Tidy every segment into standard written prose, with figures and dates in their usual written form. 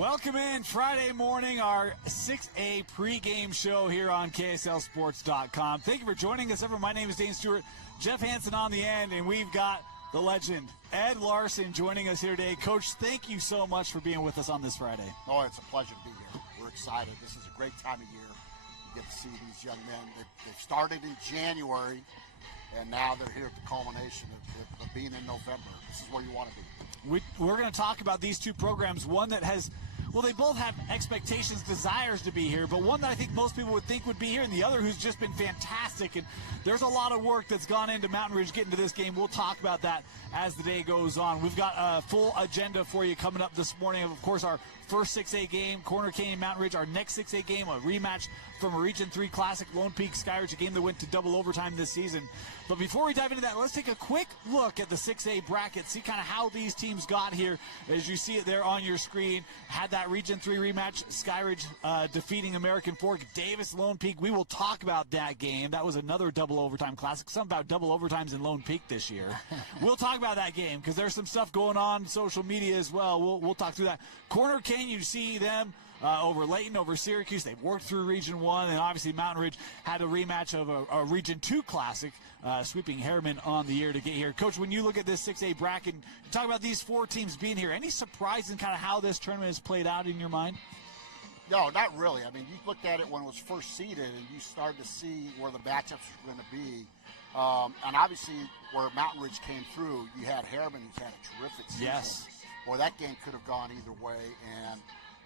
Welcome in Friday morning, our 6A pregame show here on KSLSports.com. Thank you for joining us, everyone. My name is Dane Stewart, Jeff Hansen on the end, and we've got the legend, Ed Larson, joining us here today. Coach, thank you so much for being with us on this Friday. Oh, it's a pleasure to be here. We're excited. This is a great time of year. You get to see these young men. They've started in January, and now they're here at the culmination of being in November. This is where you want to be. We're going to talk about these two programs, one that has, well, they both have expectations, desires to be here, but one that I think most people would think would be here, and the other who's just been fantastic. And there's a lot of work that's gone into Mountain Ridge getting to this game. We'll talk about that as the day goes on. We've got a full agenda for you coming up this morning. Of course, our first 6A game, Corner Canyon Mountain Ridge. Our next 6A game, a rematch from a Region 3 Classic, Lone Peak Skyridge, a game that went to double overtime this season. But before we dive into that, let's take a quick look at the 6A bracket, see kind of how these teams got here. As you see it there on your screen, had that Region 3 rematch, Skyridge defeating American Fork, Davis, Lone Peak. We will talk about that game. That was another double overtime Classic. Something about double overtimes in Lone Peak this year. We'll talk about that game because there's some stuff going on social media as well. We'll talk through that. Corner Canyon, you see them over Layton, over Syracuse. They've worked through Region 1, and obviously Mountain Ridge had a rematch of a Region 2 Classic, sweeping Harriman on the year to get here. Coach, when you look at this 6A bracket, talk about these four teams being here, any surprise in kind of how this tournament has played out in your mind? No, not really. I mean, you looked at it when it was first seeded, and you started to see where the matchups were going to be. And obviously, where Mountain Ridge came through, you had Harriman, who's had a terrific season. Yes. Boy, that game could have gone either way, and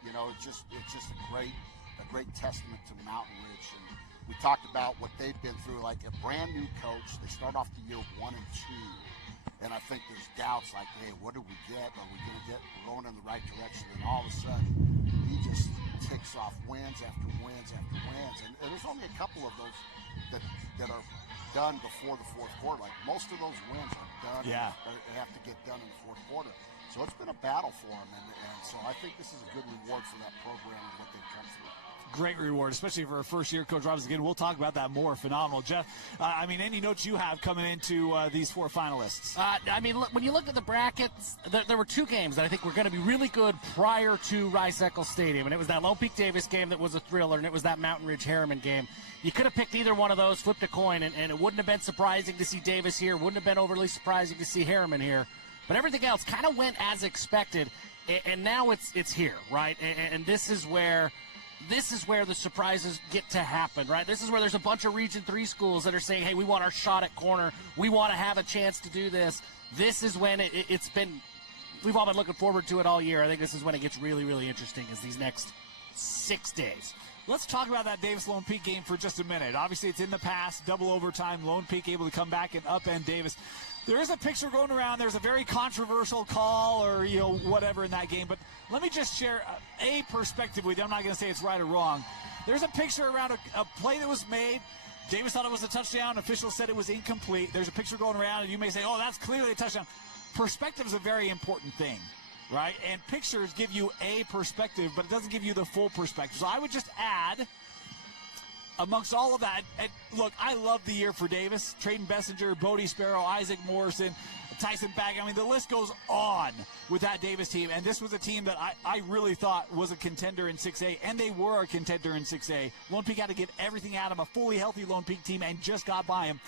you know, it's just a great testament to Mountain Ridge. And we talked about what they've been through, like a brand new coach. They start off the year 1-2, and I think there's doubts like, hey, what did we get? Are we going to get going in the right direction? And all of a sudden, he just ticks off wins after wins after wins. And there's only a couple of those that are done before the fourth quarter. Like most of those wins are done. Yeah. They have to get done in the fourth quarter. So it's been a battle for them, and so I think this is a good reward for that program and what they've come through. Great reward, especially for a first-year Coach Robbins. Again, we'll talk about that more. Phenomenal. Jeff, I mean, any notes you have coming into these four finalists? I mean, when you look at the brackets, there were two games that I think were going to be really good prior to Rice-Eccles Stadium, and it was that Lone Peak Davis game that was a thriller, and it was that Mountain Ridge Harriman game. You could have picked either one of those, flipped a coin, and it wouldn't have been surprising to see Davis here, wouldn't have been overly surprising to see Harriman here. But everything else kind of went as expected, and now it's here, right? And this is where the surprises get to happen, right? This is where there's a bunch of Region 3 schools that are saying, hey, we want our shot at corner. We want to have a chance to do this. This is when it's been – we've all been looking forward to it all year. I think this is when it gets really, really interesting is these next 6 days. Let's talk about that Davis-Lone Peak game for just a minute. Obviously, it's in the past, double overtime. Lone Peak able to come back and upend Davis. There is a picture going around. There's a very controversial call or, whatever in that game. But let me just share a perspective with you. I'm not going to say it's right or wrong. There's a picture around a play that was made. Davis thought it was a touchdown. Officials said it was incomplete. There's a picture going around, and you may say, oh, that's clearly a touchdown. Perspective is a very important thing, right? And pictures give you a perspective, but it doesn't give you the full perspective. So I would just add, amongst all of that, and look, I love the year for Davis. Trayden Bessinger, Bodie Sparrow, Isaac Morrison, Tyson Bagg. I mean, the list goes on with that Davis team. And this was a team that I really thought was a contender in 6A, and they were a contender in 6A. Lone Peak had to get everything out of them, a fully healthy Lone Peak team, and just got by him.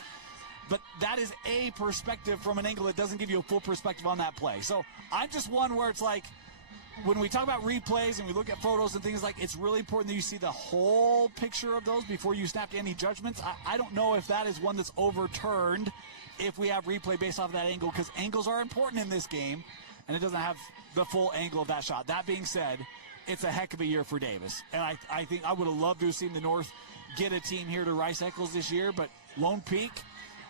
But that is a perspective from an angle that doesn't give you a full perspective on that play. So I'm just one where it's like, when we talk about replays and we look at photos and things like, it's really important that you see the whole picture of those before you snap any judgments. I don't know if that is one that's overturned if we have replay based off of that angle, because angles are important in this game, and it doesn't have the full angle of that shot. That being said, it's a heck of a year for Davis. And I think I would have loved to have seen the North get a team here to Rice-Eccles this year, but Lone Peak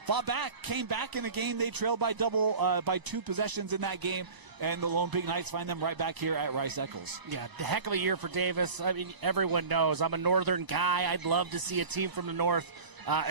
fought back, came back in a game. They trailed by 2 possessions in that game. And the Lone Peak Knights find them right back here at Rice-Eccles. Yeah, the heck of a year for Davis. I mean, everyone knows I'm a northern guy. I'd love to see a team from the north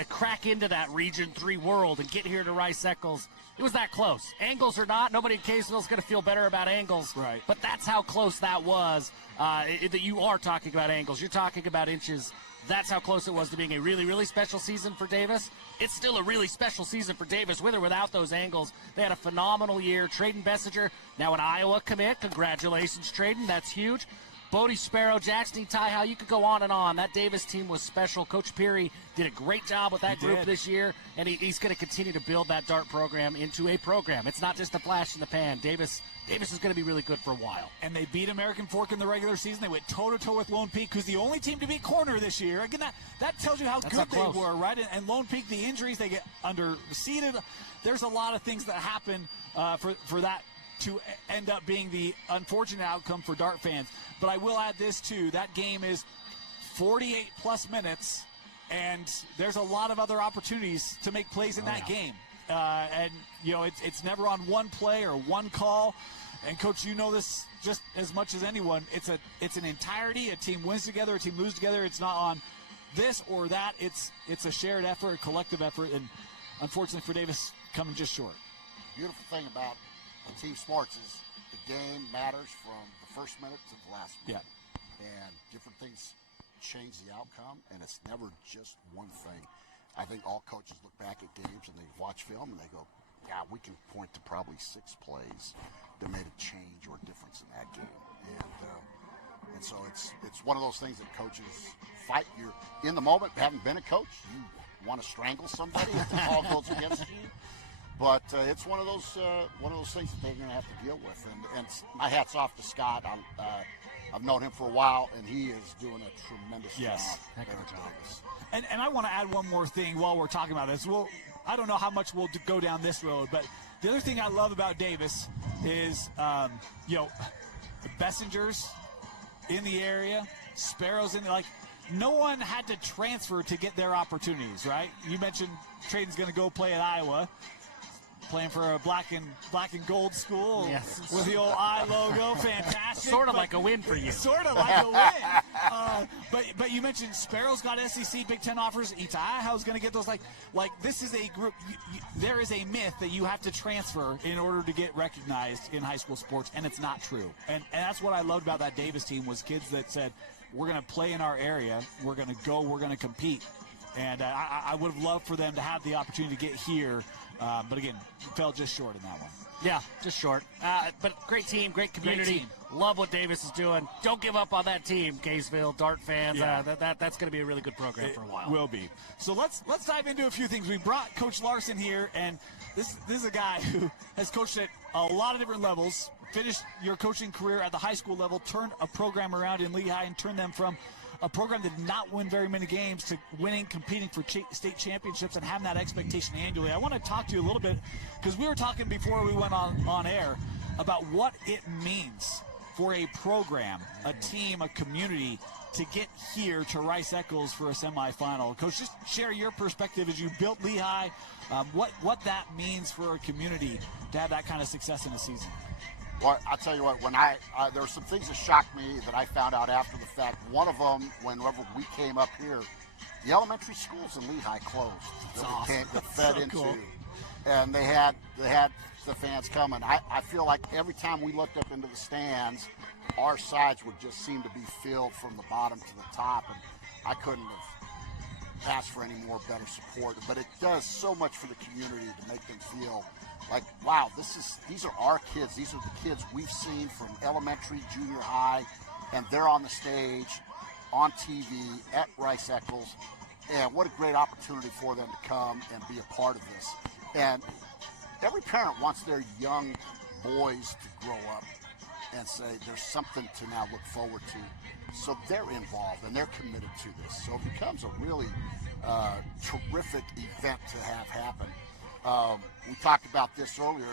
crack into that Region 3 world and get here to Rice-Eccles. It was that close. Angles or not, nobody in Kaysville is going to feel better about angles. Right. But that's how close that was. That you are talking about angles. You're talking about inches. That's how close it was to being a really, really special season for Davis. It's still a really special season for Davis, with or without those angles. They had a phenomenal year. Trayden Bessinger, now an Iowa commit. Congratulations, Trayden. That's huge. Bodie Sparrow, Jackson Ty, you could go on and on. That Davis team was special. Coach Peary did a great job with that group this year, and he's going to continue to build that dart program into a program. It's not just a flash in the pan. Davis is going to be really good for a while. And they beat American Fork in the regular season. They went toe-to-toe with Lone Peak, who's the only team to beat Corner this year. Again, that tells you how good they were, right? And Lone Peak, the injuries, they get under-seeded. There's a lot of things that happen for that to end up being the unfortunate outcome for dart fans. But I will add this, too. That game is 48-plus minutes, and there's a lot of other opportunities to make plays in that game. And, it's never on one play or one call. And, Coach, you know this just as much as anyone. It's an entirety. A team wins together, a team loses together. It's not on this or that. It's a shared effort, a collective effort, and unfortunately for Davis, coming just short. Beautiful thing about team sports is the game matters from the first minute to the last minute. Yeah. And different things change the outcome, and it's never just one thing. I think all coaches look back at games and they watch film and they go, yeah, we can point to probably 6 plays that made a change or a difference in that game. And so it's one of those things that coaches fight. You're in the moment, having been a coach, you want to strangle somebody if the ball goes against you. But it's one of those things that they're going to have to deal with. And my hat's off to Scott. I've known him for a while, and he is doing a tremendous job. Heck of a job. And I want to add one more thing while we're talking about this. I don't know how much we'll go down this road, but the other thing I love about Davis is, Bessinger's in the area, Sparrow's in the, no one had to transfer to get their opportunities, right? You mentioned Trayden's going to go play at Iowa, playing for a black and gold school with the old I logo. Fantastic. Sort of like a win for you. Sort of like a win. But you mentioned Sparrow's got SEC Big Ten offers. Itaiaho's going to get those. Like this is a group. There is a myth that you have to transfer in order to get recognized in high school sports, and it's not true. And that's what I loved about that Davis team was kids that said, we're going to play in our area. We're going to go. We're going to compete. And I would have loved for them to have the opportunity to get here. But again, fell just short in that one. Yeah, just short. But great team, great community. Great team. Love what Davis is doing. Don't give up on that team, Kaysville, Dart fans. Yeah. That's going to be a really good program for a while. Will be. So let's dive into a few things. We brought Coach Larson here, and this is a guy who has coached at a lot of different levels, finished your coaching career at the high school level, turned a program around in Lehigh, and turned them from a program that did not win very many games to winning, competing for state championships and having that expectation annually. I want to talk to you a little bit because we were talking before we went on air about what it means for a program, a team, a community to get here to Rice-Eccles for a semifinal. Coach, just share your perspective as you built Lehigh, what that means for a community to have that kind of success in a season. Well, I'll tell you what, when there were some things that shocked me that I found out after the fact. One of them, whenever we came up here, the elementary schools in Lehigh closed. That fed into. Cool. And they had the fans coming. I feel like every time we looked up into the stands, our sides would just seem to be filled from the bottom to the top, and I couldn't have asked for any more better support. But it does so much for the community to make them feel like, wow, these are our kids. These are the kids we've seen from elementary, junior high, and they're on the stage, on TV, at Rice-Eccles. And what a great opportunity for them to come and be a part of this. And every parent wants their young boys to grow up and say there's something to now look forward to. So they're involved and they're committed to this. So it becomes a really terrific event to have happen. We talked about this earlier.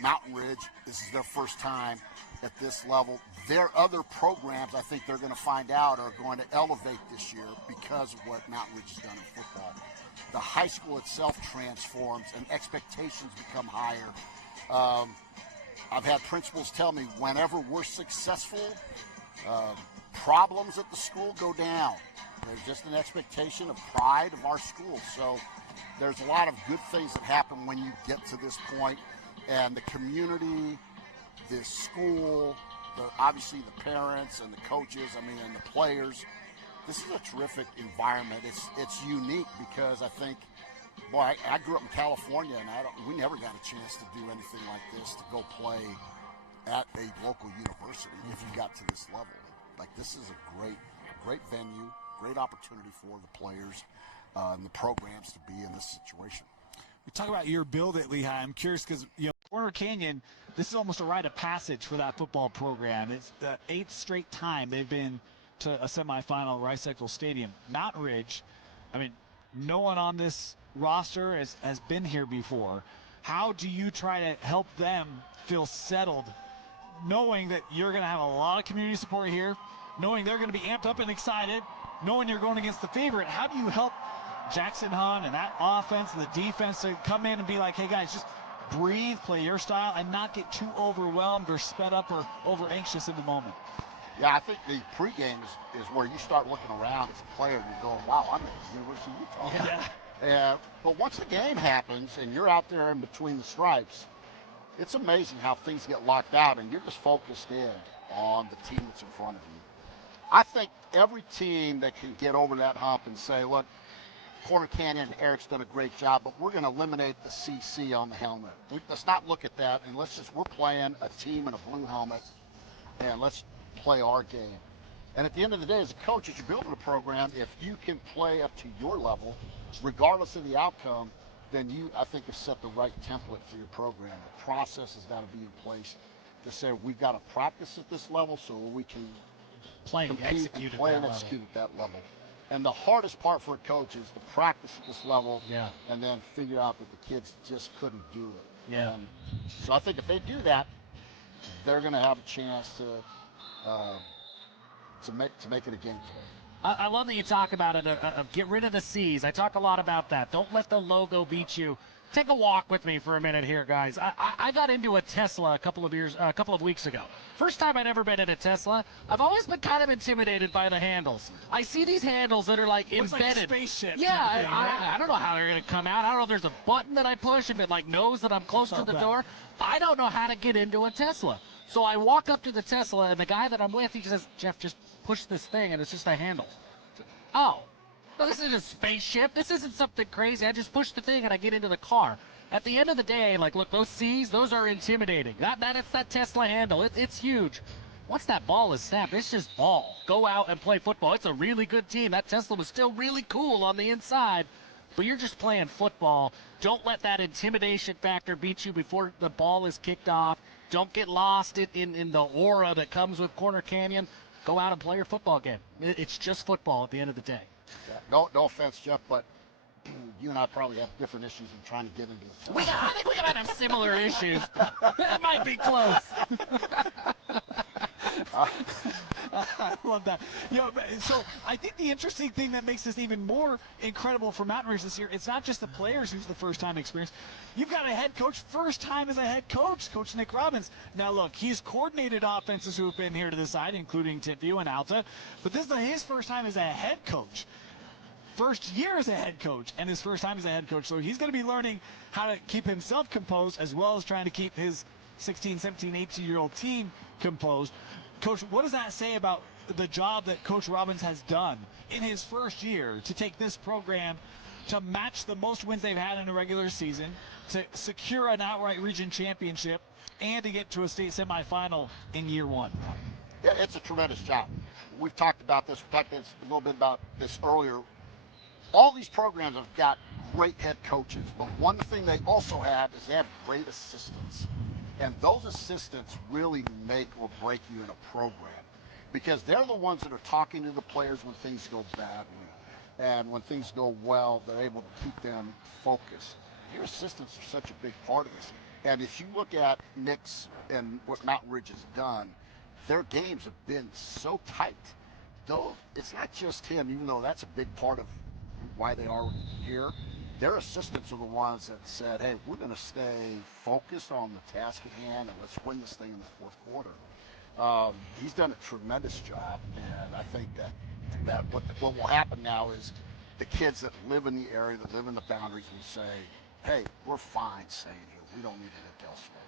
Mountain Ridge, this is their first time at this level. Their other programs, I think they're going to find out, are going to elevate this year because of what Mountain Ridge has done in football. The high school itself transforms and expectations become higher. I've had principals tell me whenever we're successful, problems at the school go down. There's just an expectation of pride of our school. So there's a lot of good things that happen when you get to this point. And the community, the school, obviously the parents and the coaches, and the players. This is a terrific environment. It's unique because I think, boy, I grew up in California, and we never got a chance to do anything like this, to go play at a local university if you got to this level. like this is a great venue, great opportunity for the players and the programs to be in this situation. We talk about your build at Lehigh. I'm curious because, Corner Canyon, this is almost a rite of passage for that football program. It's the 8th straight time they've been to a semifinal at Rice-Eccles Stadium. Mountain Ridge, I mean, no one on this roster has been here before. How do you try to help them feel settled, knowing that you're going to have a lot of community support here, knowing they're going to be amped up and excited, knowing you're going against the favorite? How do you help Jackson Hunt and that offense and the defense to come in and be like, hey guys, just breathe, play your style, and not get too overwhelmed or sped up or over anxious in the moment? Yeah, I think the pregame is where you start looking around as a player and you're going, wow, I'm at the University of Utah. Yeah. But once the game happens and you're out there in between the stripes, it's amazing how things get locked out and you're just focused in on the team that's in front of you. I think every team that can get over that hump and say, look, Corner Canyon, Eric's done a great job, but we're going to eliminate the CC on the helmet. Let's not look at that, and we're playing a team in a blue helmet, and let's play our game. And at the end of the day, as a coach, as you're building a program, if you can play up to your level, regardless of the outcome, then you, I think, have set the right template for your program. The process has got to be in place to say we've got to practice at this level so we can Play and compete execute and play and execute at that level. And the hardest part for a coach is to practice at this level and then figure out that the kids just couldn't do it. Yeah. And so I think if they do that, they're going to have a chance to make it a game. I love that you talk about it, get rid of the C's. I talk a lot about that. Don't let the logo beat you. Take a walk with me for a minute here, guys. I got into a Tesla a couple of weeks ago. First time I'd ever been in a Tesla. I've always been kind of intimidated by the handles. I see these handles that are like Looks embedded. like a spaceship. Yeah, I don't know how they're going to come out. I don't know if there's a button that I push and it like knows that I'm close to the door. I don't know how to get into a Tesla. So I walk up to the Tesla, and the guy that I'm with, he says, Jeff, just push this thing, and it's just a handle. Oh. No, this isn't a spaceship. This isn't something crazy. I just push the thing and I get into the car. At the end of the day, like, look, those C's, those are intimidating. It's that Tesla handle. It's huge. Once that ball is snapped, it's just ball. Go out and play football. It's a really good team. That Tesla was still really cool on the inside, but you're just playing football. Don't let that intimidation factor beat you before the ball is kicked off. Don't get lost in the aura that comes with Corner Canyon. Go out and play your football game. It's just football at the end of the day. Yeah. No offense, Jeff, but you and I probably have different issues in trying to get into the Tesla. I think we might have similar issues. It might be close. I love that. So I think the interesting thing that makes this even more incredible for Mountain Ridge this year, it's not just the players who's the first-time experience. You've got a head coach, first time as a head coach, Coach Nick Robbins. Now, look, he's coordinated offenses who have been here to the side, including Titview and Alta, but this is his first time as a head coach. First year as a head coach and his first time as a head coach. So he's going to be learning how to keep himself composed as well as trying to keep his 16, 17, 18-year-old team composed. Coach, what does that say about the job that Coach Robbins has done in his first year to take this program to match the most wins they've had in a regular season, to secure an outright region championship, and to get to a state semifinal in year one? Yeah, it's a tremendous job. We've talked about this. We talked a little bit about this earlier. All these programs have got great head coaches, but one thing they also have is they have great assistants. And those assistants really make or break you in a program because they're the ones that are talking to the players when things go badly. And when things go well, they're able to keep them focused. Your assistants are such a big part of this. And if you look at Nick's and what Mountain Ridge has done, their games have been so tight. Though it's not just him, even though that's a big part of why they are here. Their assistants are the ones that said, hey, we're going to stay focused on the task at hand and let's win this thing in the fourth quarter. He's done a tremendous job, and I think that what will happen now is the kids that live in the area, that live in the boundaries, will say, hey, we're fine staying here. We don't need to look elsewhere.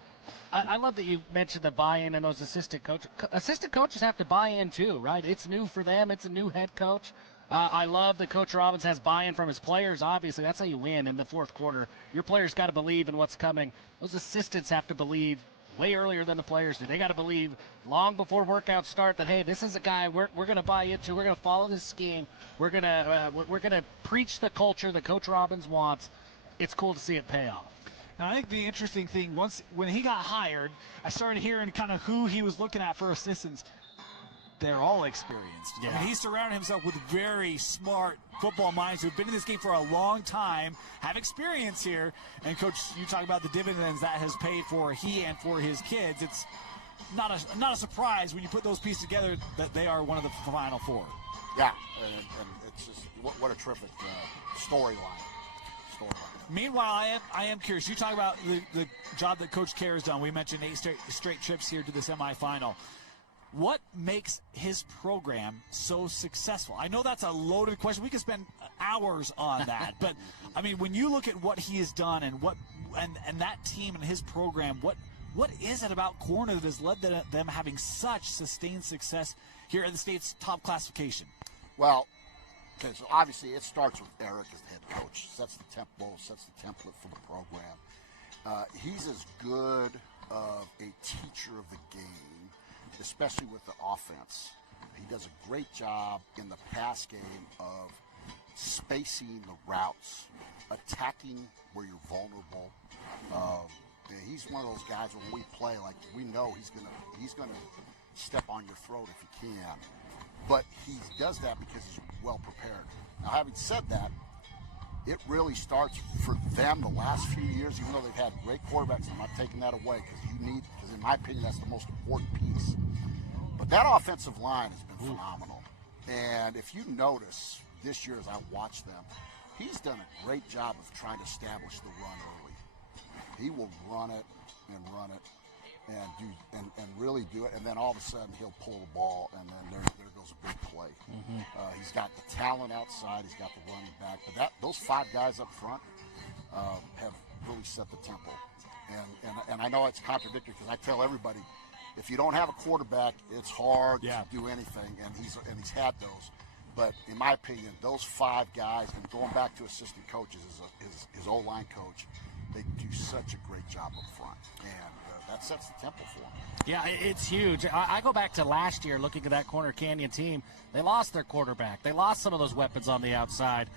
I love that you mentioned the buy-in and those assistant coaches. Assistant coaches have to buy in too, right? It's new for them. It's a new head coach. I love that Coach Robbins has buy-in from his players. Obviously, that's how you win in the fourth quarter. Your players got to believe in what's coming. Those assistants have to believe way earlier than the players do. They got to believe long before workouts start that, hey, this is a guy we're going to buy into. We're going to follow this scheme. We're going to preach the culture that Coach Robbins wants. It's cool to see it pay off. Now, I think the interesting thing, when he got hired, I started hearing kind of who he was looking at for assistants. They're all experienced. Yeah. I mean, he surrounded himself with very smart football minds who've been in this game for a long time, have experience here. And, Coach, you talk about the dividends that has paid for he and for his kids. It's not a surprise when you put those pieces together that they are one of the Final Four. Yeah, and it's just what a terrific storyline. Meanwhile, I am curious. You talk about the job that Coach Kerr has done. We mentioned 8 straight trips here to the semifinal. What makes his program so successful? I know that's a loaded question. We could spend hours on that. But, I mean, when you look at what he has done and and that team and his program, what is it about Corner that has led to them having such sustained success here in the state's top classification? Well, okay, so obviously it starts with Eric as the head coach. Sets the template for the program. He's as good of a teacher of the game, especially with the offense. He does a great job in the pass game of spacing the routes, attacking where you're vulnerable. He's one of those guys when we play, like we know he's gonna step on your throat if he can. But he does that because he's well prepared. Now, having said that, it really starts for them the last few years, even though they've had great quarterbacks. I'm not taking that away because in my opinion, that's the most important piece. But that offensive line has been phenomenal. And if you notice this year as I watch them, he's done a great job of trying to establish the run early. He will run it and really do it, and then all of a sudden he'll pull the ball, and then there goes a big play. He's got the talent outside, he's got the running back, but those 5 guys up front have really set the tempo. And I know it's contradictory because I tell everybody, if you don't have a quarterback, it's hard to do anything, and he's had those. But in my opinion, those 5 guys, and going back to assistant coaches, his O-line coach, they do such a great job up front, and that sets the tempo for them. Yeah, it's huge. I go back to last year looking at that Corner Canyon team. They lost their quarterback. They lost some of those weapons on the outside.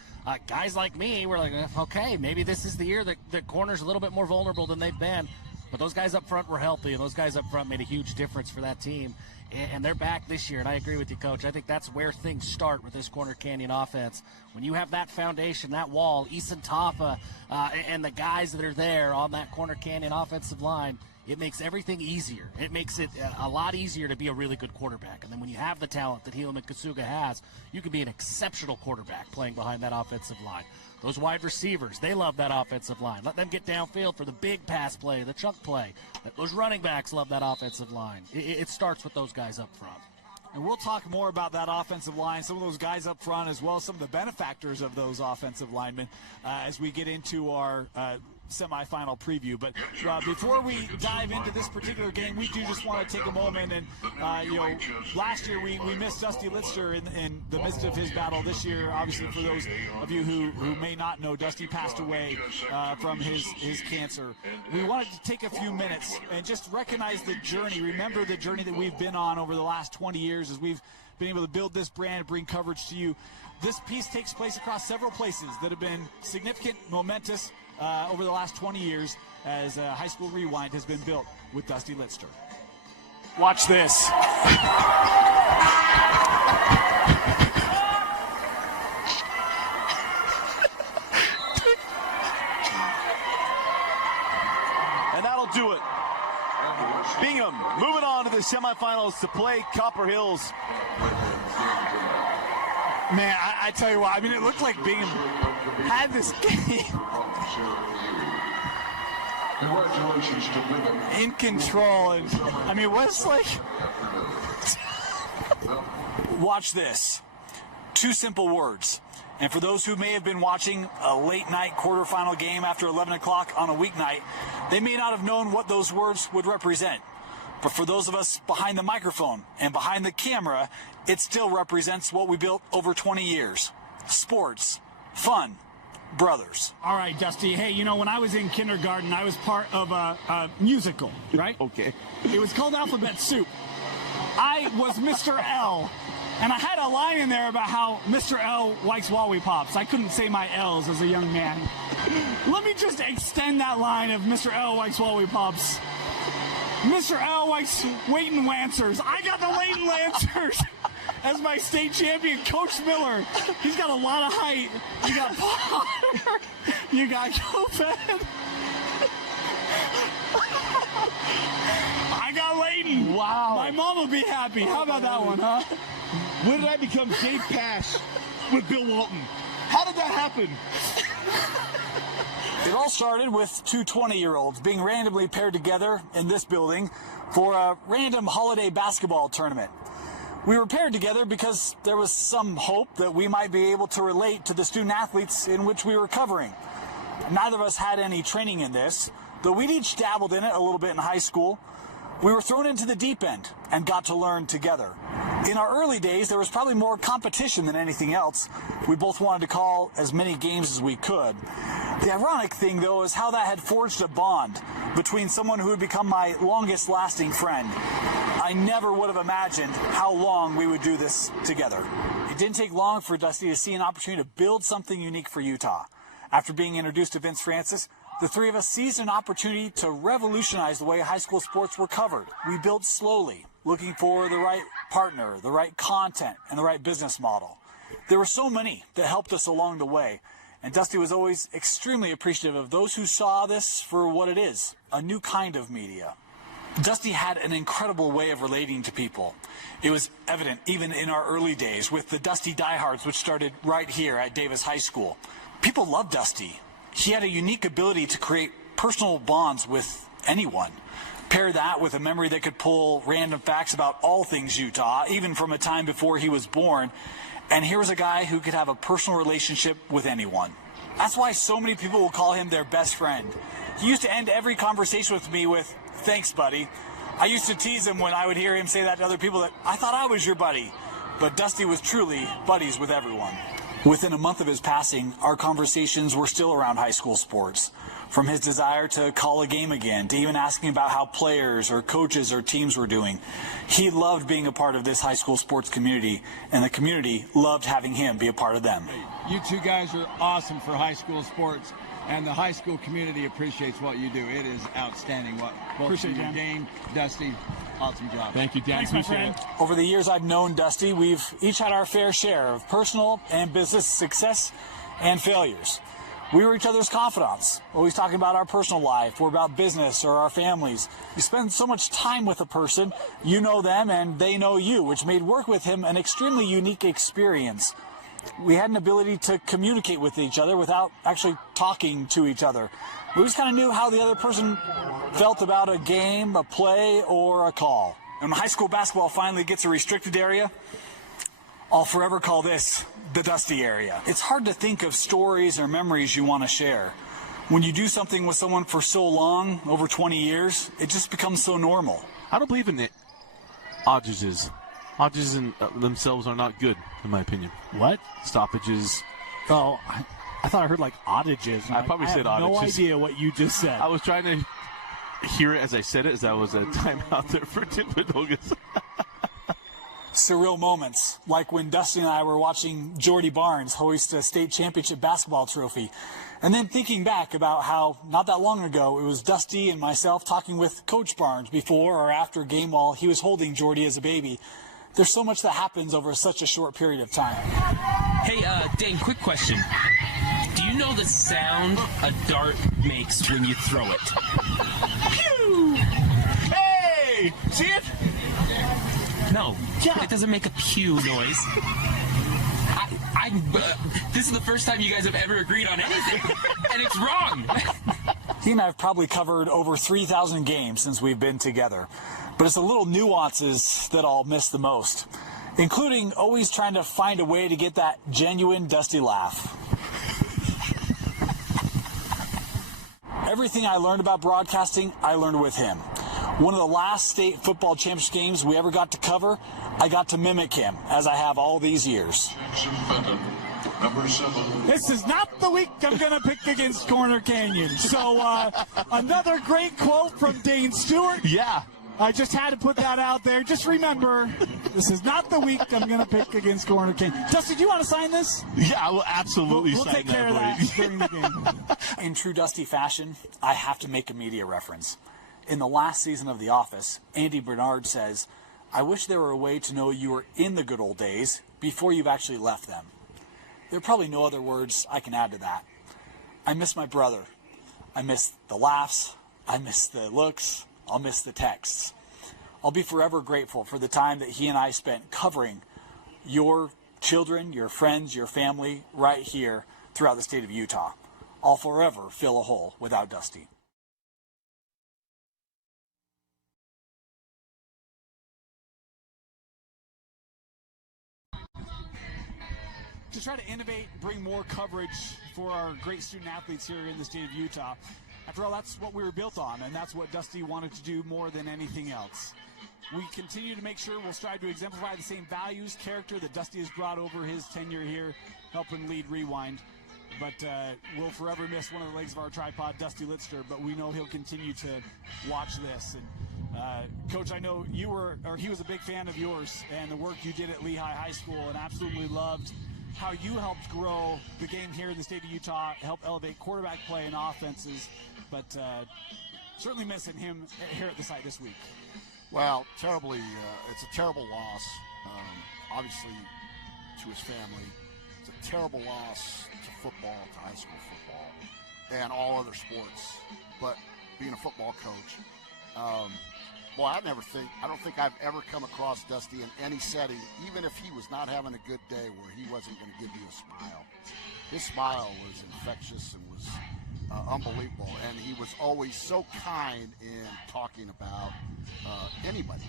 Guys like me were like, okay, maybe this is the year that Corner's a little bit more vulnerable than they've been. But those guys up front were healthy, and those guys up front made a huge difference for that team. And they're back this year, and I agree with you, Coach. I think that's where things start with this Corner Canyon offense. When you have that foundation, that wall, Eason Taffa, and the guys that are there on that Corner Canyon offensive line, it makes everything easier. It makes it a lot easier to be a really good quarterback. And then when you have the talent that Helaman Kasuga has, you can be an exceptional quarterback playing behind that offensive line. Those wide receivers, they love that offensive line. Let them get downfield for the big pass play, the chunk play. Those running backs love that offensive line. It starts with those guys up front. And we'll talk more about that offensive line, some of those guys up front, as well as some of the benefactors of those offensive linemen as we get into our semifinal preview. But before we dive into this particular game, we do just want to take a moment and last year we missed Dusty Litster in the midst of his battle. This year, obviously, for those of you who may not know, Dusty passed away from his cancer. We wanted to take a few minutes and just recognize the journey, remember the journey that we've been on over the last 20 years as we've been able to build this brand and bring coverage to you. This piece takes place across several places that have been significant, momentous over the last 20 years as High School Rewind has been built with Dusty Litster. Watch this. And that'll do it. Bingham moving on to the semifinals to play Copper Hills. Man, I tell you what, I mean, it looked like Bingham had this game in control. And I mean, what's like... Watch this. 2 simple words. And for those who may have been watching a late-night quarterfinal game after 11 o'clock on a weeknight, they may not have known what those words would represent. But for those of us behind the microphone and behind the camera, it still represents what we built over 20 years. Sports, fun, brothers. All right, Dusty. Hey, you know, when I was in kindergarten, I was part of a musical, right? Okay. It was called Alphabet Soup. I was Mr. L, and I had a line in there about how Mr. L likes lollipops. I couldn't say my L's as a young man. Let me just extend that line of Mr. L likes lollipops. Mr. L likes Leighton Lancers. I got the Leighton Lancers as my state champion. Coach Miller, he's got a lot of height. You got Potter. You got Kofed. I got Leighton. Wow. My mom will be happy. How about that one, huh? When did I become Dave Pash with Bill Walton? How did that happen? It all started with two 20-year-olds being randomly paired together in this building for a random holiday basketball tournament. We were paired together because there was some hope that we might be able to relate to the student athletes in which we were covering. Neither of us had any training in this, though we'd each dabbled in it a little bit in high school. We were thrown into the deep end and got to learn together. In our early days, there was probably more competition than anything else. We both wanted to call as many games as we could. The ironic thing, though, is how that had forged a bond between someone who would become my longest-lasting friend. I never would have imagined how long we would do this together. It didn't take long for Dusty to see an opportunity to build something unique for Utah. After being introduced to Vince Francis, the three of us seized an opportunity to revolutionize the way high school sports were covered. We built slowly, looking for the right partner, the right content, and the right business model. There were so many that helped us along the way, and Dusty was always extremely appreciative of those who saw this for what it is, a new kind of media. Dusty had an incredible way of relating to people. It was evident even in our early days with the Dusty Diehards, which started right here at Davis High School. People loved Dusty. He had a unique ability to create personal bonds with anyone. Pair that with a memory that could pull random facts about all things Utah, even from a time before he was born, and here was a guy who could have a personal relationship with anyone. That's why so many people will call him their best friend. He used to end every conversation with me with, "Thanks, buddy." I used to tease him when I would hear him say that to other people, that I thought I was your buddy. But Dusty was truly buddies with everyone. Within a month of his passing, our conversations were still around high school sports. From his desire to call a game again, to even asking about how players or coaches or teams were doing. He loved being a part of this high school sports community, and the community loved having him be a part of them. You two guys are awesome for high school sports, and the high school community appreciates what you do. It is outstanding what both Appreciate you, it, Dan. Dane, Dusty, awesome job. Thank you, Dan. Thanks, my Appreciate friend. it. Over the years I've known Dusty, we've each had our fair share of personal and business success and failures. We were each other's confidants, always talking about our personal life or about business or our families. You spend so much time with a person, you know them and they know you, which made work with him an extremely unique experience. We had an ability to communicate with each other without actually talking to each other. We just kind of knew how the other person felt about a game, a play, or a call. And when high school basketball finally gets a restricted area, I'll forever call this the Dusty area. It's hard to think of stories or memories you want to share. When you do something with someone for so long, over 20 years, it just becomes so normal. I don't believe in it. Oddages. Oddages in themselves are not good, in my opinion. What? Stoppages. Oh, I thought I heard like oddages. I probably said I have no oddages. idea what you just said. I was trying to hear it as I said it, as that was a timeout there for Timberdogas. Surreal moments, like when Dusty and I were watching Jordy Barnes hoist a state championship basketball trophy, and then thinking back about how not that long ago it was Dusty and myself talking with Coach Barnes before or after a game while he was holding Jordy as a baby. There's so much that happens over such a short period of time. Hey, Dane, quick question. Do you know the sound a dart makes when you throw it? Pew! Hey! See it? No, it doesn't make a pew noise. This is the first time you guys have ever agreed on anything, and it's wrong. He and I have probably covered over 3,000 games since we've been together, but it's the little nuances that I'll miss the most, including always trying to find a way to get that genuine Dusty laugh. Everything I learned about broadcasting, I learned with him. One of the last state football championship games we ever got to cover, I got to mimic him, as I have all these years. Number 7. This is not the week I'm going to pick against Corner Canyon. So another great quote from Dane Stewart. Yeah. I just had to put that out there. Just remember, this is not the week I'm going to pick against Corner Canyon. Dusty, do you want to sign this? Yeah, I will absolutely we'll sign take care of that during the game. In true Dusty fashion, I have to make a media reference. In the last season of The Office, Andy Bernard says, "I wish there were a way to know you were in the good old days before you've actually left them." There are probably no other words I can add to that. I miss my brother. I miss the laughs. I miss the looks. I'll miss the texts. I'll be forever grateful for the time that he and I spent covering your children, your friends, your family right here throughout the state of Utah. I'll forever fill a hole without Dusty. To try to innovate, bring more coverage for our great student athletes here in the state of Utah. After all, that's what we were built on, and that's what Dusty wanted to do more than anything else. We continue to make sure we'll strive to exemplify the same values, character that Dusty has brought over his tenure here, helping lead Rewind. But we'll forever miss one of the legs of our tripod, Dusty Litster, but we know he'll continue to watch this. And Coach, I know he was a big fan of yours and the work you did at Lehigh High School, and absolutely loved how you helped grow the game here in the state of Utah, help elevate quarterback play and offenses, but certainly missing him here at the site this week. Well, it's a terrible loss, obviously, to his family. It's a terrible loss to football, to high school football, and all other sports. But being a football coach, I don't think I've ever come across Dusty in any setting, even if he was not having a good day, where he wasn't going to give you a smile. His smile was infectious and was unbelievable, and he was always so kind in talking about anybody.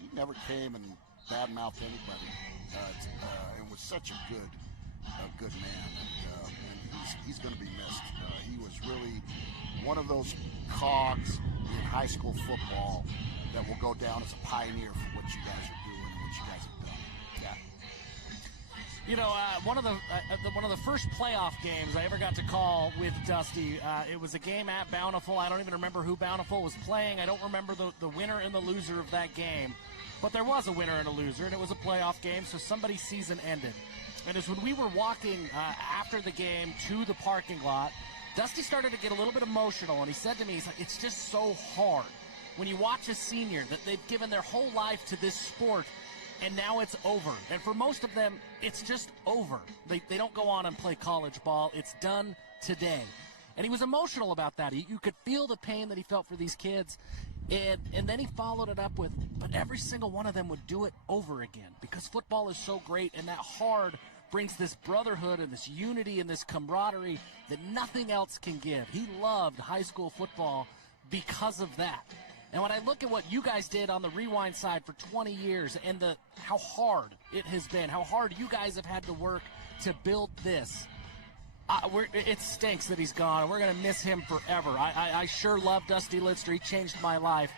He never came and badmouthed anybody, and was such a good man, and he's going to be missed. He was really one of those cogs in high school football that will go down as a pioneer for what you guys are doing and what you guys have done. Yeah. You know, one of the first playoff games I ever got to call with Dusty, it was a game at Bountiful. I don't even remember who Bountiful was playing. I don't remember the winner and the loser of that game. But there was a winner and a loser, and it was a playoff game, so somebody's season ended. And it's when we were walking after the game to the parking lot, Dusty started to get a little bit emotional, and he said to me, he's like, it's just so hard when you watch a senior that they've given their whole life to this sport, and now it's over. And for most of them, it's just over. They don't go on and play college ball. It's done today. And he was emotional about that. You could feel the pain that he felt for these kids. And then he followed it up with, but every single one of them would do it over again, because football is so great, and that hard brings this brotherhood and this unity and this camaraderie that nothing else can give. He loved high school football because of that. And when I look at what you guys did on the Rewind side for 20 years and how hard it has been, how hard you guys have had to work to build this, it stinks that he's gone, and we're going to miss him forever. I sure love Dusty Litster. He changed my life.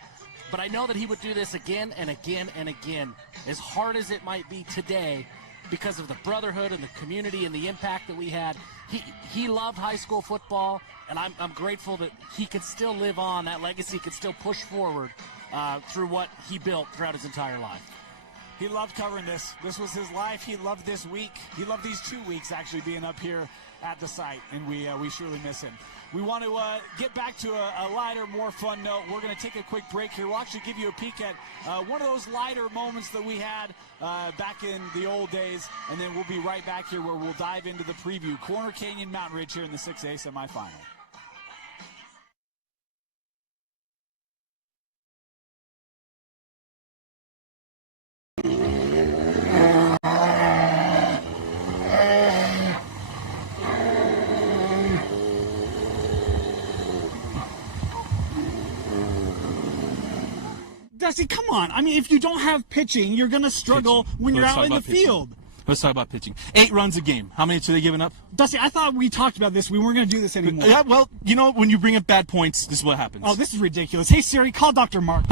But I know that he would do this again and again and again, as hard as it might be today, because of the brotherhood and the community and the impact that we had. He loved high school football, and I'm grateful that he could still live on. That legacy could still push forward through what he built throughout his entire life. He loved covering this. This was his life. He loved this week. He loved these 2 weeks actually being up here at the site, and we surely miss him. We want to get back to a lighter, more fun note. We're going to take a quick break here. We'll actually give you a peek at one of those lighter moments that we had back in the old days, and then we'll be right back here where we'll dive into the preview. Corner Canyon Mountain Ridge here in the 6A semifinal. Dusty, come on. I mean, if you don't have pitching, you're going to struggle when you're out in the field. Let's talk about pitching. 8 runs a game. How many are they giving up? Dusty, I thought we talked about this. We weren't going to do this anymore. Yeah, well, you know, when you bring up bad points, this is what happens. Oh, this is ridiculous. Hey, Siri, call Dr. Mark.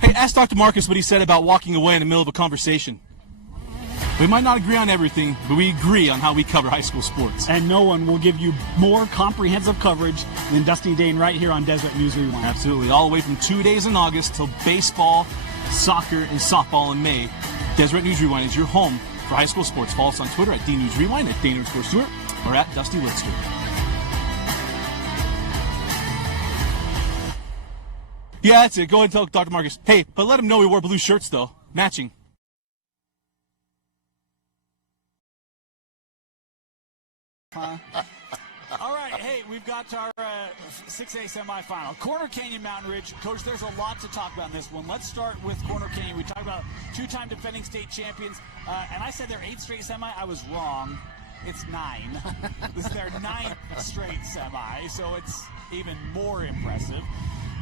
Hey, ask Dr. Marcus what he said about walking away in the middle of a conversation. We might not agree on everything, but we agree on how we cover high school sports. And no one will give you more comprehensive coverage than Dusty Dane right here on Deseret News Rewind. Absolutely. All the way from 2 days in August till baseball, soccer, and softball in May. Deseret News Rewind is your home for high school sports. Follow us on Twitter at DNewsRewind, at Dane_Stewart, or at Dusty Woodster. Yeah, that's it. Go ahead and tell Dr. Marcus. Hey, but let him know we wore blue shirts, though. Matching. All right, hey, we've got our 6A semifinal. Corner Canyon Mountain Ridge. Coach, there's a lot to talk about in this one. Let's start with Corner Canyon. We talked about two-time defending state champions, and I said their 8th straight semi. I was wrong. It's 9. This is their 9th straight semi, so it's even more impressive.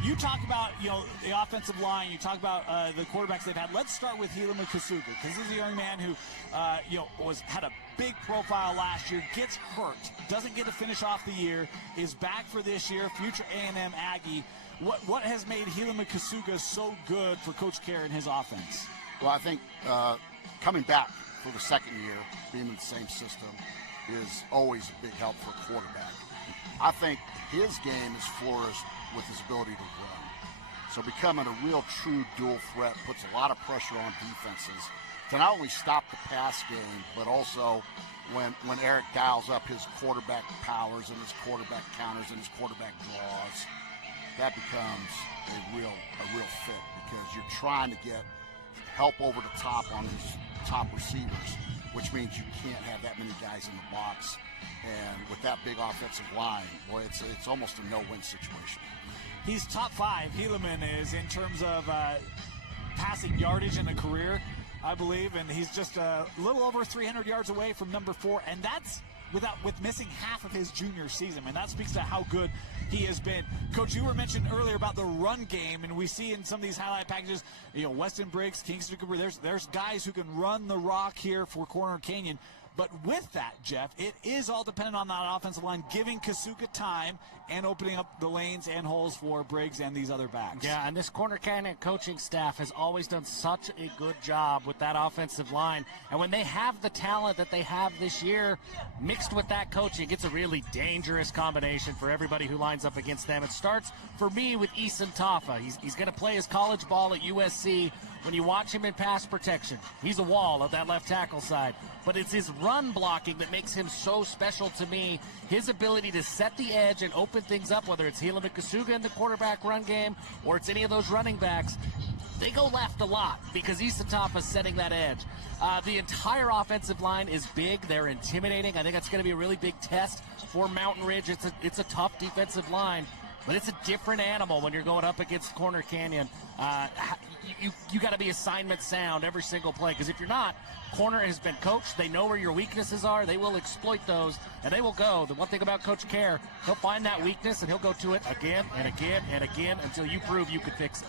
You talk about, the offensive line. You talk about the quarterbacks they've had. Let's start with Helima Kasuga, because this is a young man who, had a big profile last year, gets hurt, doesn't get to finish off the year, is back for this year, future A&M Aggie. What has made Helima Kasuga so good for Coach Kerr and his offense? Well, I think coming back for the second year, being in the same system, is always a big help for a quarterback. I think his game is flourished with his ability to run. So becoming a real true dual threat puts a lot of pressure on defenses to not only stop the pass game, but also when Eric dials up his quarterback powers and his quarterback counters and his quarterback draws, that becomes a real fit, because you're trying to get help over the top on his top receivers, which means you can't have that many guys in the box. And with that big offensive line, boy, it's almost a no-win situation. He's top 5, Helaman is, in terms of passing yardage in a career, I believe, and he's just a little over 300 yards away from number 4, and that's with missing half of his junior season, and that speaks to how good he has been. Coach, you were mentioned earlier about the run game, and we see in some of these highlight packages, Weston Briggs, Kingston Cooper, there's guys who can run the rock here for Corner Canyon. But with that, Jeff, it is all dependent on that offensive line giving Kasuga time and opening up the lanes and holes for Briggs and these other backs. Yeah, and this Corner Canyon coaching staff has always done such a good job with that offensive line. And when they have the talent that they have this year, mixed with that coaching, it's a really dangerous combination for everybody who lines up against them. It starts, for me, with Eason Taffa. He's going to play his college ball at USC. When you watch him in pass protection, he's a wall at that left tackle side. But it's his run blocking that makes him so special to me. His ability to set the edge and open things up, whether it's Helima Kasuga in the quarterback run game or it's any of those running backs, they go left a lot because Eason Taffa's setting that edge. The entire offensive line is big. They're intimidating. I think that's going to be a really big test for Mountain Ridge. It's a tough defensive line, but it's a different animal when you're going up against Corner Canyon. You got to be assignment sound every single play, because if you're not, Corner has been coached. They know where your weaknesses are. They will exploit those, and they will go. The one thing about Coach Kerr, he'll find that weakness, and he'll go to it again and again and again until you prove you can fix it.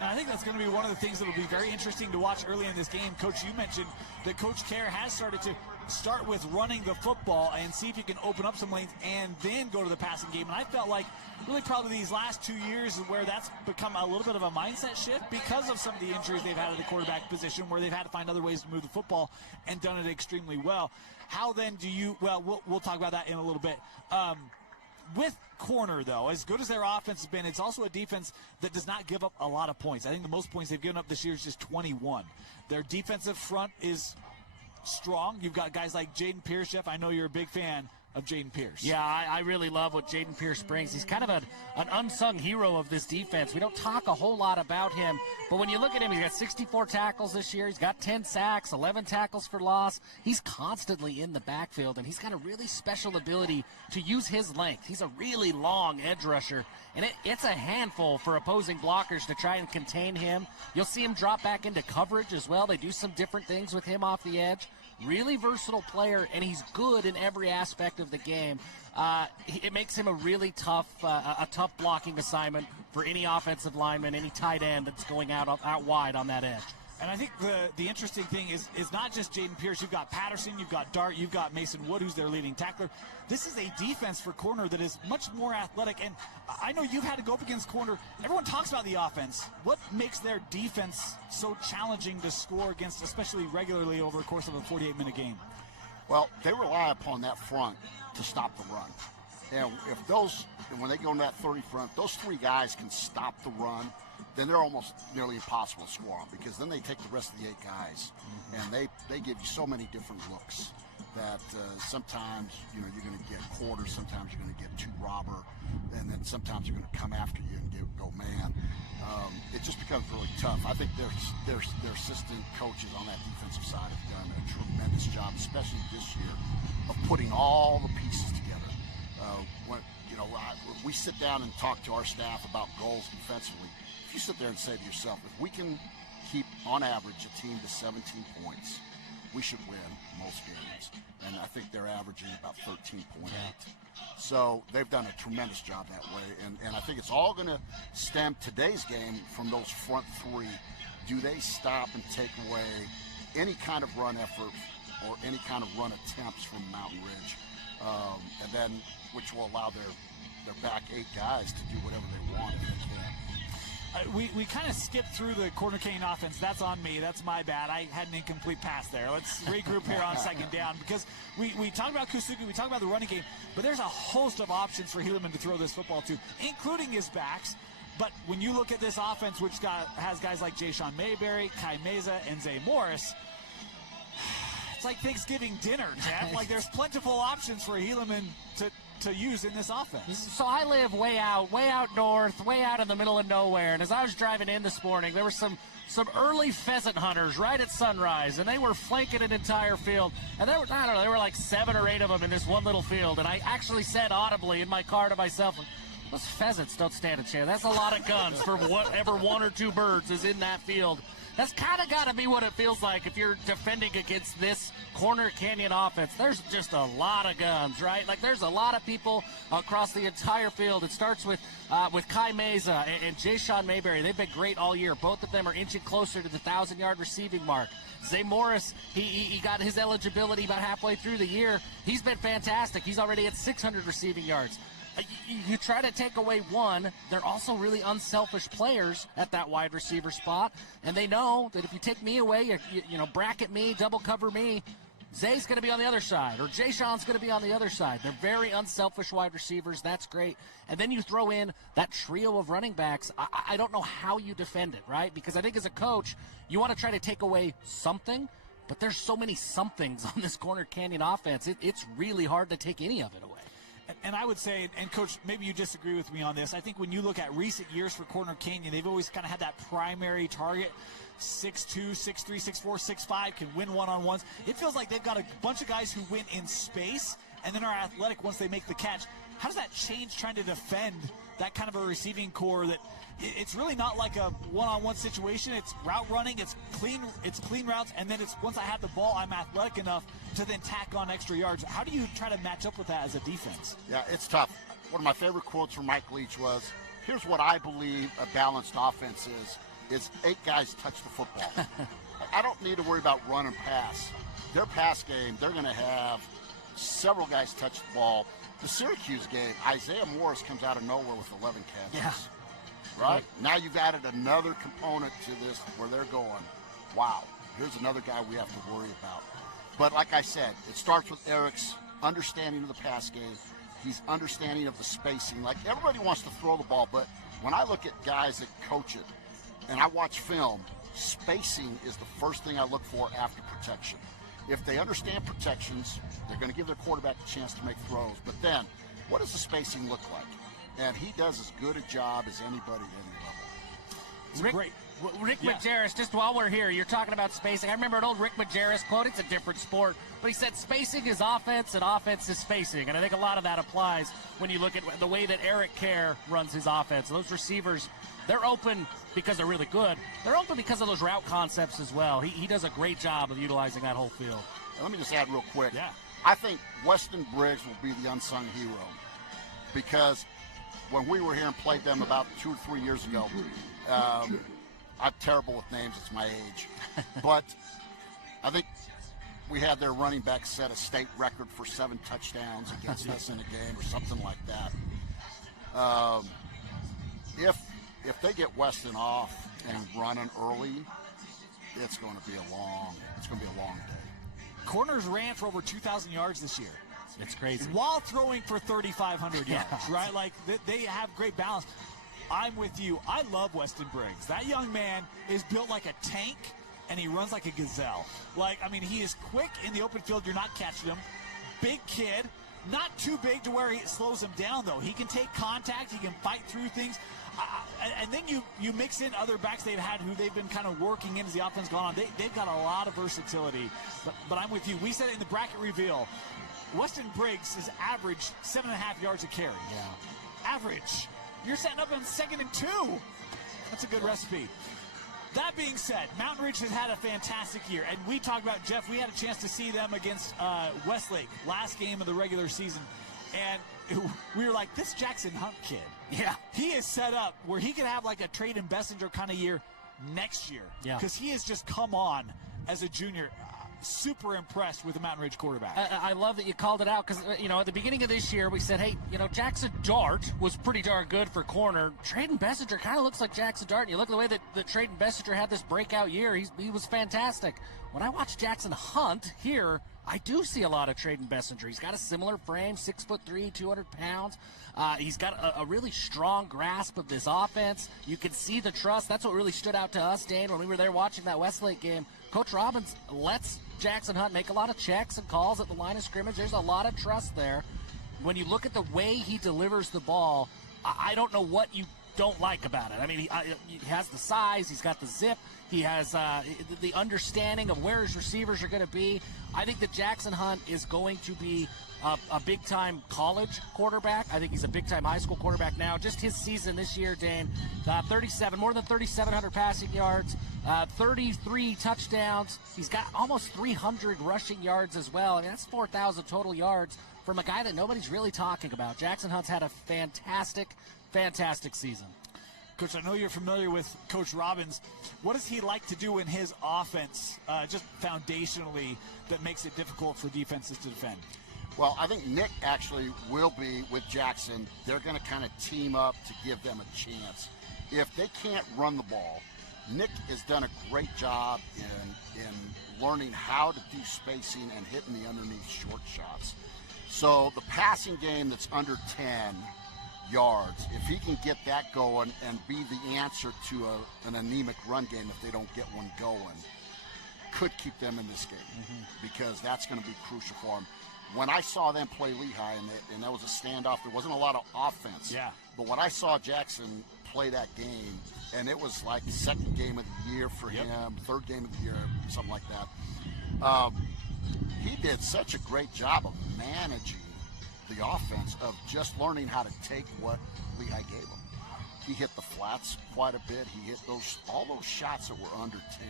And I think that's going to be one of the things that will be very interesting to watch early in this game. Coach, you mentioned that Coach Kerr has started to start with running the football and see if you can open up some lanes and then go to the passing game. And I felt like really probably these last 2 years is where that's become a little bit of a mindset shift because of some of the injuries they've had at the quarterback position, where they've had to find other ways to move the football and done it extremely well. How then do you, we'll talk about that in a little bit. With Corner, though, as good as their offense has been, it's also a defense that does not give up a lot of points. I think the most points they've given up this year is just 21. Their defensive front is strong. You've got guys like Jaden Pierce. Jeff, I know you're a big fan of Jaden Pierce. Yeah, I really love what Jaden Pierce brings. He's kind of an unsung hero of this defense. We don't talk a whole lot about him, but when you look at him, he's got 64 tackles this year. He's got 10 sacks, 11 tackles for loss. He's constantly in the backfield, and he's got a really special ability to use his length. He's a really long edge rusher, and it's a handful for opposing blockers to try and contain him. You'll see him drop back into coverage as well. They do some different things with him off the edge. Really versatile player, and he's good in every aspect of the game. It makes him a really tough blocking assignment for any offensive lineman, any tight end that's going out wide on that edge. And I think the interesting thing is not just Jaden Pierce. You've got Patterson, you've got Dart, you've got Mason Wood, who's their leading tackler. This is a defense for corner that is much more athletic. And I know you've had to go up against corner. Everyone talks about the offense. What makes their defense so challenging to score against, especially regularly over the course of a 48-minute game? Well, they rely upon that front to stop the run. And when they go in that 30 front, those three guys can stop the run, then they're almost nearly impossible to score on, because then they take the rest of the 8 guys, and they give you so many different looks that sometimes you're going to get quarters, sometimes you're going to get 2 robber, and then sometimes you're going to come after you and go man. It just becomes really tough. I think their assistant coaches on that defensive side have done a tremendous job, especially this year, of putting all the pieces together. When we sit down and talk to our staff about goals defensively, if you sit there and say to yourself, if we can keep, on average, a team to 17 points, we should win most games. And I think they're averaging about 13.8. So they've done a tremendous job that way. And I think it's all going to stem today's game from those front 3. Do they stop and take away any kind of run effort or any kind of run attempts from Mountain Ridge? And then, which will allow their back 8 guys to do whatever they want if they can. We kind of skipped through the Corner Canyon offense. That's on me. That's my bad. I had an incomplete pass there. Let's regroup here on second down, because we talk about Kusugi, we talk about the running game, but there's a host of options for Helaman to throw this football to, including his backs. But when you look at this offense, which has guys like Jay-Sean Mayberry, Kai Meza, and Zay Morris, it's like Thanksgiving dinner, Jeff. Like, there's plentiful options for Helaman to use in this offense. So I live way out north, way out in the middle of nowhere. And as I was driving in this morning, there were some early pheasant hunters right at sunrise, and they were flanking an entire field. And there were like 7 or 8 of them in this one little field. And I actually said audibly in my car to myself, those pheasants don't stand a chance. That's a lot of guns for whatever 1 or 2 birds is in that field. That's kind of got to be what it feels like if you're defending against this Corner Canyon offense. There's just a lot of guns, right? Like, there's a lot of people across the entire field. It starts with Kai Meza and Jay-Sean Mayberry. They've been great all year. Both of them are inching closer to the 1,000-yard receiving mark. Zay Morris, he got his eligibility about halfway through the year. He's been fantastic. He's already at 600 receiving yards. You try to take away one, they're also really unselfish players at that wide receiver spot, and they know that if you take me away, you bracket me, double cover me, Zay's going to be on the other side, or Jay-Sean's going to be on the other side. They're very unselfish wide receivers. That's great. And then you throw in that trio of running backs. I don't know how you defend it, right? Because I think as a coach, you want to try to take away something, but there's so many somethings on this Corner Canyon offense. It's really hard to take any of it away. And I would say, and Coach, maybe you disagree with me on this, I think when you look at recent years for Corner Canyon, they've always kind of had that primary target, 6'2", 6'3", 6'4", 6'5", can win one-on-ones. It feels like they've got a bunch of guys who win in space and then are athletic once they make the catch. How does that change trying to defend that kind of a receiving core that it's really not like a one-on-one situation? It's route running, it's clean routes, and then it's once I have the ball, I'm athletic enough to then tack on extra yards. How do you try to match up with that as a defense? Yeah, it's tough. One of my favorite quotes from Mike Leach was, here's what I believe a balanced offense is 8 guys touch the football. I don't need to worry about run and pass. Their pass game, they're going to have several guys touch the ball. The Syracuse game, Isaiah Morris comes out of nowhere with 11 catches. Yeah. Right? Now you've added another component to this where they're going, wow, here's another guy we have to worry about. But like I said, it starts with Eric's understanding of the pass game. He's understanding of the spacing. Like, everybody wants to throw the ball, but when I look at guys that coach it and I watch film, spacing is the first thing I look for after protection. If they understand protections, they're going to give their quarterback a chance to make throws. But then, what does the spacing look like? And he does as good a job as anybody at any level. Rick Majerus, just while we're here, you're talking about spacing. I remember an old Rick Majerus quote. It's a different sport, but he said spacing is offense and offense is spacing. And I think a lot of that applies when you look at the way that Eric Kerr runs his offense. Those receivers, they're open because they're really good. They're open because of those route concepts as well. He does a great job of utilizing that whole field. And let me just add real quick. Yeah. I think Weston Briggs will be the unsung hero, because when we were here and played them about 2 or 3 years ago, I'm terrible with names. It's my age. But I think we had their running back set a state record for 7 touchdowns against us in a game or something like that. If they get Weston off and running early, it's going to be a long day. Corners ran for over 2,000 yards this year. It's crazy. While throwing for 3,500 yards, right? Like, they have great balance. I'm with you. I love Weston Briggs. That young man is built like a tank, and he runs like a gazelle. Like, I mean, he is quick in the open field. You're not catching him. Big kid. Not too big to where it slows him down, though. He can take contact. He can fight through things. And then you mix in other backs they've had who they've been kind of working in as the offense gone on. They've got a lot of versatility. But I'm with you. We said it in the bracket reveal. Weston Briggs has averaged 7.5 yards a carry. Yeah. Average. You're setting up on 2nd and 2. That's a good recipe. That being said, Mountain Ridge has had a fantastic year. And we talked about, Jeff, we had a chance to see them against Westlake, last game of the regular season. And we were like, this Jackson Hunt kid, yeah, he is set up where he could have like a Trade and Bessinger kind of year next year. Yeah. Because he has just come on as a junior. Super impressed with the Mountain Ridge quarterback. I love that you called it out because, at the beginning of this year, we said, hey, Jackson Dart was pretty darn good for corner. Trayden Bessinger kind of looks like Jackson Dart. And you look at the way that Trayden Bessinger had this breakout year. He was fantastic. When I watch Jackson Hunt here, I do see a lot of Trayden Bessinger. He's got a similar frame, 6'3", 200 pounds. He's got a really strong grasp of this offense. You can see the trust. That's what really stood out to us, Dane, when we were there watching that Westlake game. Coach Robbins lets Jackson Hunt make a lot of checks and calls at the line of scrimmage. There's a lot of trust there. When you look at the way he delivers the ball, I don't know what you don't like about it. I mean, he has the size. He's got the zip. He has the understanding of where his receivers are going to be. I think that Jackson Hunt is going to be a big-time college quarterback. I think he's a big-time high school quarterback now. Just his season this year, Dane, more than 3,700 passing yards, 33 touchdowns. He's got almost 300 rushing yards as well. I mean, that's 4,000 total yards from a guy that nobody's really talking about. Jackson Hunt's had a fantastic season. Coach, I know you're familiar with Coach Robbins. What does he like to do in his offense, just foundationally, that makes it difficult for defenses to defend? Well, I think Nick actually will be with Jackson. They're going to kind of team up to give them a chance. If they can't run the ball, Nick has done a great job in learning how to do spacing and hitting the underneath short shots. So the passing game that's under 10 yards, if he can get that going and be the answer to an anemic run game if they don't get one going, could keep them in this game because that's going to be crucial for them. When I saw them play Lehigh and that was a standoff, there wasn't a lot of offense. Yeah. But when I saw Jackson play that game, and it was like the 2nd game of the year for him, 3rd game of the year, something like that, he did such a great job of managing the offense, of just learning how to take what Lehigh gave him. He hit the flats quite a bit. He hit all those shots that were under 10.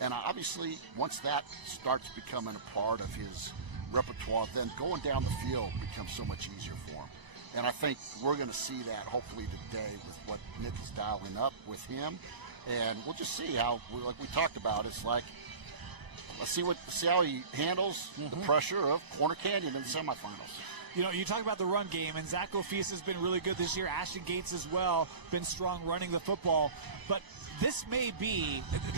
And obviously, once that starts becoming a part of his repertoire, then going down the field becomes so much easier for him. And I think we're going to see that hopefully today with what Nick is dialing up with him. And we'll just see how, like we talked about, it's like, let's see how he handles the pressure of Corner Canyon in the semifinals. You talk about the run game, and Zach O'Feese has been really good this year. Ashton Gates as well, been strong running the football. But this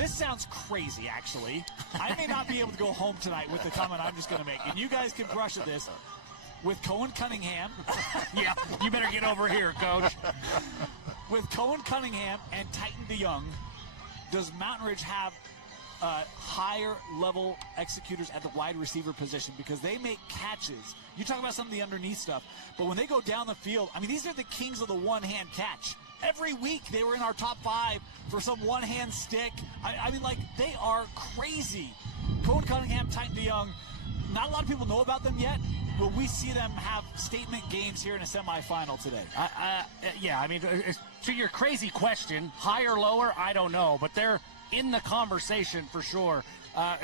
sounds crazy, actually. I may not be able to go home tonight with the comment I'm just going to make. And you guys can brush at this. With Cohen Cunningham. Yeah, you better get over here, Coach. With Cohen Cunningham and Titan DeYoung, does Mountain Ridge have higher level executors at the wide receiver position? Because they make catches. You talk about some of the underneath stuff, but when they go down the field, I mean, these are the kings of the one-hand catch. Every week they were in our top 5 for some one-hand stick. I mean, like, they are crazy. Cohen Cunningham, Titan DeYoung, not a lot of people know about them yet. Will we see them have statement games here in a semifinal today? Yeah, I mean, to your crazy question, higher, lower, I don't know, but they're in the conversation for sure.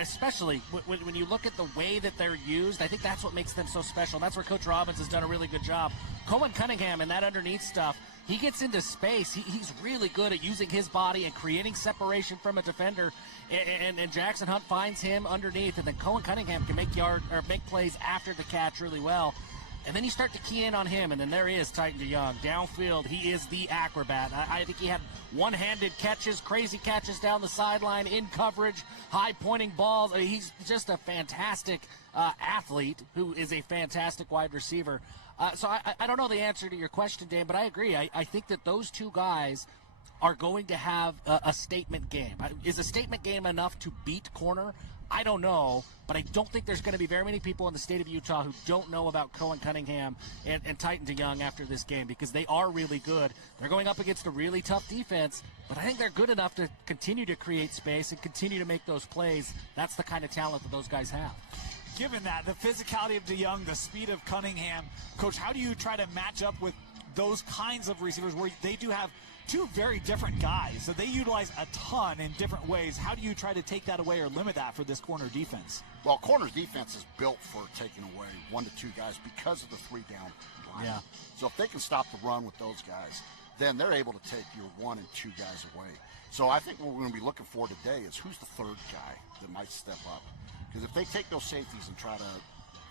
Especially when you look at the way that they're used, I think that's what makes them so special. And that's where Coach Robbins has done a really good job. Cohen Cunningham and that underneath stuff, he gets into space, he's really good at using his body and creating separation from a defender. And Jackson Hunt finds him underneath, and then Cohen Cunningham can make plays after the catch really well. And then you start to key in on him, and then there is Titan DeYoung. Downfield, he is the acrobat. I think he had one-handed catches, crazy catches down the sideline, in coverage, high-pointing balls. I mean, he's just a fantastic athlete who is a fantastic wide receiver. So I don't know the answer to your question, Dan, but I agree. I think that those two guys are going to have a statement game. Is a statement game enough to beat corner? I don't know, but I don't think there's going to be very many people in the state of Utah who don't know about Cohen Cunningham and Titan DeYoung after this game, because they are really good. They're going up against a really tough defense, but I think they're good enough to continue to create space and continue to make those plays. That's the kind of talent that those guys have. Given that, the physicality of DeYoung, the speed of Cunningham, Coach, how do you try to match up with those kinds of receivers where they do have two very different guys, so they utilize a ton in different ways? How do you try to take that away or limit that for this corner defense? Well, corner's defense is built for taking away 1 to 2 guys because of the 3-down line. Yeah. So if they can stop the run with those guys, then they're able to take your 1 and 2 guys away. So I think what we're going to be looking for today is who's the third guy that might step up. Because if they take those safeties and try to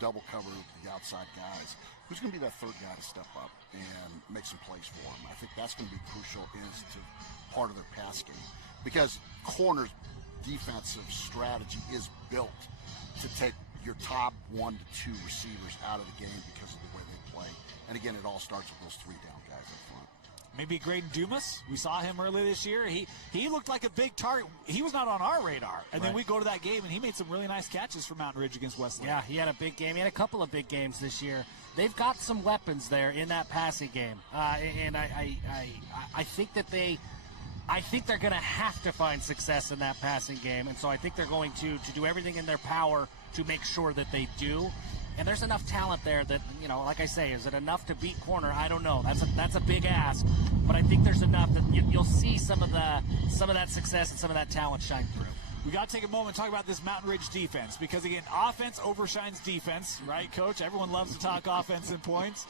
double cover the outside guys, who's going to be that third guy to step up and make some plays for them? I think that's going to be crucial into part of their pass game. Because corners' defensive strategy is built to take your top 1 to 2 receivers out of the game because of the way they play. And again, it all starts with those 3-down guys up front. Maybe Graydon Dumas. We saw him earlier this year. He looked like a big target. He was not on our radar. And then we go to that game, and he made some really nice catches for Mountain Ridge against Westlake. Yeah, he had a big game. He had a couple of big games this year. They've got some weapons there in that passing game. And I think that I think they're going to have to find success in that passing game. And so I think they're going to do everything in their power to make sure that they do. And there's enough talent there that, like I say, is it enough to beat corner? I don't know. That's a big ask, but I think there's enough that you'll see some of that success and some of that talent shine through. We got to take a moment and talk about this Mountain Ridge defense, because again, offense overshines defense, right, Coach? Everyone loves to talk offense and points,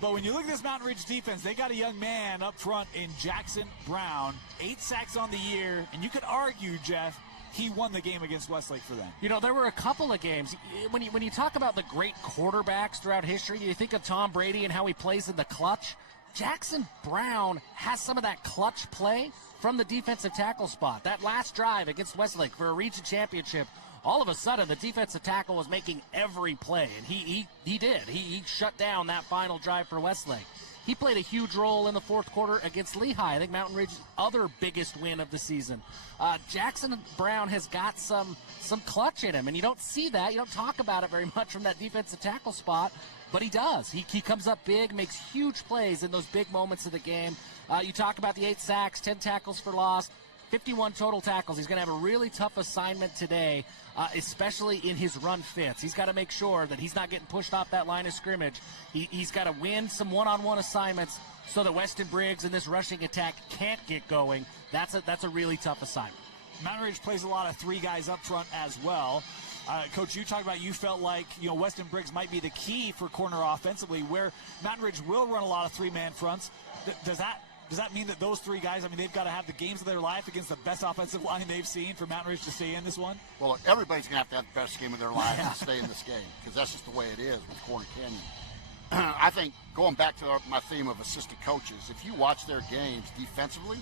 but when you look at this Mountain Ridge defense, they got a young man up front in Jackson Brown, 8 sacks on the year, and you could argue, Jeff, he won the game against Westlake for them. There were a couple of games. When you talk about the great quarterbacks throughout history, you think of Tom Brady and how he plays in the clutch. Jackson Brown has some of that clutch play from the defensive tackle spot. That last drive against Westlake for a region championship, all of a sudden the defensive tackle was making every play, and he did. He shut down that final drive for Westlake. He played a huge role in the fourth quarter against Lehigh. I think Mountain Ridge's other biggest win of the season. Jackson Brown has got some clutch in him, and you don't see that. You don't talk about it very much from that defensive tackle spot, but he does. He comes up big, makes huge plays in those big moments of the game. You talk about the 8 sacks, 10 tackles for loss, 51 total tackles. He's going to have a really tough assignment today, especially in his run fits. He's got to make sure that he's not getting pushed off that line of scrimmage. He's got to win some one-on-one assignments so that Weston Briggs and this rushing attack can't get going. That's a really tough assignment. Mountain Ridge plays a lot of 3 guys up front as well. Coach, you talked about you felt like Weston Briggs might be the key for corner offensively, where Mountain Ridge will run a lot of 3-man fronts. Does that mean that those 3 guys, they've got to have the games of their life against the best offensive line they've seen for Mountain Ridge to stay in this one? Well, everybody's going to have the best game of their life to stay in this game, because that's just the way it is with Corner Canyon. I think, going back to my theme of assistant coaches, if you watch their games defensively,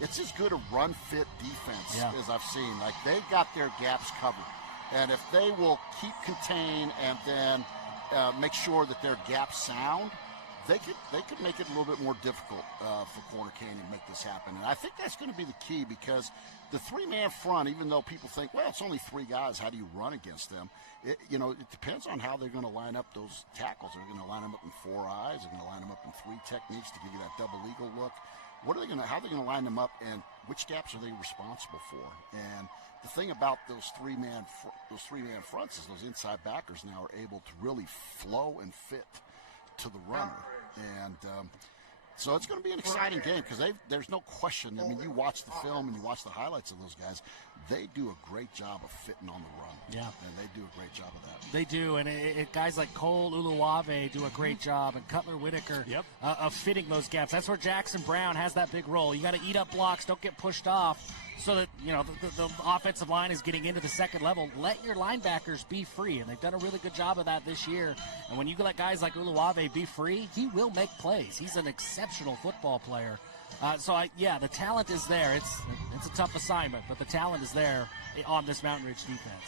it's as good a run-fit defense as I've seen. Like, they've got their gaps covered. And if they will keep contained and then make sure that their gaps sound, they could make it a little bit more difficult for Corner Canyon to make this happen. And I think that's going to be the key, because the 3-man front, even though people think, well, it's only 3 guys, how do you run against them? It depends on how they're going to line up those tackles. Are they going to line them up in 4 eyes? Are they going to line them up in 3 techniques to give you that double eagle look? How are they going to line them up, and which gaps are they responsible for? And the thing about those 3-man fronts is those inside backers now are able to really flow and fit to the runner. And So it's going to be an exciting game because there's no question. I mean, you watch the film and you watch the highlights of those guys. They do a great job of fitting on the run. Yeah. And they do a great job of that. They do, and guys like Cole Uluwave do a great job, and Cutler Whitaker of fitting those gaps. That's where Jackson Brown has that big role. You got to eat up blocks, don't get pushed off, so that the offensive line is getting into the second level. Let your linebackers be free, and they've done a really good job of that this year. And when you let guys like Uluwave be free, he will make plays. He's an exceptional football player. The talent is there. It's a tough assignment, but the talent is there on this Mountain Ridge defense.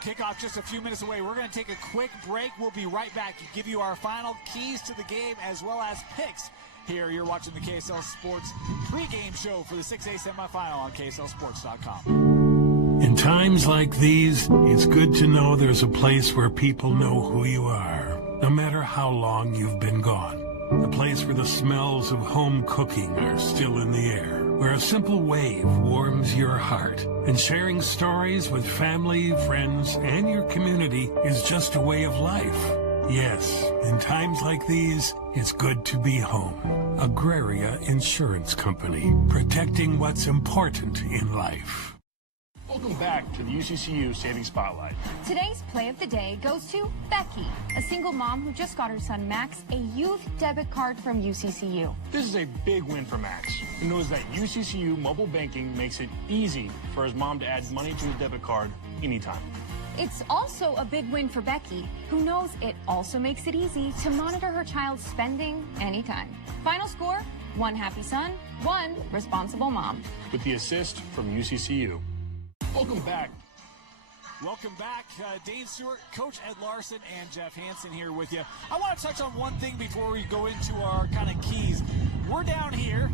Kickoff just a few minutes away. We're going to take a quick break. We'll be right back to give you our final keys to the game as well as picks. Here, you're watching the KSL Sports pregame show for the 6A semifinal on KSLSports.com. In times like these, it's good to know there's a place where people know who you are, no matter how long you've been gone. A place where the smells of home cooking are still in the air, where a simple wave warms your heart, and sharing stories with family, friends, and your community is just a way of life. Yes, in times like these, it's good to be home. Agraria Insurance Company, protecting what's important in life. Welcome back to the UCCU Savings Spotlight. Today's play of the day goes to Becky, a single mom who just got her son Max a youth debit card from UCCU. This is a big win for Max, who knows that UCCU mobile banking makes it easy for his mom to add money to his debit card anytime. It's also a big win for Becky, who knows it also makes it easy to monitor her child's spending anytime. Final score, 1 happy son, 1 responsible mom. With the assist from UCCU. Welcome back. Welcome back. Dave Stewart, Coach Ed Larson, and Jeff Hansen here with you. I want to touch on one thing before we go into our kind of keys. We're down here.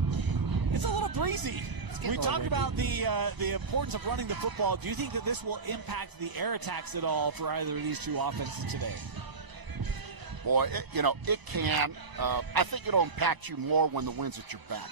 It's a little breezy. We talked about the importance of running the football. Do you think that this will impact the air attacks at all for either of these two offenses today? Boy, it can. I think it'll impact you more when the wind's at your back.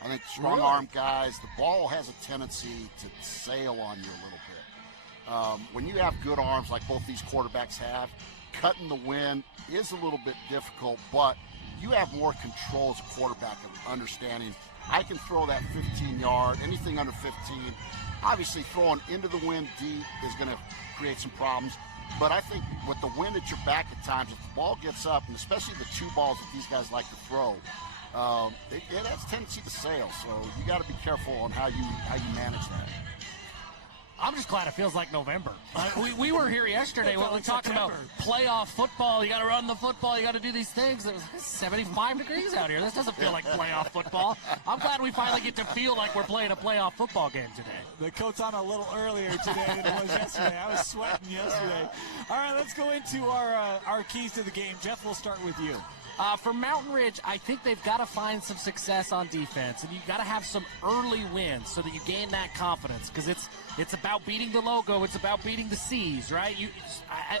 I think strong-arm guys, the ball has a tendency to sail on you a little bit. When you have good arms like both these quarterbacks have, cutting the wind is a little bit difficult, but you have more control as a quarterback of understanding I can throw that 15-yard, anything under 15. Obviously, throwing into the wind deep is going to create some problems. But I think with the wind at your back at times, if the ball gets up, and especially the two balls that these guys like to throw, it has a tendency to sail. So you got to be careful on how you manage that. I'm just glad it feels like November. We were here yesterday when we talked about playoff football. You got to run the football. You got to do these things. It was 75 degrees out here. This doesn't feel like playoff football. I'm glad we finally get to feel like we're playing a playoff football game today. The coat's on a little earlier today than it was yesterday. I was sweating yesterday. All right, let's go into our keys to the game. Jeff, we'll start with you. For Mountain Ridge, I think they've got to find some success on defense, and you've got to have some early wins so that you gain that confidence, because it's about beating the logo, it's about beating the C's, right?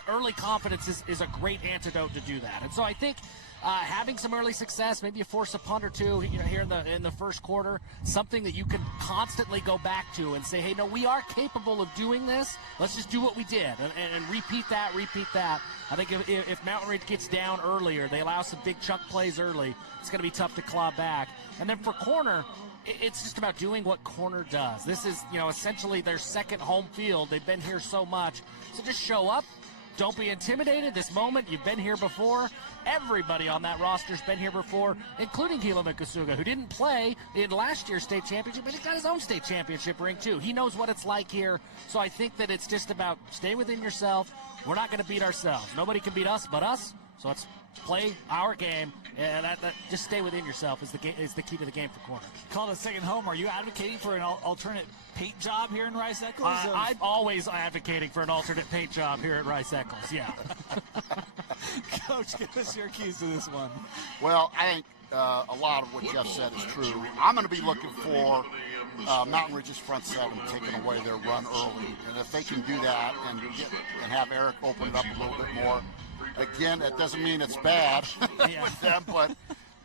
Early confidence is a great antidote to do that, and so I think having some early success, maybe you force a punt or two here in the first quarter, something that you can constantly go back to and say, hey, no, we are capable of doing this. Let's just do what we did and repeat that. I think if Mountain Ridge gets down earlier, they allow some big chunk plays early, it's going to be tough to claw back. And then for corner, it's just about doing what corner does. This is, essentially their second home field. They've been here so much. So just show up. Don't be intimidated. This moment, you've been here before. Everybody on that roster's been here before, including Hilo Mikasuga, who didn't play in last year's state championship, but he's got his own state championship ring, too. He knows what it's like here. So I think that it's just about stay within yourself. We're not going to beat ourselves. Nobody can beat us but us. So let's play our game, and just stay within yourself is the key to the game for corner. Called a second home. Are you advocating for an alternate paint job here in Rice-Eccles? I'm always advocating for an alternate paint job here at Rice-Eccles, yeah. Coach, give us your keys to this one. Well, I think a lot of what Jeff said is true. I'm going to be looking for Mountain Ridge's front seven taking away their run early, and if they can do that and have Eric open it up a little bit more. Again, that doesn't mean it's bad with them,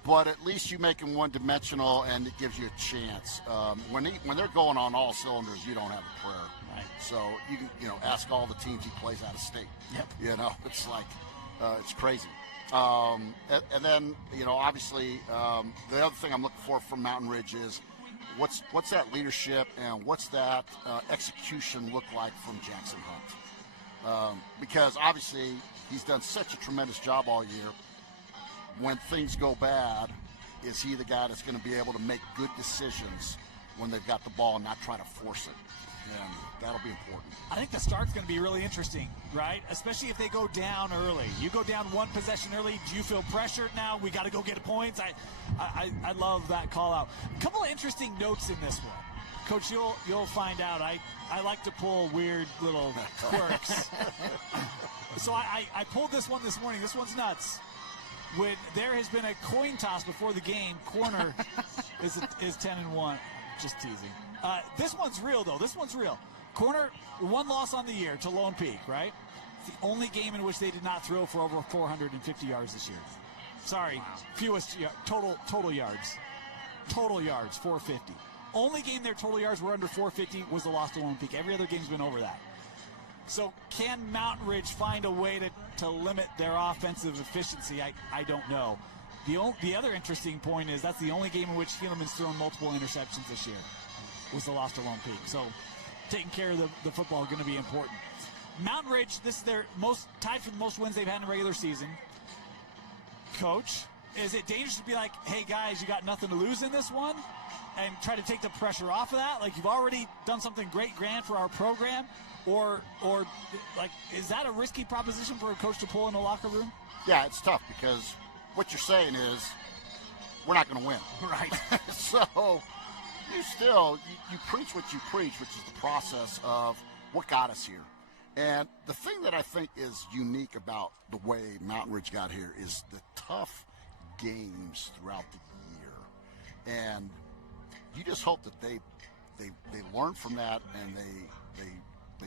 but at least you make them one-dimensional, and it gives you a chance. When they're going on all cylinders, you don't have a prayer. Right. So you can ask all the teams he plays out of state. Yep. It's like It's crazy. And then, obviously, the other thing I'm looking for from Mountain Ridge is what's that leadership and what's that execution look like from Jackson Hunt? Because obviously he's done such a tremendous job all year. When things go bad, is he the guy that's going to be able to make good decisions when they've got the ball and not try to force it? And that'll be important. I think the start's going to be really interesting, right? Especially if they go down early. You go down one possession early. Do you feel pressured now? We got to go get points. I love that call out. A couple of interesting notes in this one. Coach, you'll find out. I like to pull weird little quirks. So I pulled this one this morning. This one's nuts. When there has been a coin toss before the game, corner is 10-1. Just teasing. This one's real, though. This one's real. Corner, one loss on the year to Lone Peak, right? It's the only game in which they did not throw for over 450 yards this year. Sorry, fewest total yards. Total yards, 450. Only game their total yards were under 450 was the loss to Lone Peak. Every other game's been over that. So can Mountain Ridge find a way to limit their offensive efficiency? I don't know. The other interesting point is that's the only game in which Helaman's thrown multiple interceptions this year was the loss to Lone Peak. So taking care of the football is going to be important. Mountain Ridge, this is their tied for the most wins they've had in a regular season. Coach, is it dangerous to be like, hey guys, you got nothing to lose in this one? And try to take the pressure off of that? Like, you've already done something great, grand for our program? Or like, is that a risky proposition for a coach to pull in the locker room? Yeah, it's tough because what you're saying is we're not going to win. Right. So you preach what you preach, which is the process of what got us here. And the thing that I think is unique about the way Mountain Ridge got here is the tough games throughout the year. And you just hope that they learn from that and they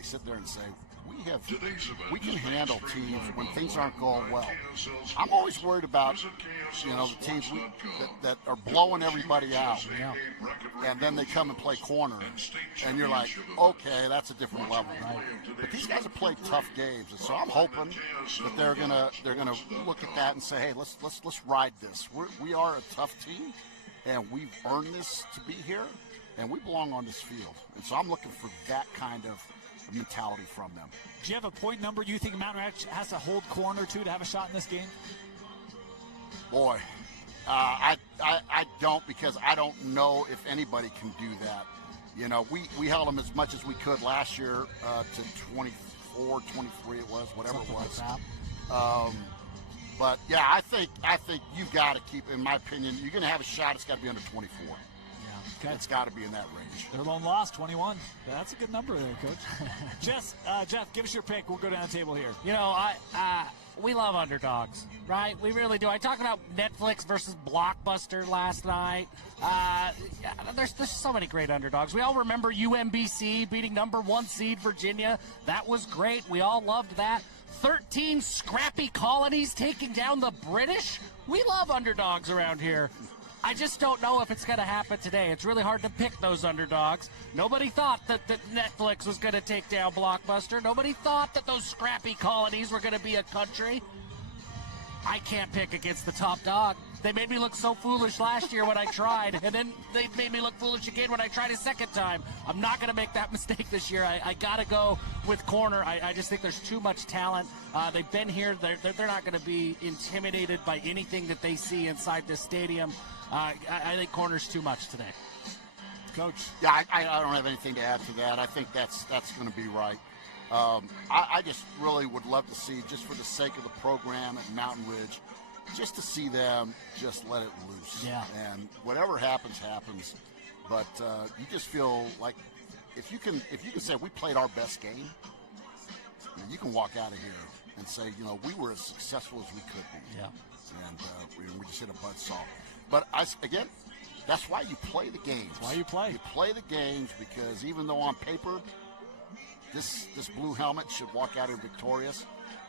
sit there and say, we can handle teams when things aren't going well. I'm always worried about the teams that are blowing everybody out, and then they come and play corner, and you're like, okay, that's a different level. But these guys have played tough games, and so I'm hoping that they're gonna look at that and say, hey, let's ride this. We are a tough team, and we've earned this to be here, and we belong on this field. And so I'm looking for that kind of mentality from them. Do you have a point number you think Mountain Ridge has to hold corner to have a shot in this game? Boy, I don't, because I don't know if anybody can do that. We held them as much as we could last year to 24, 23 it was, whatever it was. But yeah, I think you've got to keep, in my opinion, you're going to have a shot. It's got to be under 24. Okay. It's got to be in that range. Their lone loss, 21. That's a good number there, Coach. Jeff, give us your pick. We'll go down the table here. We love underdogs, right? We really do. I talked about Netflix versus Blockbuster last night. There's so many great underdogs. We all remember UMBC beating number 1 seed Virginia. That was great. We all loved that. 13 scrappy colonies taking down the British. We love underdogs around here. I just don't know if it's going to happen today. It's really hard to pick those underdogs. Nobody thought that Netflix was going to take down Blockbuster. Nobody thought that those scrappy colonies were going to be a country. I can't pick against the top dog. They made me look so foolish last year when I tried, and then they made me look foolish again when I tried a second time. I'm not going to make that mistake this year. I got to go with corner. I just think there's too much talent. They've been here. They're not going to be intimidated by anything that they see inside this stadium. I think corner's too much today. Coach? Yeah, I don't have anything to add to that. I think that's going to be right. I just really would love to see, just for the sake of the program at Mountain Ridge, just to see them just let it loose. Yeah. And whatever happens, happens. But you just feel like if you can say we played our best game, you can walk out of here and say, we were as successful as we could be. Yeah. And we just hit a buzzsaw. But again, that's why you play the games. That's why you play. You play the games because even though on paper this blue helmet should walk out here victorious,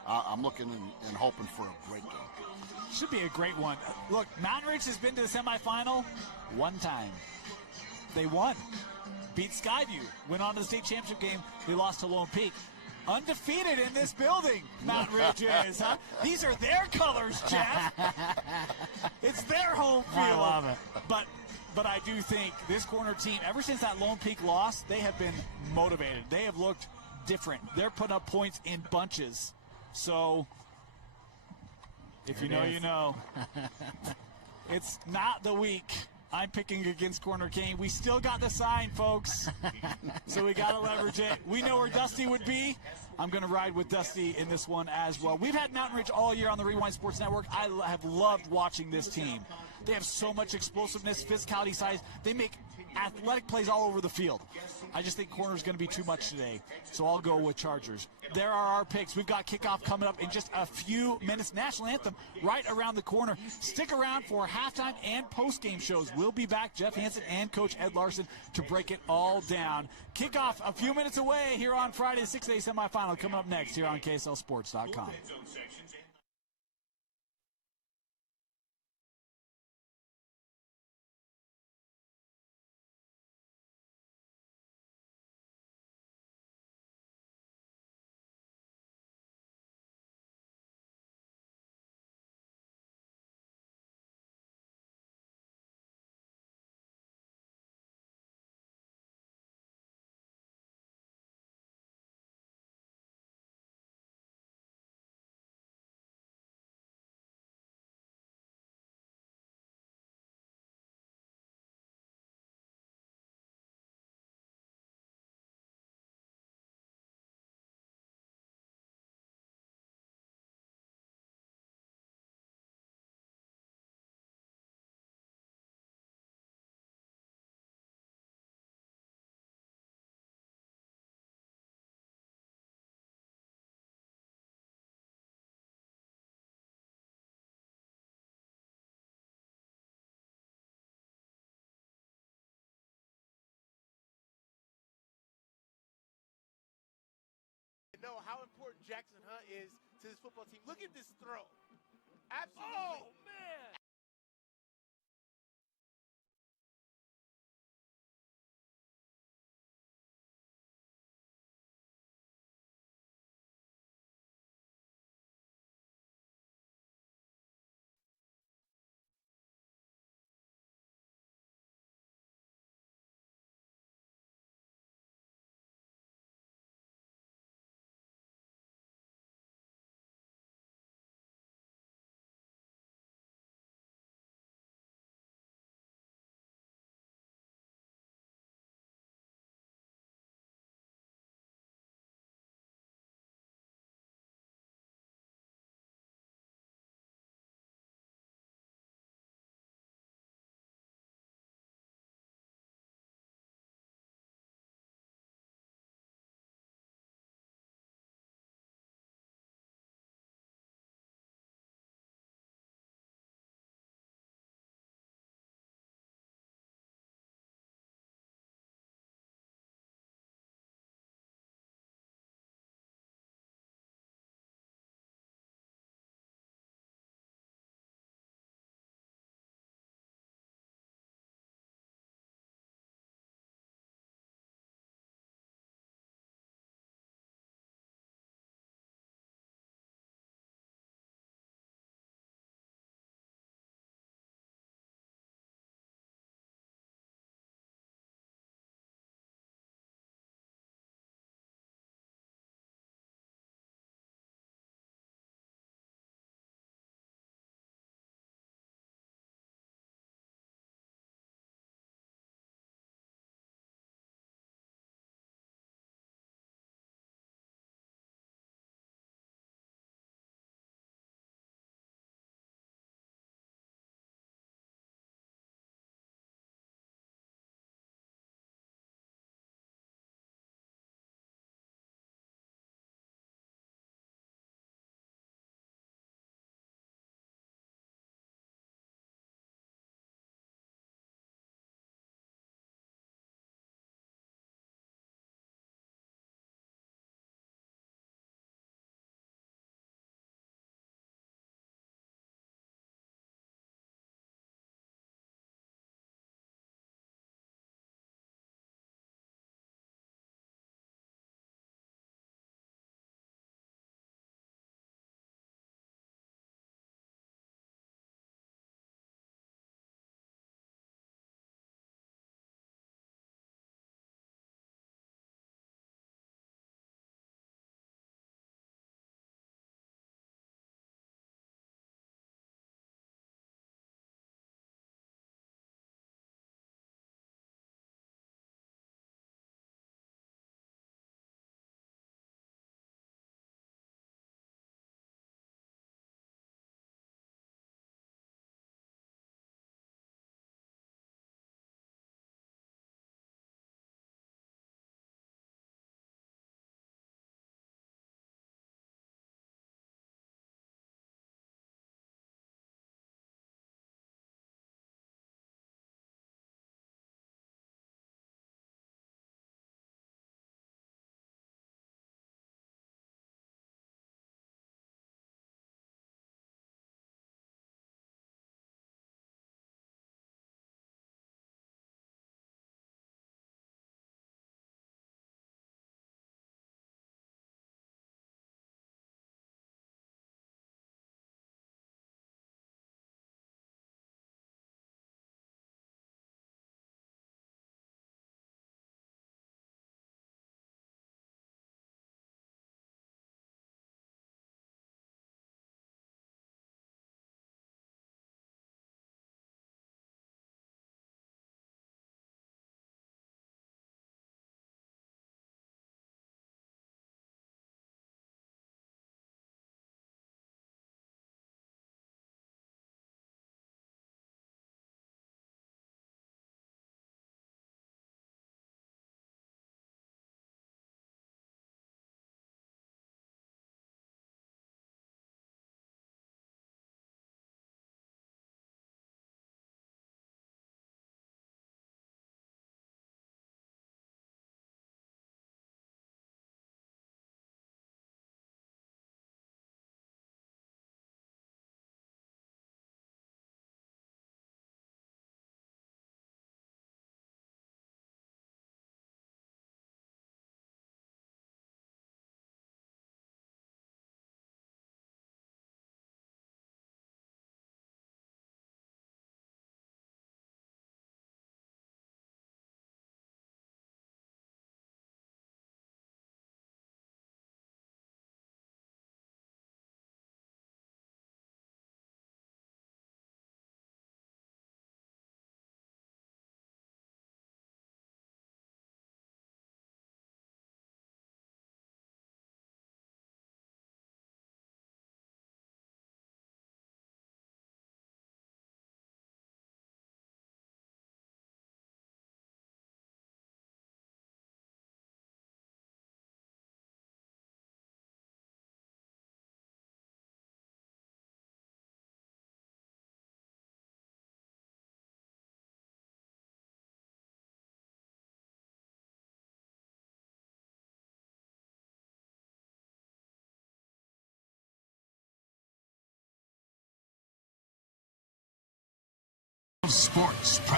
I'm looking and hoping for a great game. Should be a great one. Look, Mountain Ridge has been to the semifinal one time. They won. Beat Skyview. Went on to the state championship game. They lost to Lone Peak. Undefeated in this building, Mountain Ridge is, huh? These are their colors, Jeff. It's their home field. I love it. But I do think this corner team, ever since that Lone Peak loss, they have been motivated. They have looked different. They're putting up points in bunches. So, if you know, you know. It's not the week. I'm picking against Corner Kane. We still got the sign, folks. So we got to leverage it. We know where Dusty would be. I'm going to ride with Dusty in this one as well. We've had Mountain Ridge all year on the Rewind Sports Network. I have loved watching this team. They have so much explosiveness, physicality, size. They make athletic plays all over the field. I just think corner's going to be too much today, so I'll go with Chargers. There are our picks. We've got kickoff coming up in just a few minutes. National Anthem right around the corner. Stick around for halftime and post-game shows. We'll be back, Jeff Hansen and Coach Ed Larson, to break it all down. Kickoff a few minutes away here on Friday, the 6A semifinal, coming up next here on KSLSports.com. Know how important Jackson Hunt is to this football team. Look at this throw. Absolutely. Oh, man.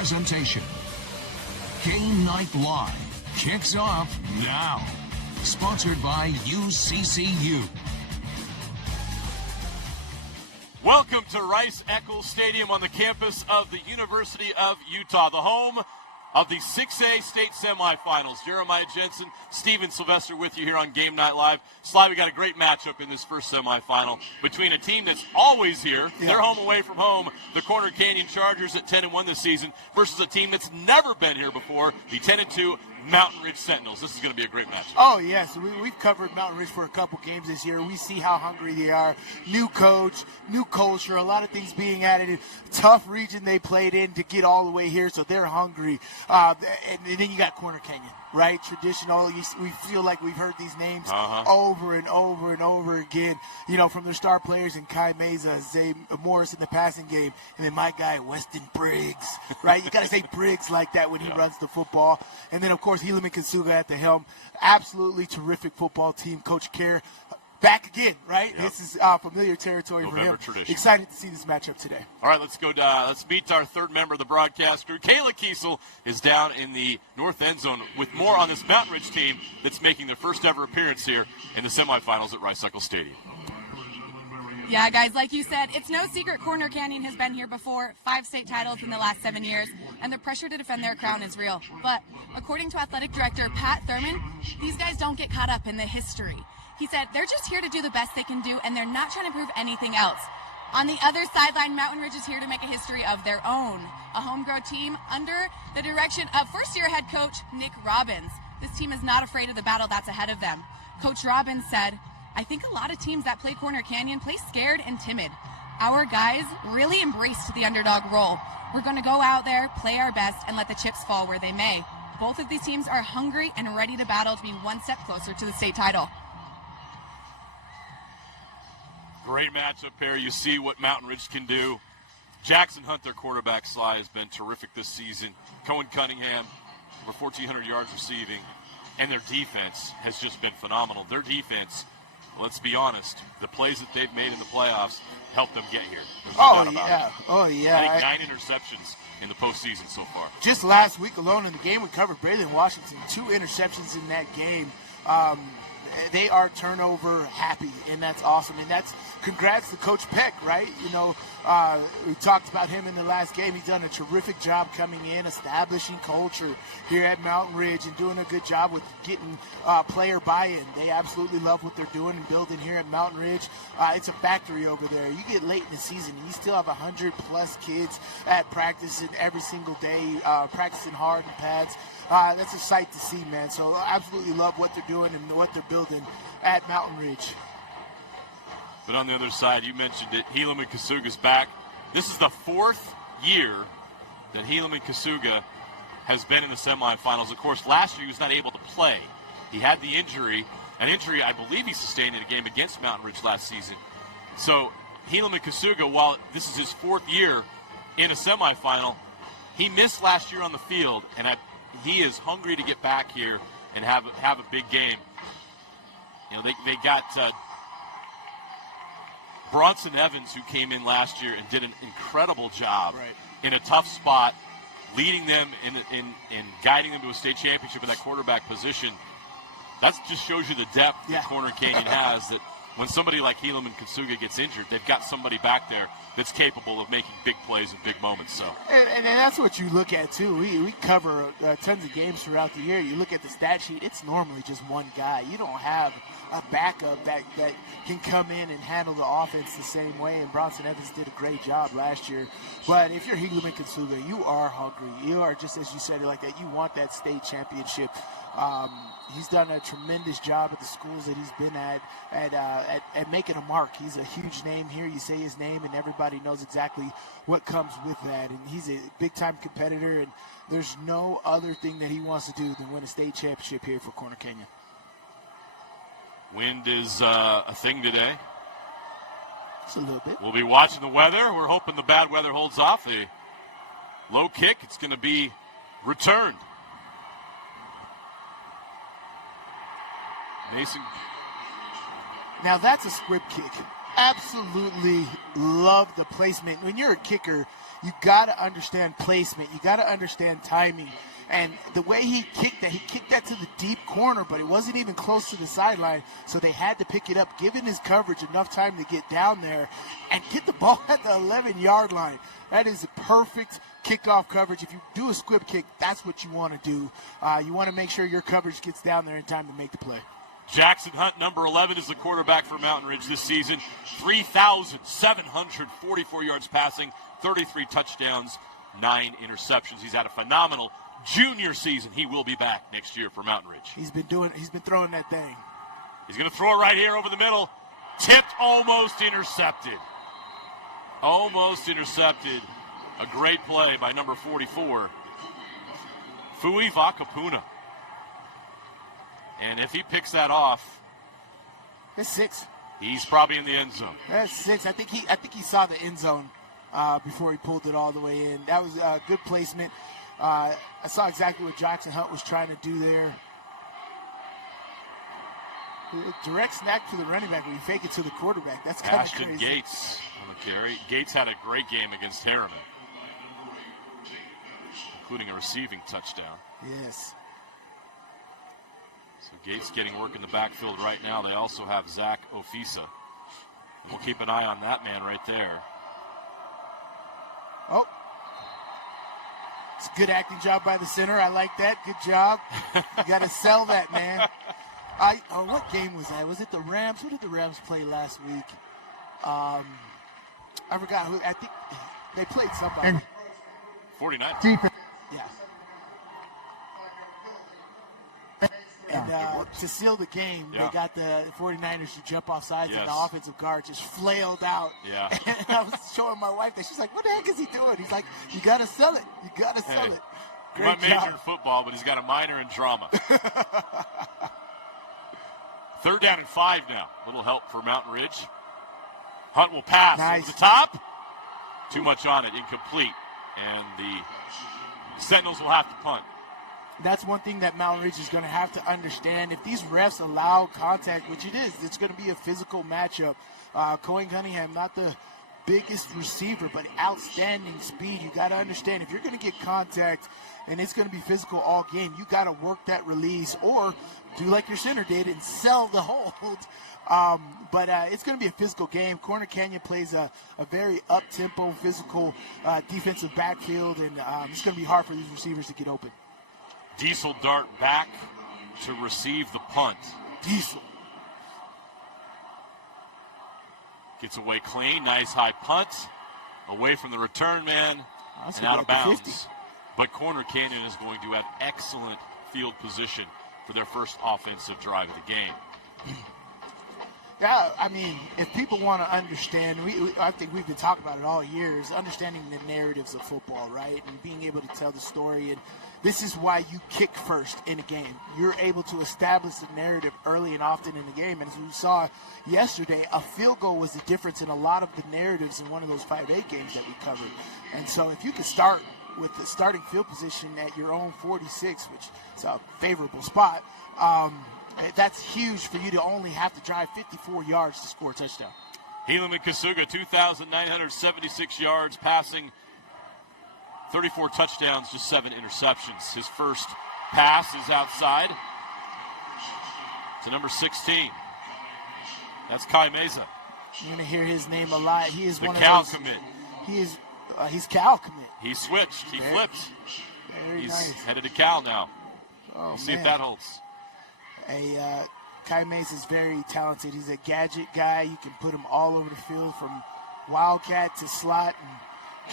presentation. Game Night Live kicks off now. Sponsored by UCCU. Welcome to Rice-Eccles Stadium on the campus of the University of Utah, the home of the 6A state semifinals. Jeremiah Jensen, Steven Sylvester with you here on Game Night Live. Sly, we got a great matchup in this first semifinal between a team that's always here. Yeah. They're home away from home, the Corner Canyon Chargers at 10-1 this season, versus a team that's never been here before, the 10-2 Mountain Ridge Sentinels. This is going to be a great match. Oh, yes. We've covered Mountain Ridge for a couple games this year. We see how hungry they are. New coach, new culture, a lot of things being added. Tough region they played in to get all the way here, so they're hungry. And then you got Corner Canyon, right? Traditional. We feel like we've heard these names over and over and over again, you know, from their star players in Kai Meza, Zay Morris in the passing game, and then my guy, Weston Briggs, right? You got to say Briggs like that when he runs the football. And then, of course, Helaman Kasuga at the helm. Absolutely terrific football team. Coach Kerr back again, right? Yep. This is familiar territory for him. Tradition. Excited to see this matchup today. All right, let's go down. Let's meet our third member of the broadcast crew. Kayla Kiesel is down in the north end zone with more on this Mountain Ridge team that's making their first ever appearance here in the semifinals at Rice-Eccles Stadium. Yeah, guys, like you said, it's no secret Corner Canyon has been here before, 5 state titles in the last 7 years, and the pressure to defend their crown is real. But according to athletic director Pat Thurman, these guys don't get caught up in the history. He said they're just here to do the best they can do, and they're not trying to prove anything else. On the other sideline, Mountain Ridge is here to make a history of their own, a homegrown team under the direction of first-year head coach Nick Robbins. This team is not afraid of the battle that's ahead of them. Coach Robbins said, I think a lot of teams that play Corner Canyon play scared and timid. Our guys really embraced the underdog role. We're going to go out there, play our best, and let the chips fall where they may. Both of these teams are hungry and ready to battle to be one step closer to the state title. Great matchup here. You see what Mountain Ridge can do. Jackson Hunt, their quarterback, Sly, has been terrific this season. Cohen Cunningham, over 1,400 yards receiving. And their defense has just been phenomenal. Their defense, let's be honest, the plays that they've made in the playoffs helped them get here. Oh, yeah. I think 9 interceptions in the postseason so far. Just last week alone in the game, we covered Braylon Washington, 2 interceptions in that game. They are turnover happy, and that's awesome. And that's congrats to Coach Peck, right? You know, we talked about him in the last game. He's done a terrific job coming in, establishing culture here at Mountain Ridge, and doing a good job with getting player buy-in. They absolutely love what they're doing and building here at Mountain Ridge. It's a factory over there. You get late in the season, and you still have 100-plus kids at practice every single day, practicing hard in pads. That's a sight to see, man. So I absolutely love what they're doing and what they're building at Mountain Ridge. But on the other side, you mentioned it, Helaman Kasuga's back. This is the 4th year that Helaman Kasuga has been in the semifinals. Of course, last year he was not able to play. He had the injury, an injury I believe he sustained in a game against Mountain Ridge last season. So Helaman Kasuga, while this is his 4th year in a semifinal, he missed last year on the field, and he is hungry to get back here and have a big game. You know, they got Bronson Evans, who came in last year and did an incredible job in a tough spot, leading them in guiding them to a state championship in that quarterback position. That just shows you the depth that Corner Canyon has, that when somebody like Helaman Kasuga gets injured, they've got somebody back there that's capable of making big plays and big moments. So, and that's what you look at too. We cover tons of games throughout the year. You look at the stat sheet; it's normally just one guy. You don't have a backup that can come in and handle the offense the same way. And Bronson Evans did a great job last year. But if you're Helaman Kasuga, you are hungry. You are, just as you said it like that. You want that state championship. He's done a tremendous job at the schools that he's been at making a mark. He's a huge name here. You say his name, and everybody knows exactly what comes with that. And he's a big-time competitor, and there's no other thing that he wants to do than win a state championship here for Corner Canyon. Wind is a thing today. Just a little bit. We'll be watching the weather. We're hoping the bad weather holds off. The low kick, it's going to be returned. Mason. Now that's a squib kick. absolutely love the placement. When you're a kicker, you got to understand placement. You got to understand timing. And the way he kicked that to the deep corner, but it wasn't even close to the sideline, so they had to pick it up, giving his coverage enough time to get down there and get the ball at the 11-yard line. That is a perfect kickoff coverage. If you do a squib kick, that's what you want to do. You want to make sure your coverage gets down there in time to make the play. Jackson Hunt, number 11, is the quarterback for Mountain Ridge this season. 3,744 yards passing, 33 touchdowns, 9 interceptions. He's had a phenomenal junior season. He will be back next year for Mountain Ridge. He's been throwing that thing. He's going to throw it right here over the middle. Tipped, almost intercepted. Almost intercepted. A great play by number 44, Fui Vakapuna. And if he picks that off, that's 6. He's probably in the end zone. That's 6. I think he saw the end zone before he pulled it all the way in. That was a good placement. I saw exactly what Jackson Hunt was trying to do there. Direct snap to the running back when you fake it to the quarterback. That's kind of crazy. Ashton Gates on the carry. Gates had a great game against Harriman, including a receiving touchdown. Yes. So Gates getting work in the backfield right now. They also have Zach Ofisa. And we'll keep an eye on that man right there. Oh. It's a good acting job by the center. I like that. Good job. You got to sell that, man. What game was that? Was it the Rams? Who did the Rams play last week? I forgot who. I think they played somebody. 49. Defense. Yeah. And to seal the game, they got the 49ers to jump off sides, and the offensive guard just flailed out. Yeah. And I was showing my wife that. She's like, what the heck is he doing? He's like, you got to sell it. You got to sell it. He might major in football, but he's got a minor in drama. 3rd down and 5 now. Little help for Mountain Ridge. Hunt will pass over the top. Too much on it, incomplete. And the Sentinels will have to punt. That's one thing that Mountain Ridge is going to have to understand. If these refs allow contact, which it is, it's going to be a physical matchup. Cohen Cunningham, not the biggest receiver, but outstanding speed. You got to understand, if you're going to get contact and it's going to be physical all game, you got to work that release or do like your center did and sell the hold. But it's going to be a physical game. Corner Canyon plays a very up-tempo, physical defensive backfield, and it's going to be hard for these receivers to get open. Diesel dart back to receive the punt. Diesel. Gets away clean. Nice high punt. Away from the return man and out of bounds. But Corner Canyon is going to have excellent field position for their first offensive drive of the game. Yeah, I mean, if people want to understand, I think we've been talking about it all year, is understanding the narratives of football, right? And being able to tell the story. And this is why you kick first in a game. You're able to establish the narrative early and often in the game. And as we saw yesterday, a field goal was the difference in a lot of the narratives in one of those 5A games that we covered. And so if you could start with the starting field position at your own 46, which is a favorable spot, that's huge for you to only have to drive 54 yards to score a touchdown. Helaman Kasuga, 2,976 yards passing, 34 touchdowns, just 7 interceptions. His first pass is outside to number 16. That's Kai Meza. You're going to hear his name a lot. He is one of Cal those. commit. He's Cal commit. He switched. He flipped. He's nice. headed to Cal now. Oh, we'll see if that holds. Kai Meza is very talented. He's a gadget guy. You can put him all over the field from wildcat to slot and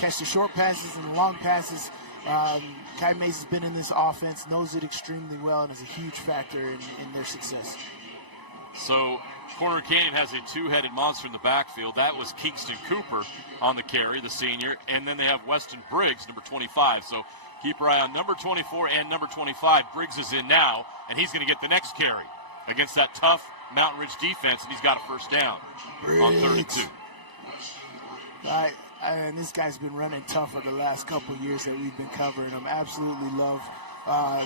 catch the short passes and the long passes. Kai Meza's been in this offense, knows it extremely well, and is a huge factor in their success. So Corner Canyon has a two-headed monster in the backfield. That was Kingston Cooper on the carry, the senior. And then they have Weston Briggs, number 25. So keep your eye on number 24 and number 25. Briggs is in now, and he's going to get the next carry against that tough Mountain Ridge defense, and he's got a first down on 32. And this guy's been running tough for the last couple of years that we've been covering him. Absolutely love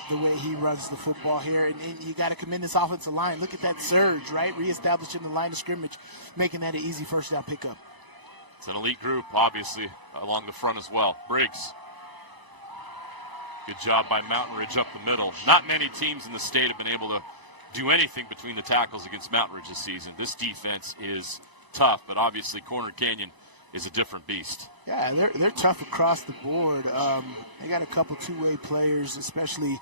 the way he runs the football here. And you got to commend this offensive line. Look at that surge, right? Reestablishing the line of scrimmage, making that an easy first down pickup. It's an elite group, obviously, along the front as well. Briggs. Good job by Mountain Ridge up the middle. Not many teams in the state have been able to do anything between the tackles against Mountain Ridge this season. This defense is tough, but obviously Corner Canyon is a different beast. Yeah, they're tough across the board. They got a couple two-way players, especially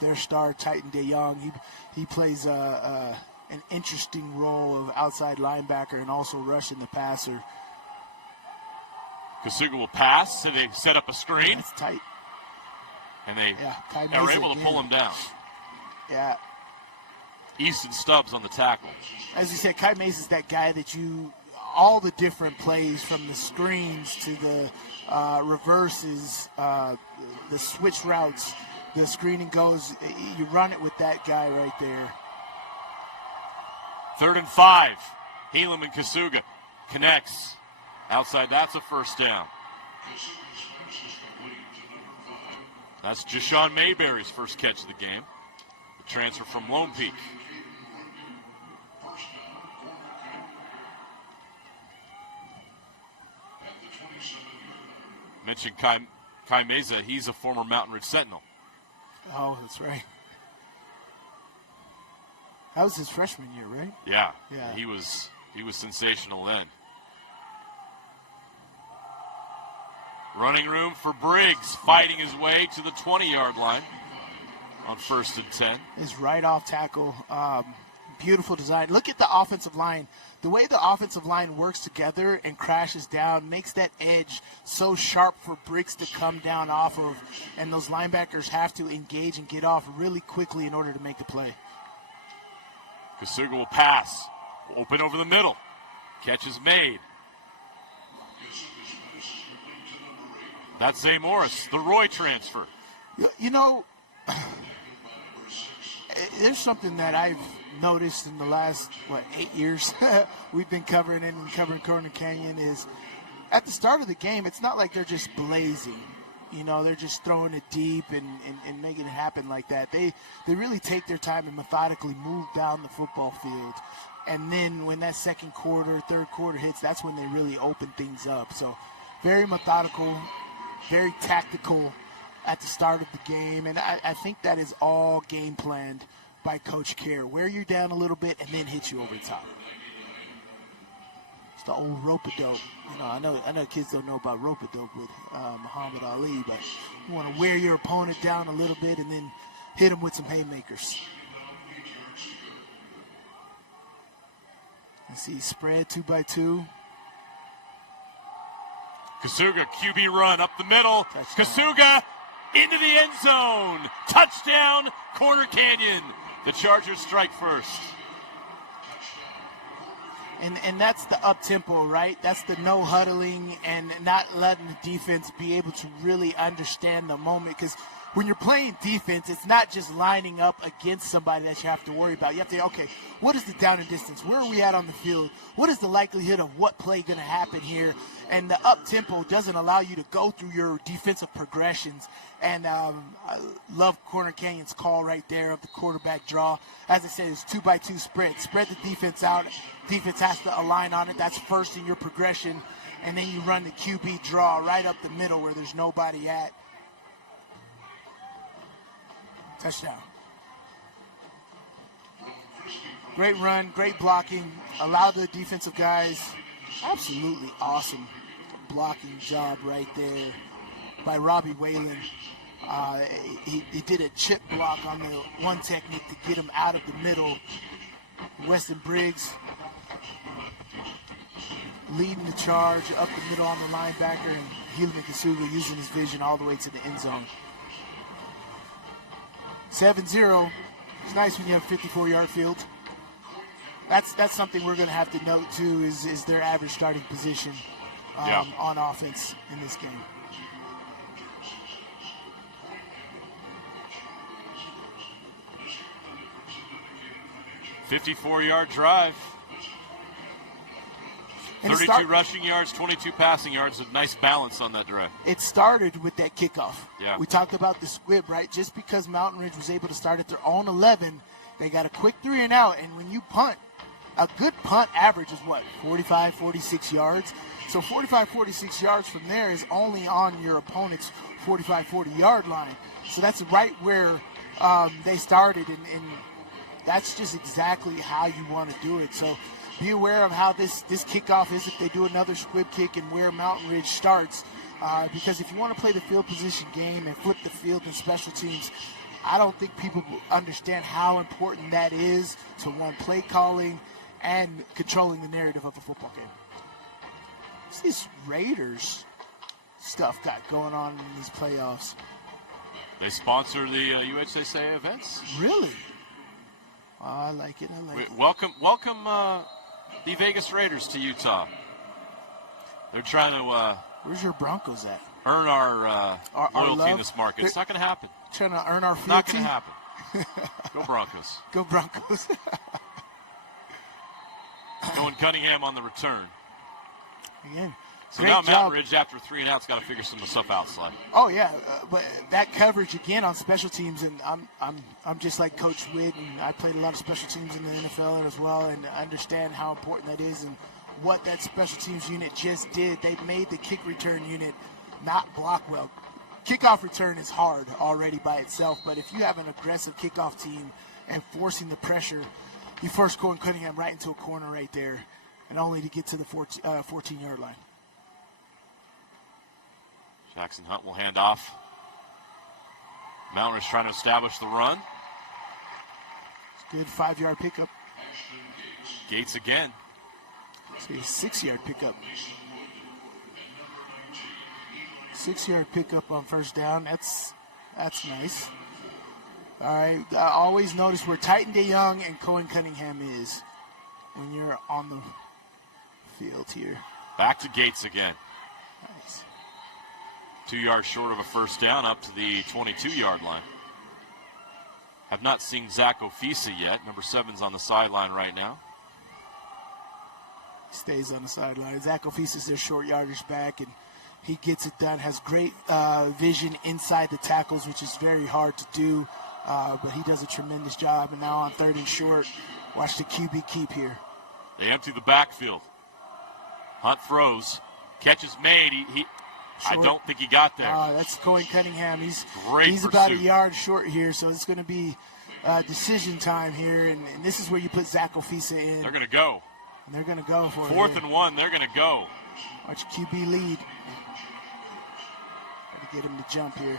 their star Titan DeYoung. He plays an interesting role of outside linebacker and also rushing the passer. Kasuga will pass, so they set up a screen. It's tight. And they are able to pull him down. Yeah. Easton Stubbs on the tackle. As you said, Kai Mays is that guy that all the different plays from the screens to the reverses, the switch routes, the screening goes, you run it with that guy right there. 3rd and 5. Helam and Kasuga connects. Outside, that's a first down. That's Jashawn Mayberry's first catch of the game. The transfer from Lone Peak. Mentioned Kai Meza. He's a former Mountain Ridge Sentinel. Oh, that's right. That was his freshman year, right? Yeah. Yeah. He was sensational then. Running room for Briggs, fighting his way to the 20-yard line on 1st and 10. His right off tackle, beautiful design. Look at the offensive line. The way the offensive line works together and crashes down makes that edge so sharp for Briggs to come down off of, and those linebackers have to engage and get off really quickly in order to make the play. Kasuga will pass. Open over the middle. Catch is made. That's Zay Morris, the Roy transfer. You know, there's something that I've noticed in the last, 8 years we've been covering Corner Canyon is at the start of the game, it's not like they're just blazing. You know, they're just throwing it deep and making it happen like that. They really take their time and methodically move down the football field. And then when that second quarter, third quarter hits, that's when they really open things up. So very methodical, very tactical at the start of the game. And I think that is all game planned by Coach Kerr. Wear you down a little bit and then hit you over the top. It's the old rope-a-dope. You know, I know kids don't know about rope-a-dope with Muhammad Ali, but you want to wear your opponent down a little bit and then hit him with some haymakers. Let's see, spread 2x2. Kasuga, QB run up the middle. Touchdown. Kasuga into the end zone. Touchdown, Corner Canyon. The Chargers strike first. And that's the up-tempo, right? That's the no huddling and not letting the defense be able to really understand the moment. Because when you're playing defense, it's not just lining up against somebody that you have to worry about. You have to, okay, what is the down and distance? Where are we at on the field? What is the likelihood of what play going to happen here? And the up-tempo doesn't allow you to go through your defensive progressions. And I love Corner Canyon's call right there of the quarterback draw. As I said, it's 2x2 spread. Spread the defense out. Defense has to align on it. That's first in your progression. And then you run the QB draw right up the middle where there's nobody at. Touchdown. Great run, great blocking. Allow the defensive guys. Absolutely awesome blocking job right there by Robbie Whalen. He did a chip block on the one technique to get him out of the middle. Weston Briggs leading the charge up the middle on the linebacker, and Helam Kasuga using his vision all the way to the end zone. 7-0. It's nice when you have a 54-yard field. That's something we're going to have to note, too, is their average starting position on offense in this game. .54-yard drive. And 32 rushing yards, 22 passing yards. A nice balance on that drive. It started with that kickoff. Yeah. We talked about the squib, right? Just because Mountain Ridge was able to start at their own 11, they got a quick 3 and out. And when you punt, a good punt average is what, 45, 46 yards? So 45, 46 yards from there is only on your opponent's 45, 40-yard line. So that's right where they started, and that's just exactly how you want to do it. So be aware of how this kickoff is if they do another squib kick and where Mountain Ridge starts. Because if you want to play the field position game and flip the field in special teams, I don't think people understand how important that is to one, play calling and controlling the narrative of a football game. What's this Raiders stuff got going on in these playoffs? They sponsor the UHSA events. Really? Oh, I like it. Welcome the Vegas Raiders to Utah. They're trying to. Where's your Broncos at? Earn our loyalty love. in this market. It's not going to happen. Trying to earn our fealty? Not going to happen. Go Broncos. Go Broncos. Going Cunningham on the return. Again. So now Mountain Ridge, after 3 and out's got to figure some stuff out, Sly. Oh yeah, but that coverage again on special teams, and I'm just like Coach Witt, and I played a lot of special teams in the NFL as well, and I understand how important that is and what that special teams unit just did. They made the kick return unit not block well. Kickoff return is hard already by itself, but if you have an aggressive kickoff team and forcing the pressure, you force Cohen Cunningham right into a corner right there, and only to get to the 14-yard line. Jackson Hunt will hand off. Mountain Ridge trying to establish the run. It's a good 5-yard pickup. Gates again. So a 6-yard pickup. 6-yard pickup on first down. That's nice. All right. I always notice where Titan DeYoung and Cohen Cunningham is when you're on the field here. Back to Gates again. Nice. 2 yards short of a first down up to the 22-yard line. Have not seen Zach Ofisa yet. Number 7's on the sideline right now. Stays on the sideline. Zach Ofisa is their short yardage back, and he gets it done. Has great vision inside the tackles, which is very hard to do, but he does a tremendous job. And now on 3rd and short, watch the QB keep here. They empty the backfield. Hunt throws. Catch is made. I don't think he got there. That's Cohen Cunningham. He's Great about pursuit. a yard short here, so it's going to be decision time here. And this is where you put Zach Ofisa in. They're going to go. And they're going to go for 4th it. and 1. They're going to go. Watch QB lead. Got to get him to jump here.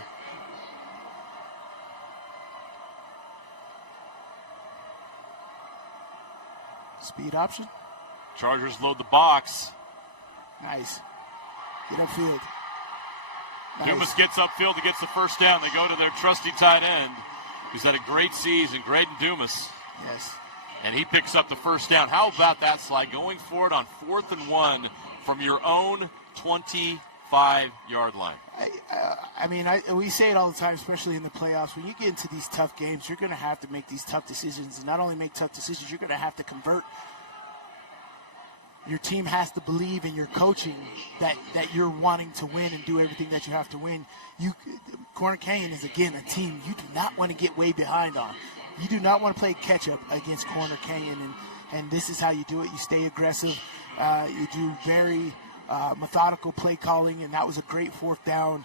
Speed option. Chargers load the box. Nice. Get upfield. Nice. Dumas gets upfield. He gets the first down. They go to their trusty tight end, who's had a great season, Graydon Dumas. Yes. And he picks up the first down. How about that, Sly? Going for it on 4th and 1 from your own 25-yard line. We say it all the time, especially in the playoffs. When you get into these tough games, you're going to have to make these tough decisions. And not only make tough decisions, you're going to have to convert. Your team has to believe in your coaching that you're wanting to win and do everything that you have to win. Corner Canyon is, again, a team you do not want to get way behind on. You do not want to play catch-up against Corner Canyon, and this is how you do it. You stay aggressive. You do very methodical play calling, and that was a great 4th down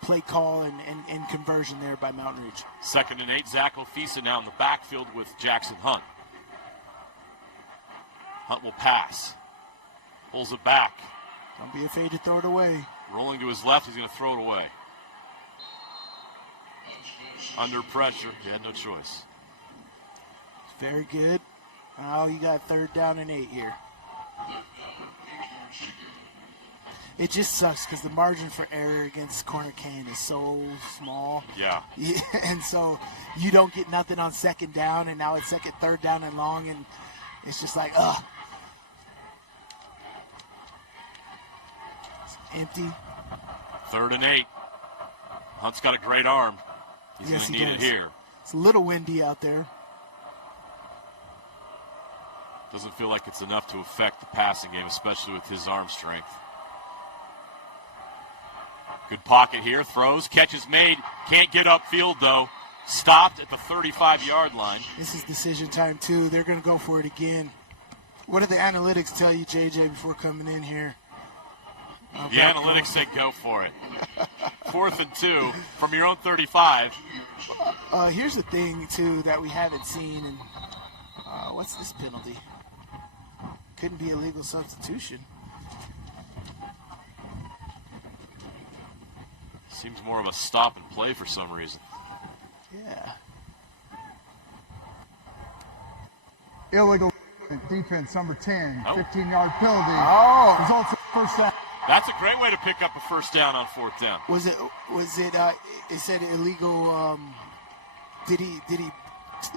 play call and conversion there by Mountain Ridge. 2nd and 8, Zach Ofisa now in the backfield with Jackson Hunt. Hunt will pass. Pulls it back. Don't be afraid to throw it away. Rolling to his left, he's going to throw it away. Under pressure, he had no choice. Very good. Now you got 3rd down and 8 here. It just sucks because the margin for error against Corner Canyon is so small. Yeah. And so you don't get nothing on 2nd down, and now it's 3rd down and long, and it's just like, ugh. It's empty. 3rd and 8. Hunt's got a great arm. He's Yes, going to he need it does. here. It's a little windy out there. Doesn't feel like it's enough to affect the passing game, especially with his arm strength. Good pocket here, throws, catches made, can't get upfield though. Stopped at the 35-yard line. This is decision time too. They're going to go for it again. What did the analytics tell you, JJ, before coming in here? The analytics say go for it. 4th and 2 from your own 35. Here's the thing too that we haven't seen, and what's this penalty? Couldn't be a legal substitution. Seems more of a stop and play for some reason. Yeah. Illegal defense, number 10, 15-yard penalty. Oh. Results in first down. That's a great way to pick up a first down on 4th down. It said illegal,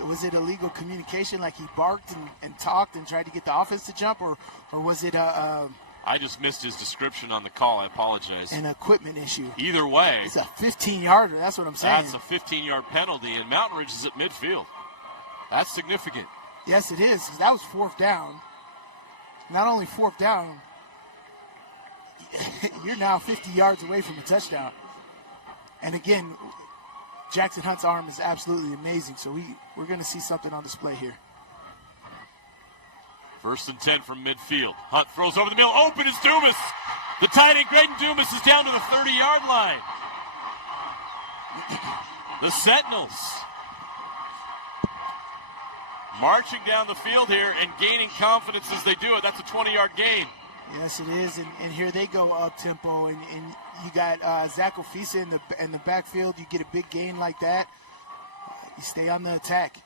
was it illegal communication, like he barked and talked and tried to get the offense to jump, or was it I just missed his description on the call. I apologize. An equipment issue? Either way. It's a 15-yarder. That's what I'm saying. That's a 15-yard penalty, and Mountain Ridge is at midfield. That's significant. Yes, it is. That was 4th down. Not only 4th down, you're now 50 yards away from a touchdown. And again, Jackson Hunt's arm is absolutely amazing, so we're going to see something on display here. 1st and 10 from midfield. Hunt throws over the middle. Open is Dumas. The tight end, Graydon Dumas, is down to the 30-yard line. The Sentinels marching down the field here and gaining confidence as they do it. That's a 20-yard gain. Yes, it is, and here they go up-tempo, and you got Zach Ofisa in the backfield. You get a big gain like that, you stay on the attack.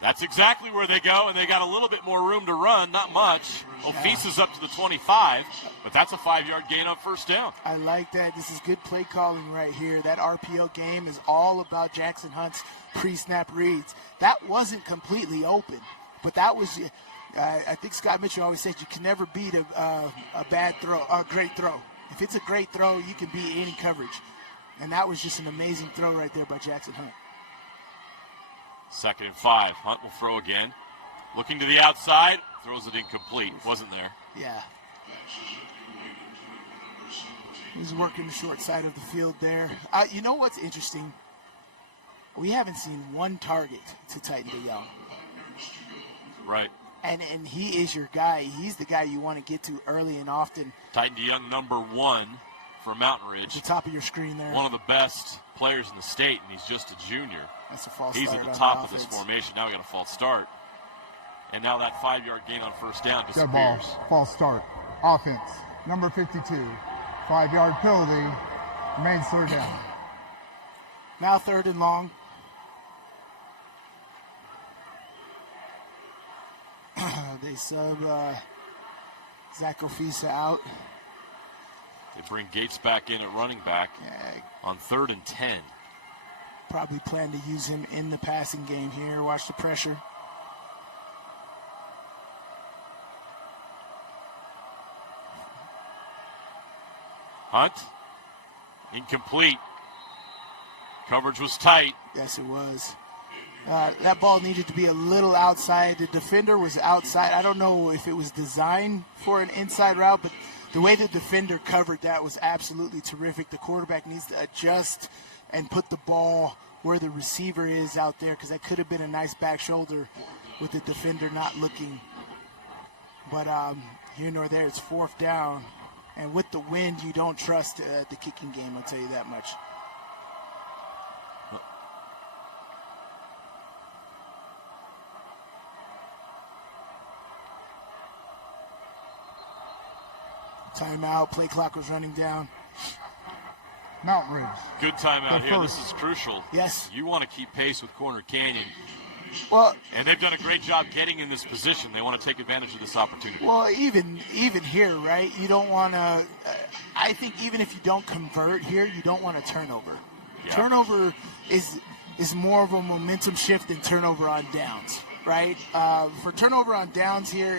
That's exactly where they go, and they got a little bit more room to run, not much. Ofisa's up to the 25, but that's a 5-yard gain on first down. I like that. This is good play calling right here. That RPO game is all about Jackson Hunt's pre-snap reads. That wasn't completely open, but that was I think Scott Mitchell always said you can never beat a bad throw, a great throw. If it's a great throw, you can beat any coverage. And that was just an amazing throw right there by Jackson Hunt. 2nd and 5. Hunt will throw again. Looking to the outside. Throws it incomplete. Wasn't there. Yeah. He's working the short side of the field there. You know what's interesting? We haven't seen one target to Titan DeYoung. Right. And he is your guy. He's the guy you want to get to early and often. Titan DeYoung, number 1 for Mountain Ridge. At the top of your screen there. One of the best players in the state, and he's just a junior. That's a false He's start. at the top of this formation. Now we got a false start. And now that 5-yard gain on first down disappears. Dead ball, false start. Offense, number 52. 5-yard penalty. Remains 3rd down. Now 3rd and long. They sub Zach Ofisa out. They bring Gates back in at running back on 3rd and 10. Probably plan to use him in the passing game here. Watch the pressure. Hunt. Incomplete. Coverage was tight. Yes, it was. That ball needed to be a little outside. The defender was outside. I don't know if it was designed for an inside route, but the way the defender covered that was absolutely terrific. The quarterback needs to adjust and put the ball where the receiver is out there, because that could have been a nice back shoulder with the defender not looking. But here nor there, it's 4th down. And with the wind, you don't trust the kicking game, I'll tell you that much. Timeout. Play clock was running down. Mountain Ridge. Good timeout here. This is crucial. Yes. You want to keep pace with Corner Canyon. Well, and they've done a great job getting in this position. They want to take advantage of this opportunity. Well, even here, right? You don't want to. I think even if you don't convert here, you don't want a turnover. Yeah. Turnover is more of a momentum shift than turnover on downs, right? For turnover on downs here,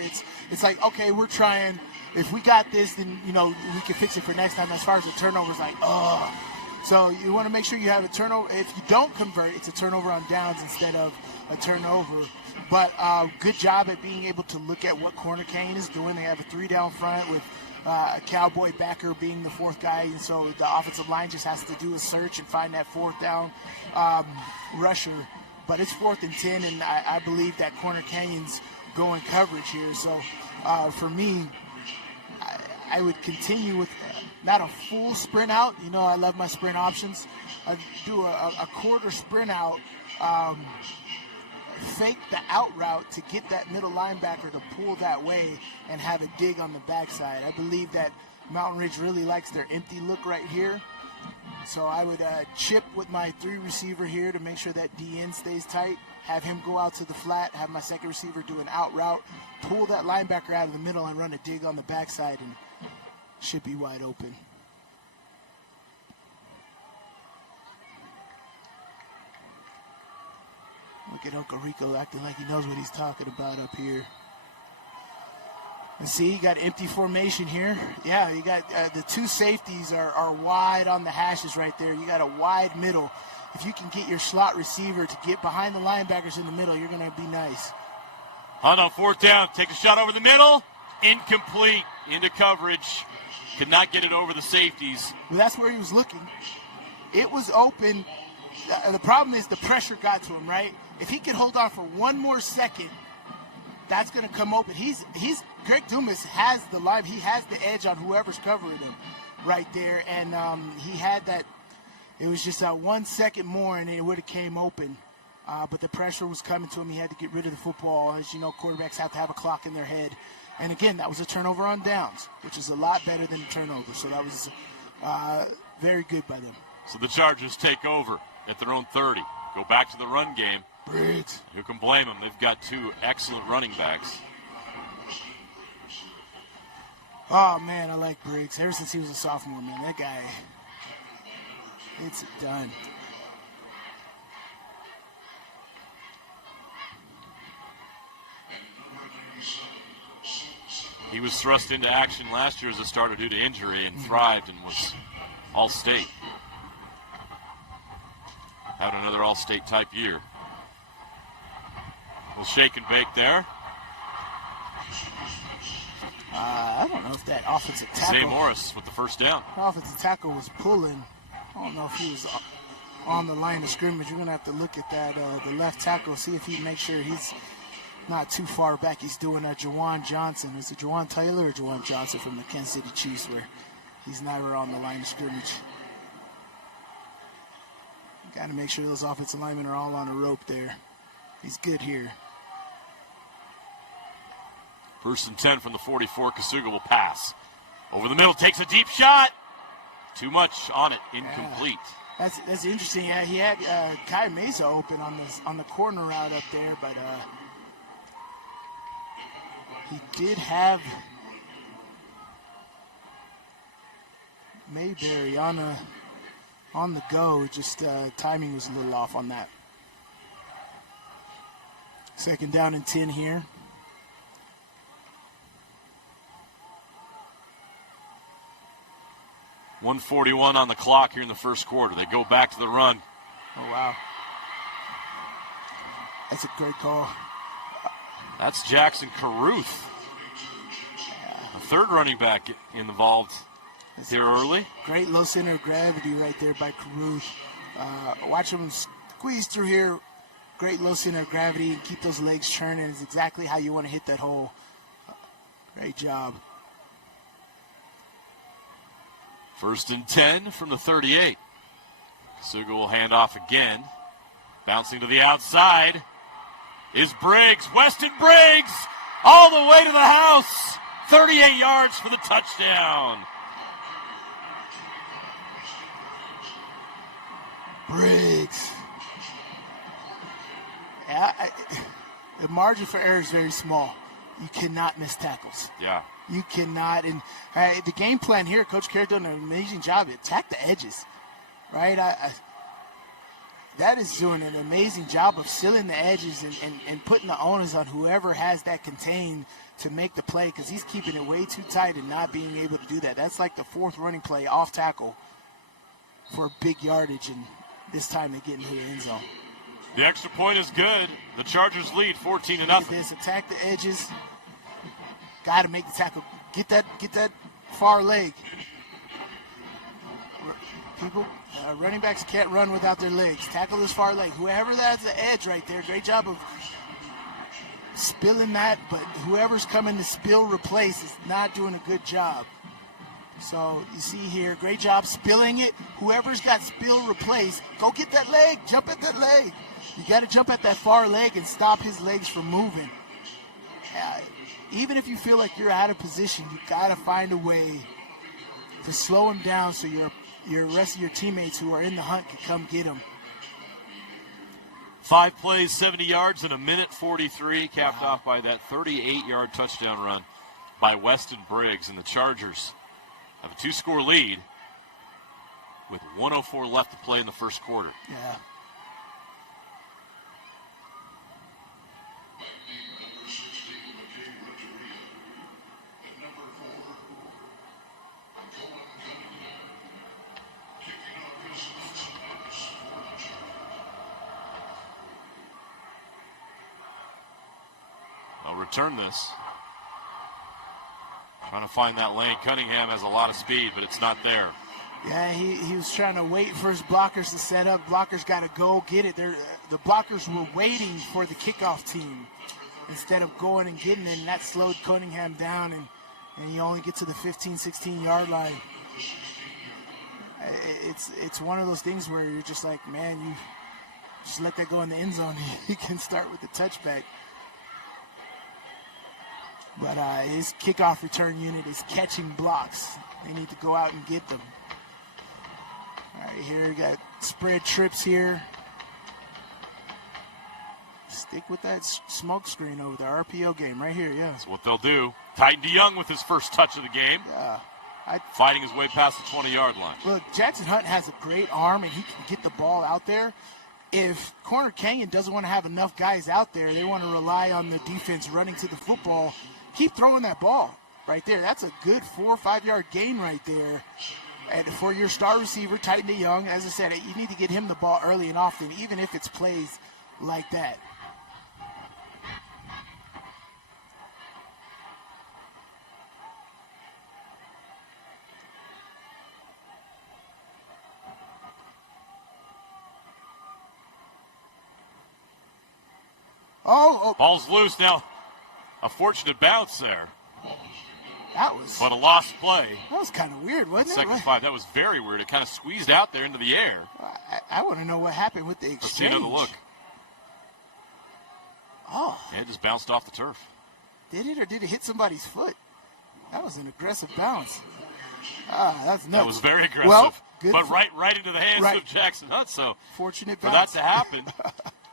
it's like, okay, we're trying. If we got this, then we can fix it for next time. As far as the turnovers, like, So you want to make sure you have a turnover. If you don't convert, it's a turnover on downs instead of a turnover. But good job at being able to look at what Corner Canyon is doing. They have a 3 down front with a Cowboy backer being the 4th guy. And so the offensive line just has to do a search and find that 4th down rusher. But it's 4th and 10, and I believe that Corner Canyon's going coverage here. So for me, I would continue with not a full sprint out. You know, I love my sprint options. I do a quarter sprint out, fake the out route to get that middle linebacker to pull that way and have a dig on the backside. I believe that Mountain Ridge really likes their empty look right here. So I would chip with my 3 receiver here to make sure that DN stays tight, have him go out to the flat, have my second receiver do an out route, pull that linebacker out of the middle and run a dig on the backside, and should be wide open. Look at Uncle Rico acting like he knows what he's talking about up here. And see, you got empty formation here. Yeah, you got the 2 safeties are wide on the hashes right there. You got a wide middle. If you can get your slot receiver to get behind the linebackers in the middle, you're going to be nice. Hunt on 4th down. Take a shot over the middle. Incomplete. Into coverage. Could not get it over the safeties. Well, that's where he was looking. It was open. The problem is the pressure got to him, right? If he can hold on for 1 more second, that's going to come open. Greg Dumas has the line. He has the edge on whoever's covering him right there. And he had that. It was just 1 second more, and it would have came open. But the pressure was coming to him. He had to get rid of the football. As you know, quarterbacks have to have a clock in their head. And again, that was a turnover on downs, which is a lot better than a turnover. So that was very good by them. So the Chargers take over at their own 30. Go back to the run game. Briggs. Who can blame them? They've got 2 excellent running backs. Oh, man, I like Briggs. Ever since he was a sophomore, man, that guy, it's done. He was thrust into action last year as a starter due to injury and thrived and was All-State. Had another All-State type year. We'll shake and bake there. I don't know if that offensive tackle. Zay Morris with the first down. Offensive tackle was pulling. I don't know if he was on the line of scrimmage. You're going to have to look at that, the left tackle, see if he makes sure he's not too far back. He's doing Jawan Johnson. Is it Jawan Taylor or Jawan Johnson from the Kansas City Chiefs, where he's never on the line of scrimmage? Got to make sure those offensive linemen are all on a rope there. He's good here. 1st and 10 from the 44. Kasuga will pass. Over the middle, takes a deep shot. Too much on it, incomplete. Yeah, that's interesting. Yeah, he had Kai Mesa open on the corner route up there, but he did have Mayberry on the go. Just timing was a little off on that. 2nd down and 10 here. .141 on the clock here in the first quarter. They go back to the run. Oh, wow. That's a great call. That's Jackson Caruth. A 3rd running back involved here early. Great low center of gravity right there by Caruth. Watch him squeeze through here. Great low center of gravity and keep those legs churning. It's exactly how you want to hit that hole. Great job. 1st and 10 from the 38. Kasuga will hand off again. Bouncing to the outside is Briggs. Weston Briggs all the way to the house. 38 yards for the touchdown. Briggs. Yeah, the margin for error is very small. You cannot miss tackles. Yeah. You cannot. And the game plan here, Coach Kerr done an amazing job. Attack the edges, right? That is doing an amazing job of sealing the edges and putting the onus on whoever has that contained to make the play, because he's keeping it way too tight and not being able to do that. That's like the 4th running play off tackle. for big yardage, and this time they get into the end zone. The extra point is good. The Chargers lead 14-0. This attack the edges. Got to make the tackle. Get that far leg. People, running backs can't run without their legs. Tackle this far leg. Whoever that's the edge right there, great job of spilling that, but whoever's coming to spill replace is not doing a good job. So you see here, great job spilling it. Whoever's got spill replace, go get that leg. Jump at that leg. You got to jump at that far leg and stop his legs from moving. Even if you feel like you're out of position, you got to find a way to slow him down so your rest of your teammates who are in the hunt can come get him. 5 plays, 70 yards in a minute 43, capped off by that 38-yard touchdown run by Weston Briggs. And the Chargers have a 2-score lead with 1:04 left to play in the first quarter. Yeah. I'll return this. Trying to find that lane. Cunningham has a lot of speed, but it's not there. Yeah, he was trying to wait for his blockers to set up. Blockers got to go get it. The blockers were waiting for the kickoff team instead of going and getting it, and that slowed Cunningham down, and you only get to the 15, 16-yard line. It's one of those things where you're just like, man, you just let that go in the end zone. He can start with the touchback. But his kickoff return unit is catching blocks. They need to go out and get them. All right, here we got spread trips here. Stick with that smoke screen over the RPO game right here, yeah. That's what they'll do. Titan DeYoung with his first touch of the game. Yeah. Fighting his way past the 20-yard line. Look, Jackson Hunt has a great arm, and he can get the ball out there. If Corner Canyon doesn't want to have enough guys out there, they want to rely on the defense running to the football. Keep throwing that ball right there. That's a good 4 or 5 yard gain right there. And for your star receiver, Titan DeYoung, as I said, you need to get him the ball early and often, even if it's plays like that. Oh. Ball's loose now. A fortunate bounce there. That was. But a lost play. That was kind of weird, wasn't it? Second 5. That was very weird. It kind of squeezed out there into the air. I want to know what happened with the exchange. Let's see another look. Oh. Yeah, it just bounced off the turf. Did it, or did it hit somebody's foot? That was an aggressive bounce. That's nuts. That was very aggressive. Well, but right into the hands of Jackson Hunt. So fortunate for bounce. that to happen,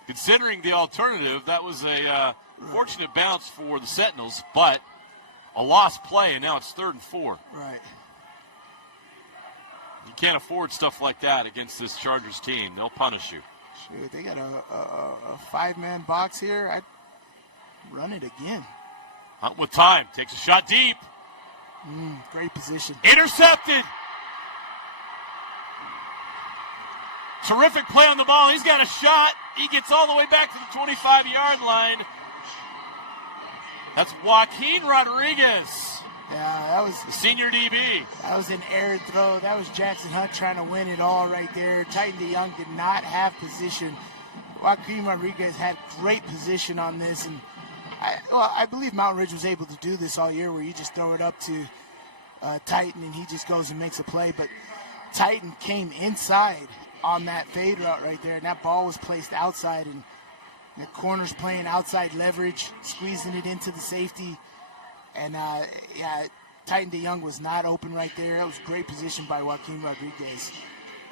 considering the alternative, that was a fortunate bounce for the Sentinels, but a lost play, and now it's 3rd and 4. Right. You can't afford stuff like that against this Chargers team. They'll punish you. Shoot, they got a 5-man box here. I'd run it again. Hunt with time. Takes a shot deep. Great position. Intercepted. Terrific play on the ball. He's got a shot. He gets all the way back to the 25-yard line. That's Joaquin Rodriguez. Yeah, that was the senior DB. That was an errant throw. That was Jackson Hunt trying to win it all right there. Titan DeYoung did not have position. Joaquin Rodriguez had great position on this, and I believe Mountain Ridge was able to do this all year, where you just throw it up to Titan and he just goes and makes a play. But Titan came inside on that fade route right there, and that ball was placed outside, and the corner's playing outside leverage, squeezing it into the safety. And, Titan DeYoung was not open right there. That was great position by Joaquin Rodriguez.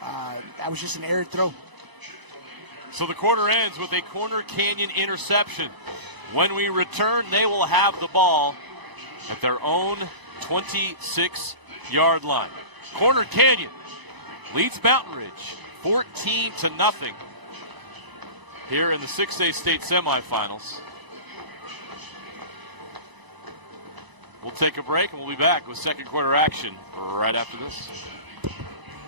That was just an errant throw. So the quarter ends with a Corner Canyon interception. When we return, they will have the ball at their own 26-yard line. Corner Canyon leads Mountain Ridge 14-0 here in the 6A state semifinals. We'll take a break and we'll be back with second quarter action right after this.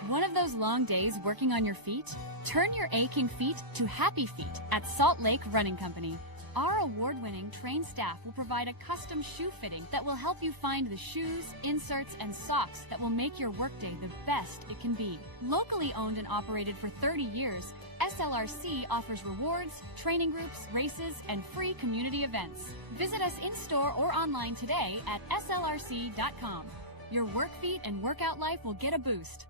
One of those long days working on your feet? Turn your aching feet to happy feet at Salt Lake Running Company. Our award-winning trained staff will provide a custom shoe fitting that will help you find the shoes, inserts, and socks that will make your workday the best it can be. Locally owned and operated for 30 years, SLRC offers rewards, training groups, races, and free community events. Visit us in-store or online today at slrc.com. Your work feet and workout life will get a boost.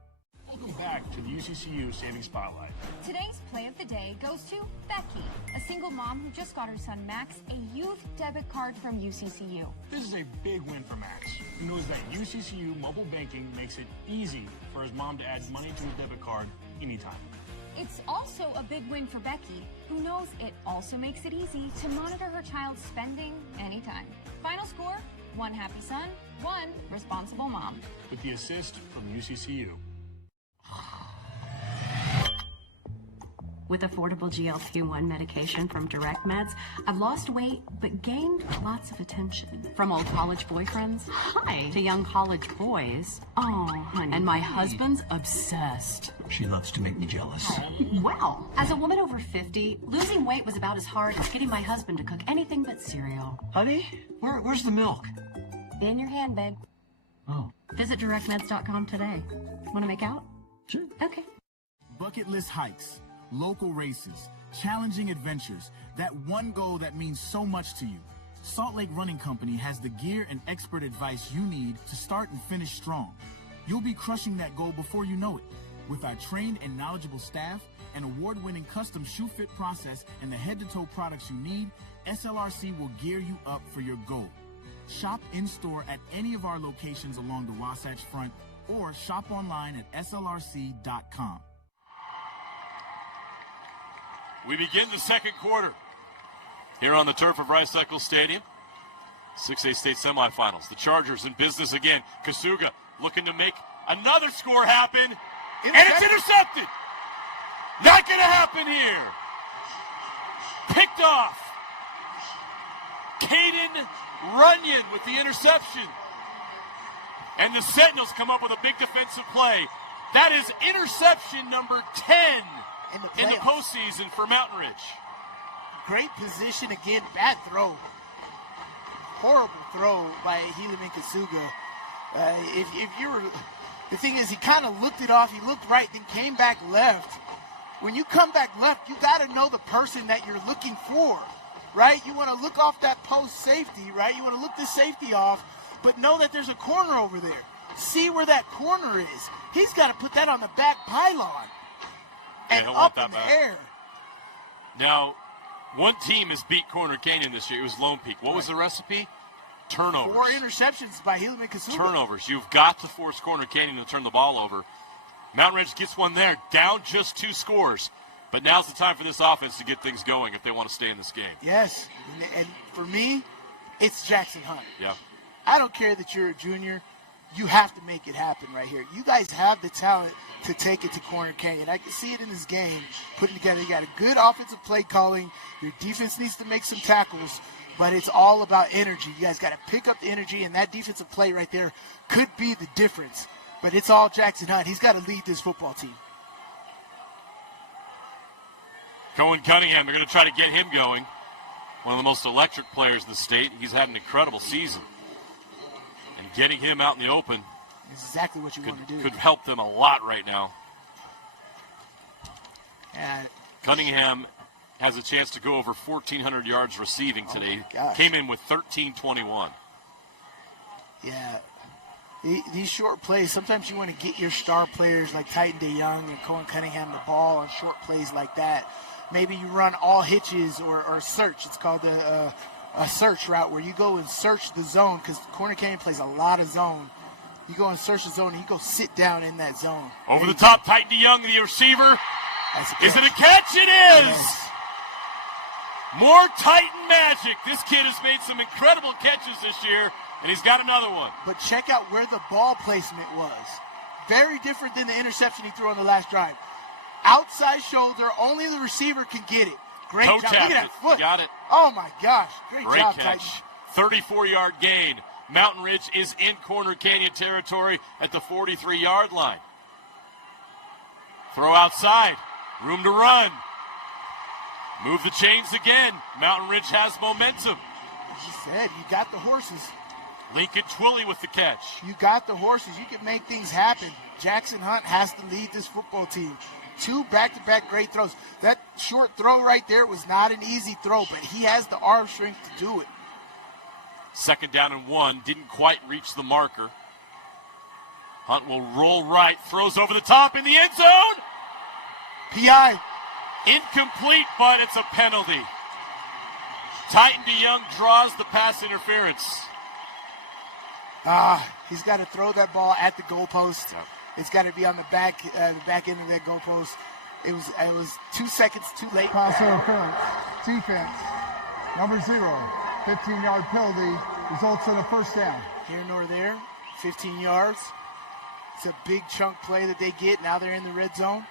Welcome back to the UCCU Saving Spotlight. Today's play of the day goes to Becky, a single mom who just got her son Max a youth debit card from UCCU. This is a big win for Max, who knows that UCCU mobile banking makes it easy for his mom to add money to his debit card anytime. It's also a big win for Becky, who knows it also makes it easy to monitor her child's spending anytime. Final score, 1 happy son, 1 responsible mom. With the assist from UCCU. With affordable GLP-1 medication from Direct Meds, I've lost weight but gained lots of attention. From old college boyfriends, hi, to young college boys. Oh, honey. And my husband's obsessed. She loves to make me jealous. Wow. As a woman over 50, losing weight was about as hard as getting my husband to cook anything but cereal. Honey, where's the milk? In your hand, babe. Oh. Visit directmeds.com today. Want to make out? Sure. Okay. Bucket list hikes, local races, challenging adventures, that one goal that means so much to you. Salt Lake Running Company has the gear and expert advice you need to start and finish strong. You'll be crushing that goal before you know it. With our trained and knowledgeable staff, an award-winning custom shoe fit process, and the head-to-toe products you need, SLRC will gear you up for your goal. Shop in-store at any of our locations along the Wasatch Front or shop online at slrc.com. We begin the second quarter here on the turf of Rice-Eccles Stadium. 6A state semifinals. The Chargers in business again. Kasuga looking to make another score happen, and it's intercepted. Not going to happen here. Picked off. Caden Runyon with the interception. And the Sentinels come up with a big defensive play. That is interception number 10 in the postseason for Mountain Ridge. Great position again, bad throw. Horrible throw by Helaman Kasuga. The thing is, he kind of looked it off. He looked right, then came back left. When you come back left, you got to know the person that you're looking for, right? You want to look off that post safety, right? You want to look the safety off, but know that there's a corner over there. See where that corner is. He's got to put that on the back pylon and up in the air. Now, one team has beat Corner Canyon this year. It was Lone Peak. What was the recipe? Turnovers. 4 interceptions by Helaman Kasuga. Turnovers. You've got to force Corner Canyon to turn the ball over. Mountain Ridge gets one there, down just 2 scores. But now's the time for this offense to get things going if they want to stay in this game. Yes, and for me, it's Jackson Hunt. Yeah. I don't care that you're a junior. You have to make it happen right here. You guys have the talent to take it to Corner Canyon. I can see it in this game, putting together. You got a good offensive play calling. Your defense needs to make some tackles, but it's all about energy. You guys got to pick up the energy, and that defensive play right there could be the difference. But it's all Jackson Hunt. He's got to lead this football team. Cohen Cunningham, they're going to try to get him going. One of the most electric players in the state. He's had an incredible season. And getting him out in the open is exactly what you want to do. Could help them a lot right now. Cunningham has a chance to go over 1,400 yards receiving today. Came in with 1321. Yeah. These short plays, sometimes you want to get your star players like Titan DeYoung and Cohen Cunningham the ball on short plays like that. Maybe you run all hitches or search. It's called a search route where you go and search the zone because Corner Canyon plays a lot of zone. You go and search the zone and you go sit down in that zone. Over the top, Titan DeYoung, the receiver. Is it a catch? It is! Yes. More Titan magic. This kid has made some incredible catches this year, and he's got another one. But check out where the ball placement was. Very different than the interception he threw on the last drive. Outside shoulder, only the receiver can get it. Great job. Look at that foot. Got it. Oh, my gosh. Great job, catch. Titan. 34-yard gain. Mountain Ridge is in Corner Canyon territory at the 43-yard line. Throw outside. Room to run. Move the chains again. Mountain Ridge has momentum. As you said, you got the horses. Lincoln Twilley with the catch. You got the horses. You can make things happen. Jackson Hunt has to lead this football team. 2 back-to-back great throws. That short throw right there was not an easy throw, but he has the arm strength to do it. 2nd down and 1. Didn't quite reach the marker. Hunt will roll right. Throws over the top in the end zone. PI. Incomplete, but it's a penalty. Titan DeYoung draws the pass interference. He's got to throw that ball at the goalpost. It's got to be on the back end of that goalpost. It was 2 seconds too late. Pass interference. Defense. Number 0. 15-yard penalty. Results in a first down. Here nor there. 15 yards. It's a big chunk play that they get. Now they're in the red zone.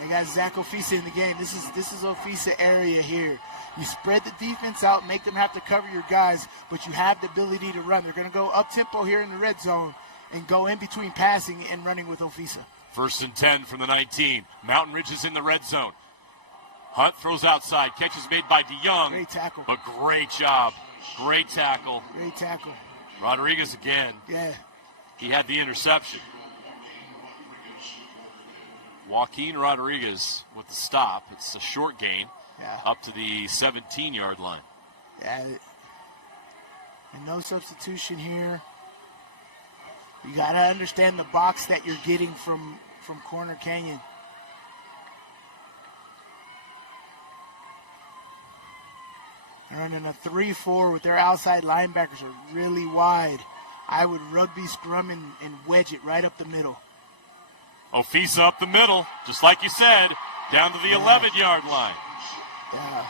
They got Zach Ofisa in the game. This is Ofisa area here. You spread the defense out, make them have to cover your guys, but you have the ability to run. They're going to go up-tempo here in the red zone and go in between passing and running with Ofisa. 1st and 10 from the 19. Mountain Ridge is in the red zone. Hunt throws outside. Catch is made by DeYoung. Great tackle. But great job. Great tackle. Great tackle. Rodriguez again. Yeah. He had the interception. Joaquin Rodriguez with the stop. It's a short gain. Yeah. Up to the 17-yard line. Yeah. And no substitution here. You got to understand the box that you're getting from Corner Canyon. They're running a 3-4 with their outside linebackers are really wide. I would rugby scrum and wedge it right up the middle. Ofisa up the middle, just like you said, down to the 11-yard line. Yeah,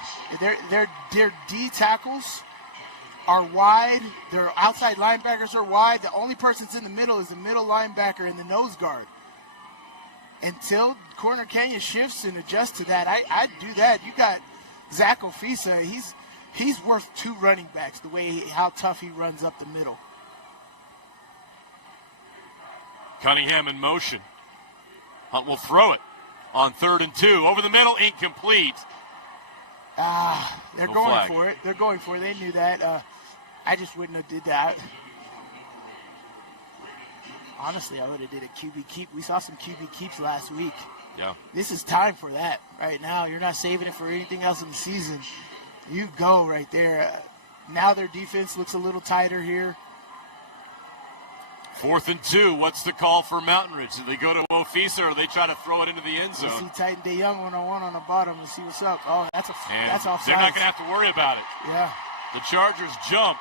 their D tackles are wide. Their outside linebackers are wide. The only person that's in the middle is the middle linebacker and the nose guard. Until Corner Canyon shifts and adjusts to that, I'd do that. You got Zach Ofisa. He's worth 2 running backs, the way how tough he runs up the middle. Cunningham in motion. Hunt will throw it on 3rd and 2. Over the middle, incomplete. They're going for it. They're going for it. They knew that. I just wouldn't have did that. Honestly, I would have did a QB keep. We saw some QB keeps last week. Yeah. This is time for that right now. You're not saving it for anything else in the season. You go right there. Now their defense looks a little tighter here. 4th and 2. What's the call for Mountain Ridge? Do they go to Ofisa or they try to throw it into the end zone? You see Titan DeYoung 101 on the bottom. Let's see what's up. Oh, that's offside. They're not going to have to worry about it. Yeah. The Chargers jump.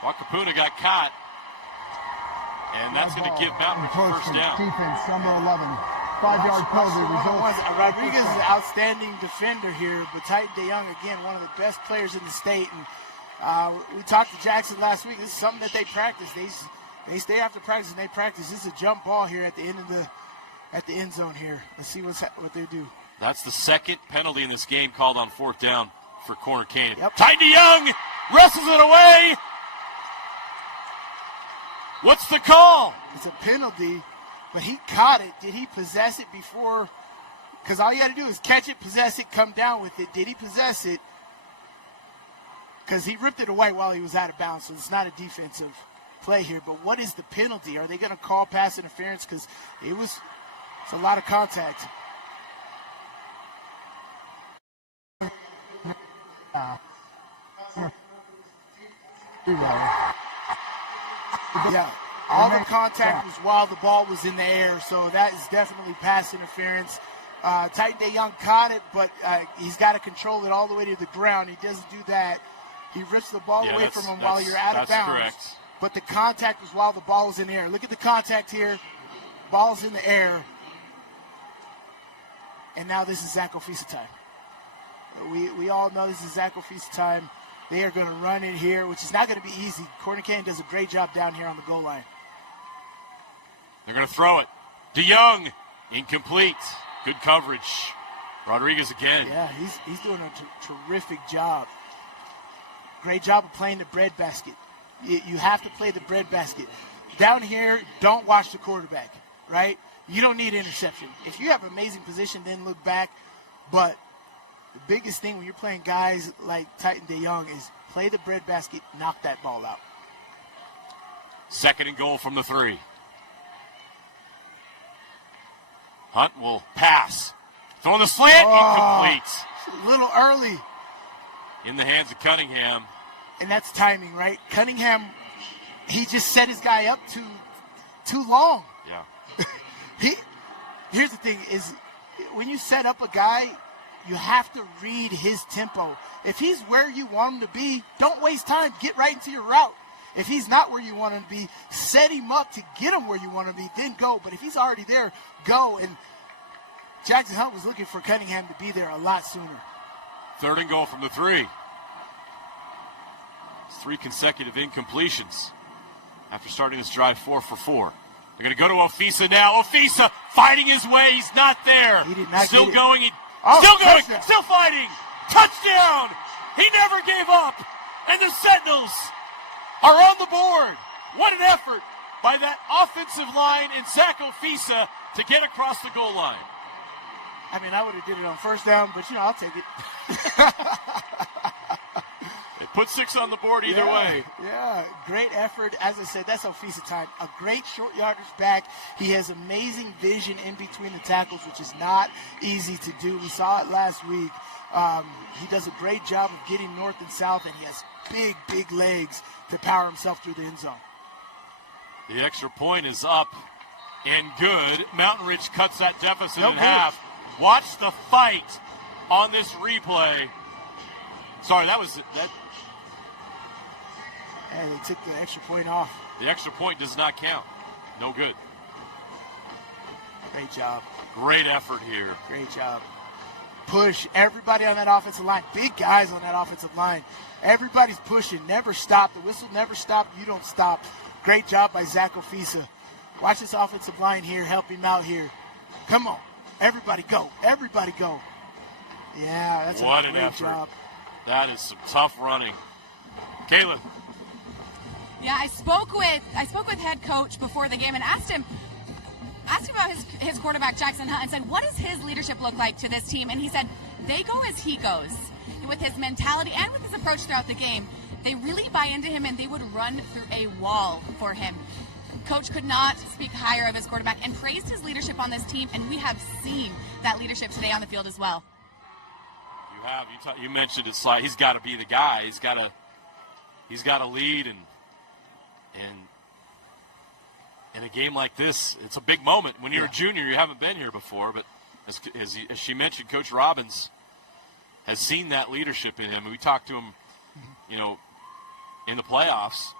Wakapuna got caught. And that's going to give Mountain Ridge first down. Defense, number 11. 5-yard penalty results. Rodriguez is an outstanding defender here, but Titan DeYoung, again, one of the best players in the state. And we talked to Jackson last week. This is something that they practice. They stay after practice and they practice. This is a jump ball here at the end zone here. Let's see what they do. That's the 2nd penalty in this game called on 4th down for Corner Canyon. Yep. Titan DeYoung wrestles it away. What's the call? It's a penalty, but he caught it. Did he possess it before? Because all you got to do is catch it, possess it, come down with it. Did he possess it? Because he ripped it away while he was out of bounds, so it's not a defensive play here. But what is the penalty? Are they going to call pass interference? Because it's a lot of contact. Yeah, all the contact was while the ball was in the air, so that is definitely pass interference. Titan DeYoung caught it, but he's got to control it all the way to the ground. He doesn't do that. He rips the ball away from him while you're out of bounds. Correct. But the contact was while the ball was in the air. Look at the contact here. Ball's in the air. And now this is Zach Ofisa time. We all know this is Zach Ofisa time. They are going to run it here, which is not going to be easy. Corner Canyon does a great job down here on the goal line. They're going to throw it. DeYoung, incomplete. Good coverage. Rodriguez again. Yeah, he's doing a terrific job. Great job of playing the breadbasket. You have to play the breadbasket. Down here, don't watch the quarterback. right? You don't need interception. If you have amazing position, then look back. But the biggest thing when you're playing guys like Titan DeYoung is play the breadbasket, knock that ball out. 2nd and goal from the 3. Hunt will pass. Throwing the slant, incomplete. A little early. In the hands of Cunningham. And that's timing, right? Cunningham, he just set his guy up too long. Yeah. Here's the thing is when you set up a guy, you have to read his tempo. If he's where you want him to be, don't waste time. Get right into your route. If he's not where you want him to be, set him up to get him where you want him to be, then go. But if he's already there, go. And Jackson Hunt was looking for Cunningham to be there a lot sooner. 3rd and goal from the 3. 3 consecutive incompletions after starting this drive 4 for 4. They're going to go to Ofisa now. Ofisa fighting his way. He's not there. He did not still get it. going. Still going. Touchdown. Still fighting. Touchdown. He never gave up. And the Sentinels are on the board. What an effort by that offensive line and Zach Ofisa to get across the goal line. I mean, I would have did it on 1st down, but, I'll take it. It put 6 on the board either way. Yeah, great effort. As I said, that's Ofisa time. A great short yardage back. He has amazing vision in between the tackles, which is not easy to do. We saw it last week. He does a great job of getting north and south, and he has big legs to power himself through the end zone. The extra point is up and good. Mountain Ridge cuts that deficit in half. Watch the fight on this replay. Sorry, that was that. Yeah, they took the extra point off. The extra point does not count. No good. Great job. Great effort here. Great job. Push everybody on that offensive line. Big guys on that offensive line. Everybody's pushing. Never stop. The whistle never stopped. You don't stop. Great job by Zach Ofisa. Watch this offensive line here. Help him out here. Come on. Everybody go. Everybody go. Yeah, that's what a an great effort. job. That is some tough running. Kayla. Yeah, I spoke with head coach before the game and asked him about his quarterback Jackson Hunt and said, what does his leadership look like to this team? And he said, they go as he goes. With his mentality and with his approach throughout the game, they really buy into him and they would run through a wall for him. Coach could not speak higher of his quarterback and praised his leadership on this team, and we have seen that leadership today on the field as well. You have. You mentioned it's like he's got to be the guy. He's got to lead, and in a game like this, it's a big moment. When you're a junior, you haven't been here before, but as she mentioned, Coach Robbins has seen that leadership in him. We talked to him, in the playoffs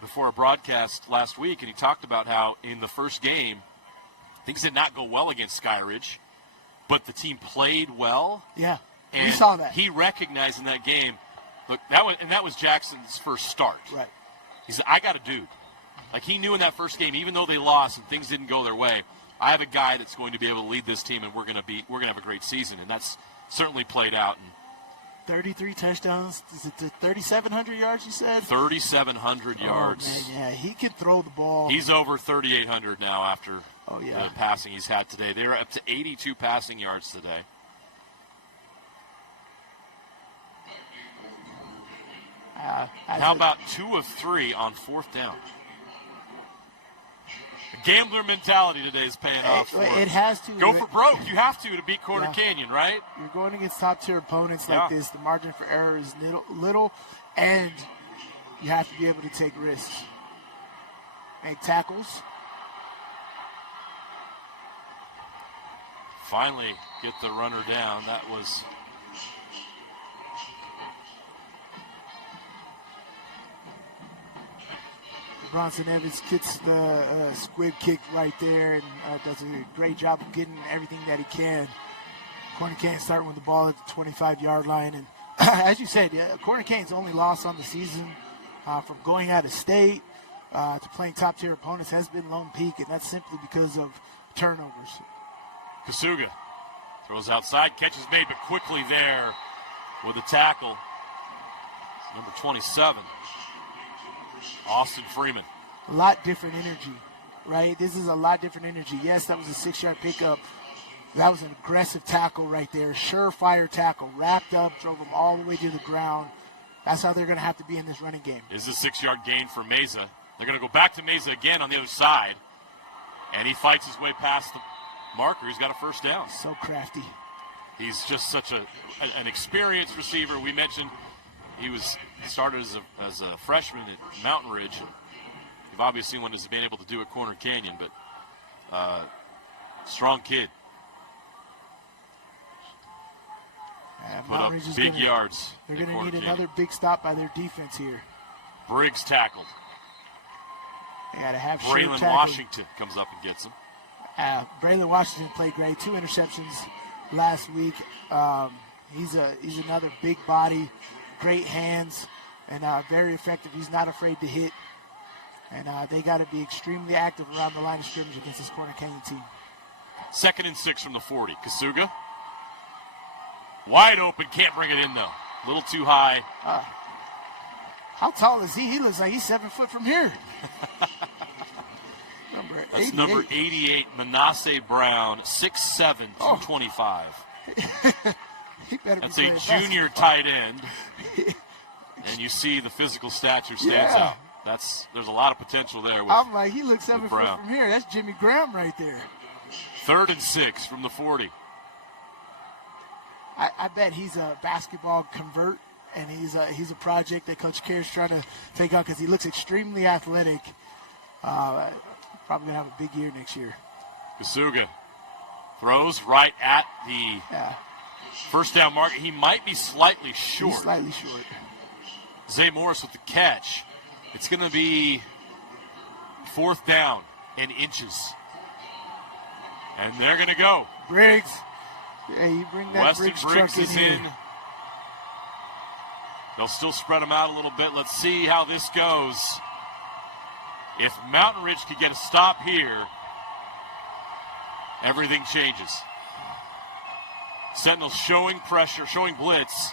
before a broadcast last week, and he talked about how in the first game, things did not go well against Skyridge, but the team played well. Yeah, and we saw that. He recognized in that game, look, that was Jackson's first start. Right. He said, I got a dude. Like, he knew in that first game, even though they lost and things didn't go their way, I have a guy that's going to be able to lead this team, and we're going to have a great season, and that's certainly played out. And 33 touchdowns. Is it the 3,700 yards you said? 3,700 yards. Man, yeah, he can throw the ball. He's over 3,800 now after the passing he's had today. They're up to 82 passing yards today. How about 2 of 3 on 4th down? The gambler mentality today is paying off. It has to. Go for broke. You have to beat Corner Canyon, right? You're going against top-tier opponents like this. The margin for error is little, and you have to be able to take risks. Make tackles. Finally get the runner down. That was... Bronson Evans gets the squib kick right there and does a great job of getting everything that he can. Corner Canyon starting with the ball at the 25-yard line. And as you said, Corner Canyon's only loss on the season from going out of state to playing top-tier opponents has been Lone Peak, and that's simply because of turnovers. Kasuga throws outside, catch is made, but quickly there with a tackle. Number 27. Austin Freeman. A lot different energy right? This is a lot different energy. Yes, that was a 6-yard pickup. That was an aggressive tackle right there. Surefire tackle. Wrapped up, drove them all the way to the ground. That's how they're going to have to be in this running game. Is a 6-yard gain for Meza. They're going to go back to Meza again on the other side. And he fights his way past the marker. He's got a first down. So crafty. He's just such an experienced receiver. We mentioned he started as a freshman at Mountain Ridge. You've obviously seen what he's been able to do at Corner Canyon, but strong kid. Put up big yards. They're going to need another big stop by their defense here. Briggs tackled. They got to have Braylon Washington comes up and gets him. Braylon Washington played great. 2 interceptions last week. He's another big body, great hands, and very effective. He's not afraid to hit. And they got to be extremely active around the line of scrimmage against this Corner Canyon team. 2nd and 6 from the 40. Kasuga. Wide open. Can't bring it in, though. A little too high. How tall is he? He looks like he's 7 foot from here. That's number 88, Manasseh Brown, 6'7", 225. That's a junior tight end. And you see the physical stature stands out. There's a lot of potential there. I'm like, he looks 7 foot from here. That's Jimmy Graham right there. 3rd and 6 from the 40. I bet he's a basketball convert, and he's a project that Coach Kerr's trying to take on because he looks extremely athletic. Probably going to have a big year next year. Kasuga throws right at the first down mark. He might be slightly short. He's slightly short. Zay Morris with the catch. It's going to be 4th down in inches. And they're going to go. Briggs. Yeah, you bring that Weston Briggs is in. They'll still spread them out a little bit. Let's see how this goes. If Mountain Ridge could get a stop here, everything changes. Sentinels showing pressure, showing blitz.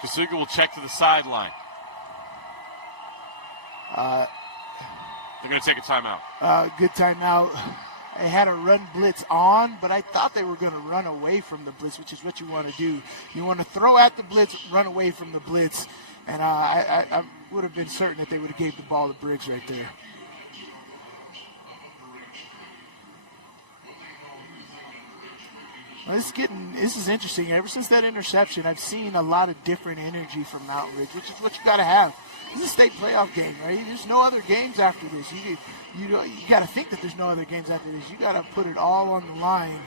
Kasuga will check to the sideline. They're going to take a timeout. Good timeout. They had a run blitz on, but I thought they were going to run away from the blitz, which is what you want to do. You want to throw at the blitz, run away from the blitz. And I would have been certain that they would have gave the ball to Briggs right there. Well, this is interesting. Ever since that interception, I've seen a lot of different energy from Mountain Ridge, which is what you got to have. This is a state playoff game, right? There's no other games after this. You got to think that there's no other games after this. You got to put it all on the line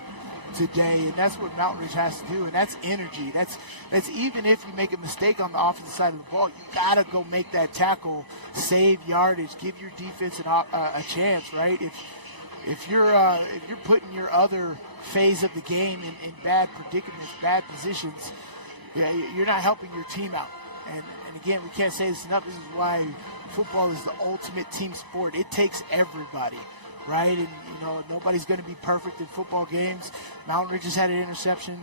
today, and that's what Mountain Ridge has to do, and that's energy. That's even if you make a mistake on the offensive side of the ball, you got to go make that tackle, save yardage, give your defense a chance, right? If you're putting your other phase of the game in bad predicaments, bad positions, you're not helping your team out. And again, we can't say this enough. This is why football is the ultimate team sport. It takes everybody, right? And, nobody's going to be perfect in football games. Mountain Ridge has had an interception.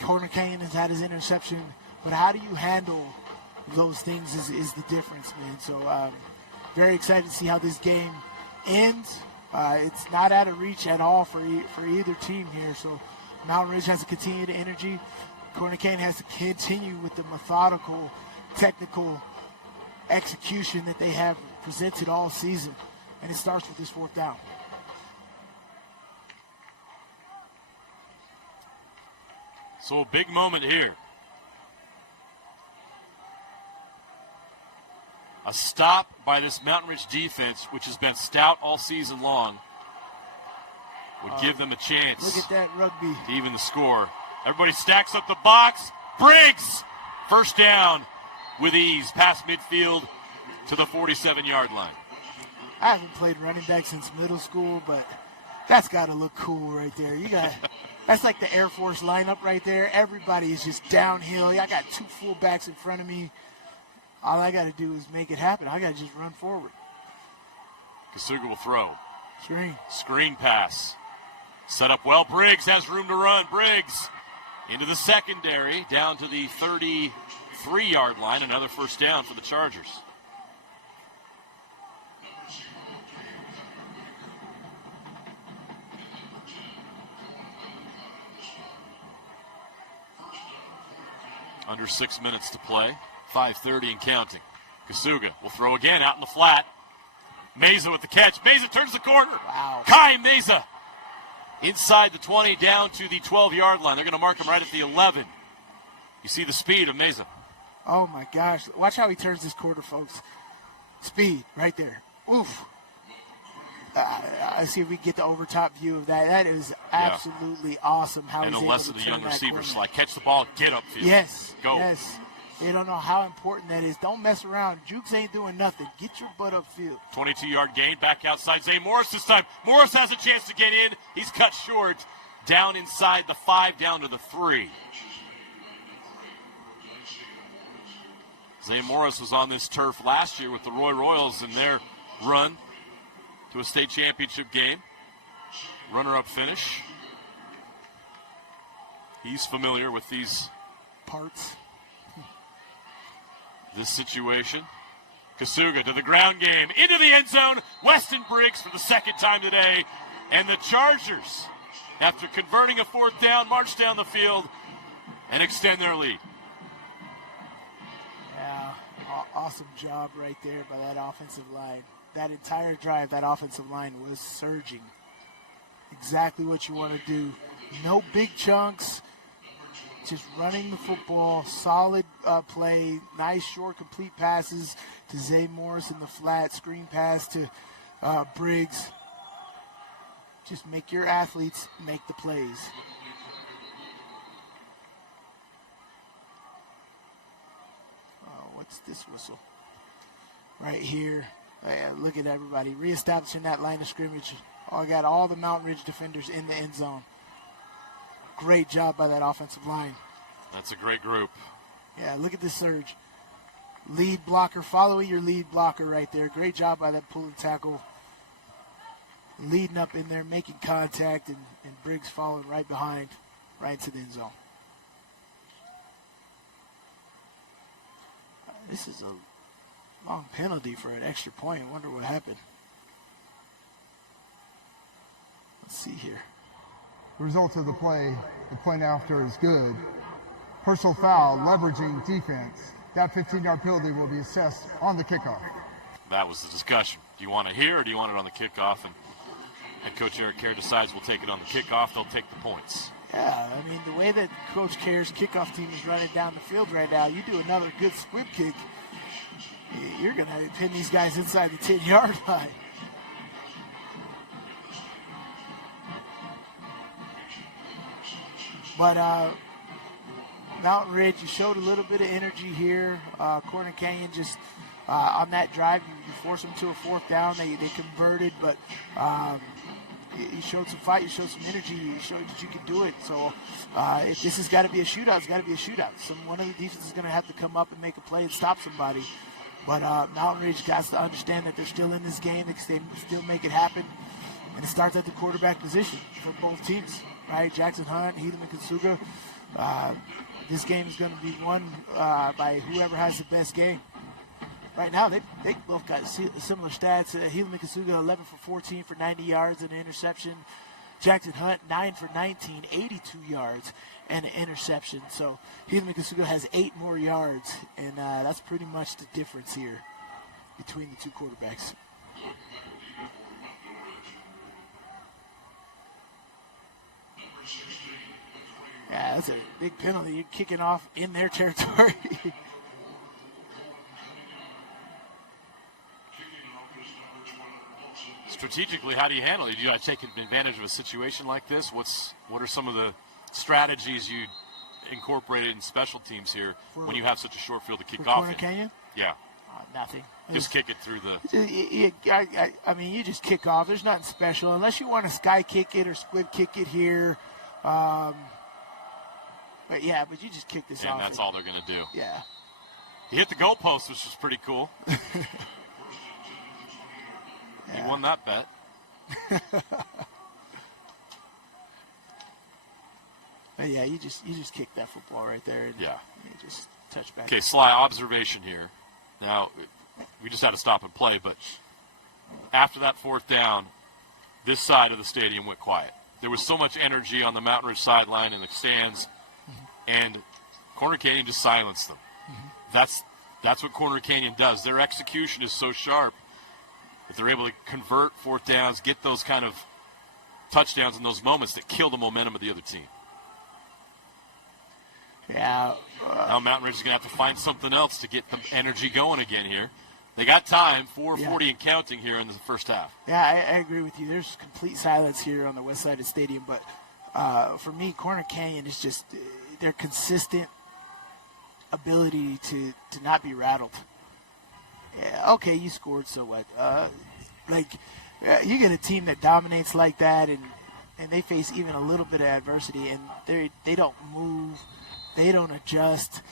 Corner Canyon has had his interception. But how do you handle those things is the difference, man. So very excited to see how this game ends. It's not out of reach at all for either team here. So Mountain Ridge has to continue the energy. Corner Canyon has to continue with the methodical, technical execution that they have presented all season. And it starts with this 4th down. So a big moment here. A stop by this Mountain Ridge defense, which has been stout all season long, would give them a chance. Look at that rugby. To even the score. Everybody stacks up the box. Briggs! First down with ease past midfield to the 47-yard line. I haven't played running back since middle school, but that's got to look cool right there. That's like the Air Force lineup right there. Everybody is just downhill. I got 2 fullbacks in front of me. All I got to do is make it happen. I got to just run forward. Kasuga will throw. Screen pass. Set up well. Briggs has room to run. Briggs into the secondary, down to the 33-yard line. Another first down for the Chargers. Under 6 minutes to play. 5:30 and counting. Kasuga will throw again out in the flat. Meza with the catch. Meza turns the corner. Wow. Kai Meza inside the 20 down to the 12-yard line. They're going to mark him right at the 11. You see the speed of Meza. Oh, my gosh. Watch how he turns this quarter, folks. Speed right there. Oof. I see if we can get the overtop view of that. That is absolutely awesome how and he's a able lesson to the turn young that receiver corner. slide. Catch the ball, get upfield. Yes. Go. Yes. They don't know how important that is. Don't mess around. Jukes ain't doing nothing. Get your butt upfield. 22-yard gain back outside Zay Morris this time. Morris has a chance to get in. He's cut short. Down inside the 5, down to the 3. Zay Morris was on this turf last year with the Roy Royals in their run to a state championship game. Runner-up finish. He's familiar with these parts. This situation. Kasuga to the ground game. Into the end zone. Weston Briggs for the second time today. And the Chargers, after converting a 4th down, march down the field and extend their lead. Yeah, awesome job right there by that offensive line. That entire drive, that offensive line was surging. Exactly what you want to do. No big chunks. Just running the football, solid play, nice short complete passes to Zay Morris in the flat, screen pass to Briggs. Just make your athletes make the plays. What's this whistle? Right here. Look at everybody reestablishing that line of scrimmage. I got all the Mountain Ridge defenders in the end zone. Great job by that offensive line. That's a great group. Yeah, look at this surge. Lead blocker, following your lead blocker right there. Great job by that pulling tackle. Leading up in there, making contact, and Briggs following right behind, right into the end zone. This is a long penalty for an extra point. I wonder what happened. Let's see here. The result of the play after is good. Personal foul, leveraging defense. That 15-yard penalty will be assessed on the kickoff. That was the discussion. Do you want it here or do you want it on the kickoff? And Coach Eric Kerr decides we'll take it on the kickoff. They'll take the points. Yeah, I mean, the way that Coach Kerr's kickoff team is running down the field right now, you do another good squib kick, you're going to pin these guys inside the 10-yard line. But Mountain Ridge, you showed a little bit of energy here. Corner Canyon just on that drive, you forced them to a 4th down. They converted, but you showed some fight. You showed some energy. You showed that you could do it. So if this has got to be a shootout, it's got to be a shootout. One of the defenses is going to have to come up and make a play and stop somebody. But Mountain Ridge has to understand that they're still in this game. They can still make it happen. And it starts at the quarterback position for both teams, right? Jackson Hunt, Helaman Kasuga. This game is going to be won by whoever has the best game. Right now, they both got similar stats. Helaman Kasuga, 11 for 14 for 90 yards and an interception. Jackson Hunt, 9 for 19, 82 yards and an interception. So Helaman Kasuga has 8 more yards, and that's pretty much the difference here between the two quarterbacks. Yeah, that's a big penalty. You're kicking off in their territory. Strategically, how do you handle it? Do you take advantage of a situation like this? What are some of the strategies you incorporated in special teams here when you have such a short field to kick off in? Canyon? Yeah. Nothing. Just kick it through the... I mean, you just kick off. There's nothing special. Unless you want to sky kick it or squib kick it here. But you just kick this off. And that's all they're going to do. Yeah. He hit the goalpost, which was pretty cool. He won that bet. Yeah, you just kick that football right there. And yeah. You just touch back. Okay, Sly, observation here. Now, we just had to stop and play, but after that 4th down, this side of the stadium went quiet. There was so much energy on the Mountain Ridge sideline and the stands, and Corner Canyon just silenced them. That's what Corner Canyon does. Their execution is so sharp that they're able to convert fourth downs, get those kind of touchdowns in those moments that kill the momentum of the other team. Yeah. Now Mountain Ridge is going to have to find something else to get the energy going again here. They got time, 4:40 and counting here in the first half. Yeah, I agree with you. There's complete silence here on the west side of the stadium, but for me, Corner Canyon is just their consistent ability to not be rattled. Yeah, okay, you scored, so what? You get a team that dominates like that, and they face even a little bit of adversity, and they don't move, they don't adjust,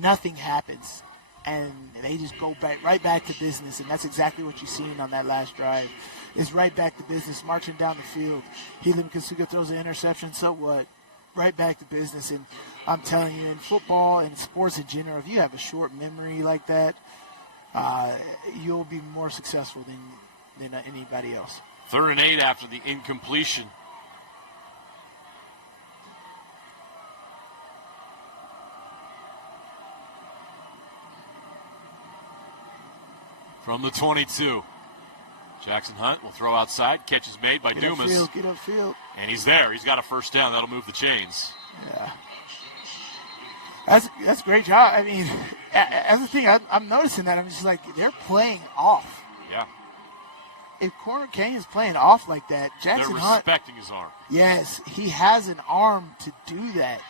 nothing happens, and they just go right back to business, and that's exactly what you've seen on that last drive. It's right back to business, marching down the field. Helaman-Kasuga throws an interception, so what? Right back to business, and I'm telling you, in football and sports in general, if you have a short memory like that, you'll be more successful than anybody else. 3rd and 8 after the incompletion. From the 22. Jackson Hunt will throw outside. Catch is made by Dumas. Get upfield. And he's there. He's got a first down. That'll move the chains. Yeah. That's a great job. I mean, as a thing, I'm noticing that. I'm just like, they're playing off. Yeah. If Corner Canyon's playing off like that, Jackson They're Hunt. respecting his arm. Yes, he has an arm to do that.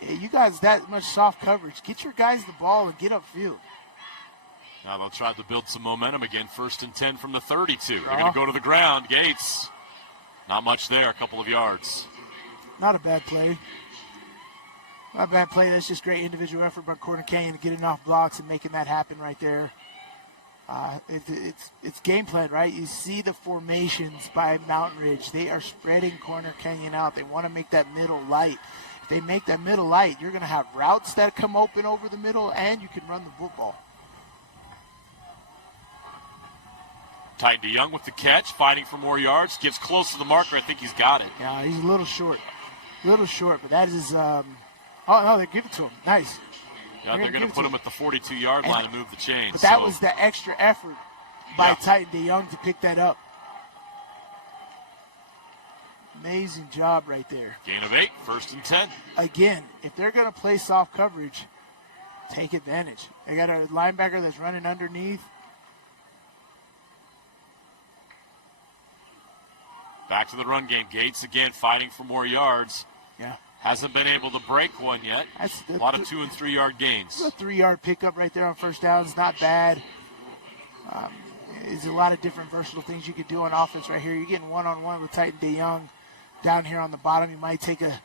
Yeah, you guys, that much soft coverage. Get your guys the ball and get upfield. Now they'll try to build some momentum again. 1st and 10 from the 32. They're going to go to the ground. Gates. Not much there. A couple of yards. Not a bad play. Not a bad play. That's just great individual effort by Corner Canyon getting off blocks and making that happen right there. It's game plan, right? You see the formations by Mountain Ridge. They are spreading Corner Canyon out. They want to make that middle light. If they make that middle light, you're going to have routes that come open over the middle, and you can run the football. Titan DeYoung with the catch, fighting for more yards, gets close to the marker. I think he's got it. Yeah, he's a little short. But that is, oh, no, they give it to him. Nice. Yeah, they're going to put him at the 42-yard line and move the chains. But that was the extra effort by Titan DeYoung to pick that up. Amazing job right there. Gain of 8, 1st and 10. Again, if they're going to play soft coverage, take advantage. They got a linebacker that's running underneath. Back to the run game. Gates again fighting for more yards. Yeah. Hasn't been able to break one yet. A lot of 2- and 3-yard gains. A 3-yard pickup right there on first down is not bad. There's a lot of different versatile things you could do on offense right here. You're getting one-on-one with Titan DeYoung down here on the bottom. You might take a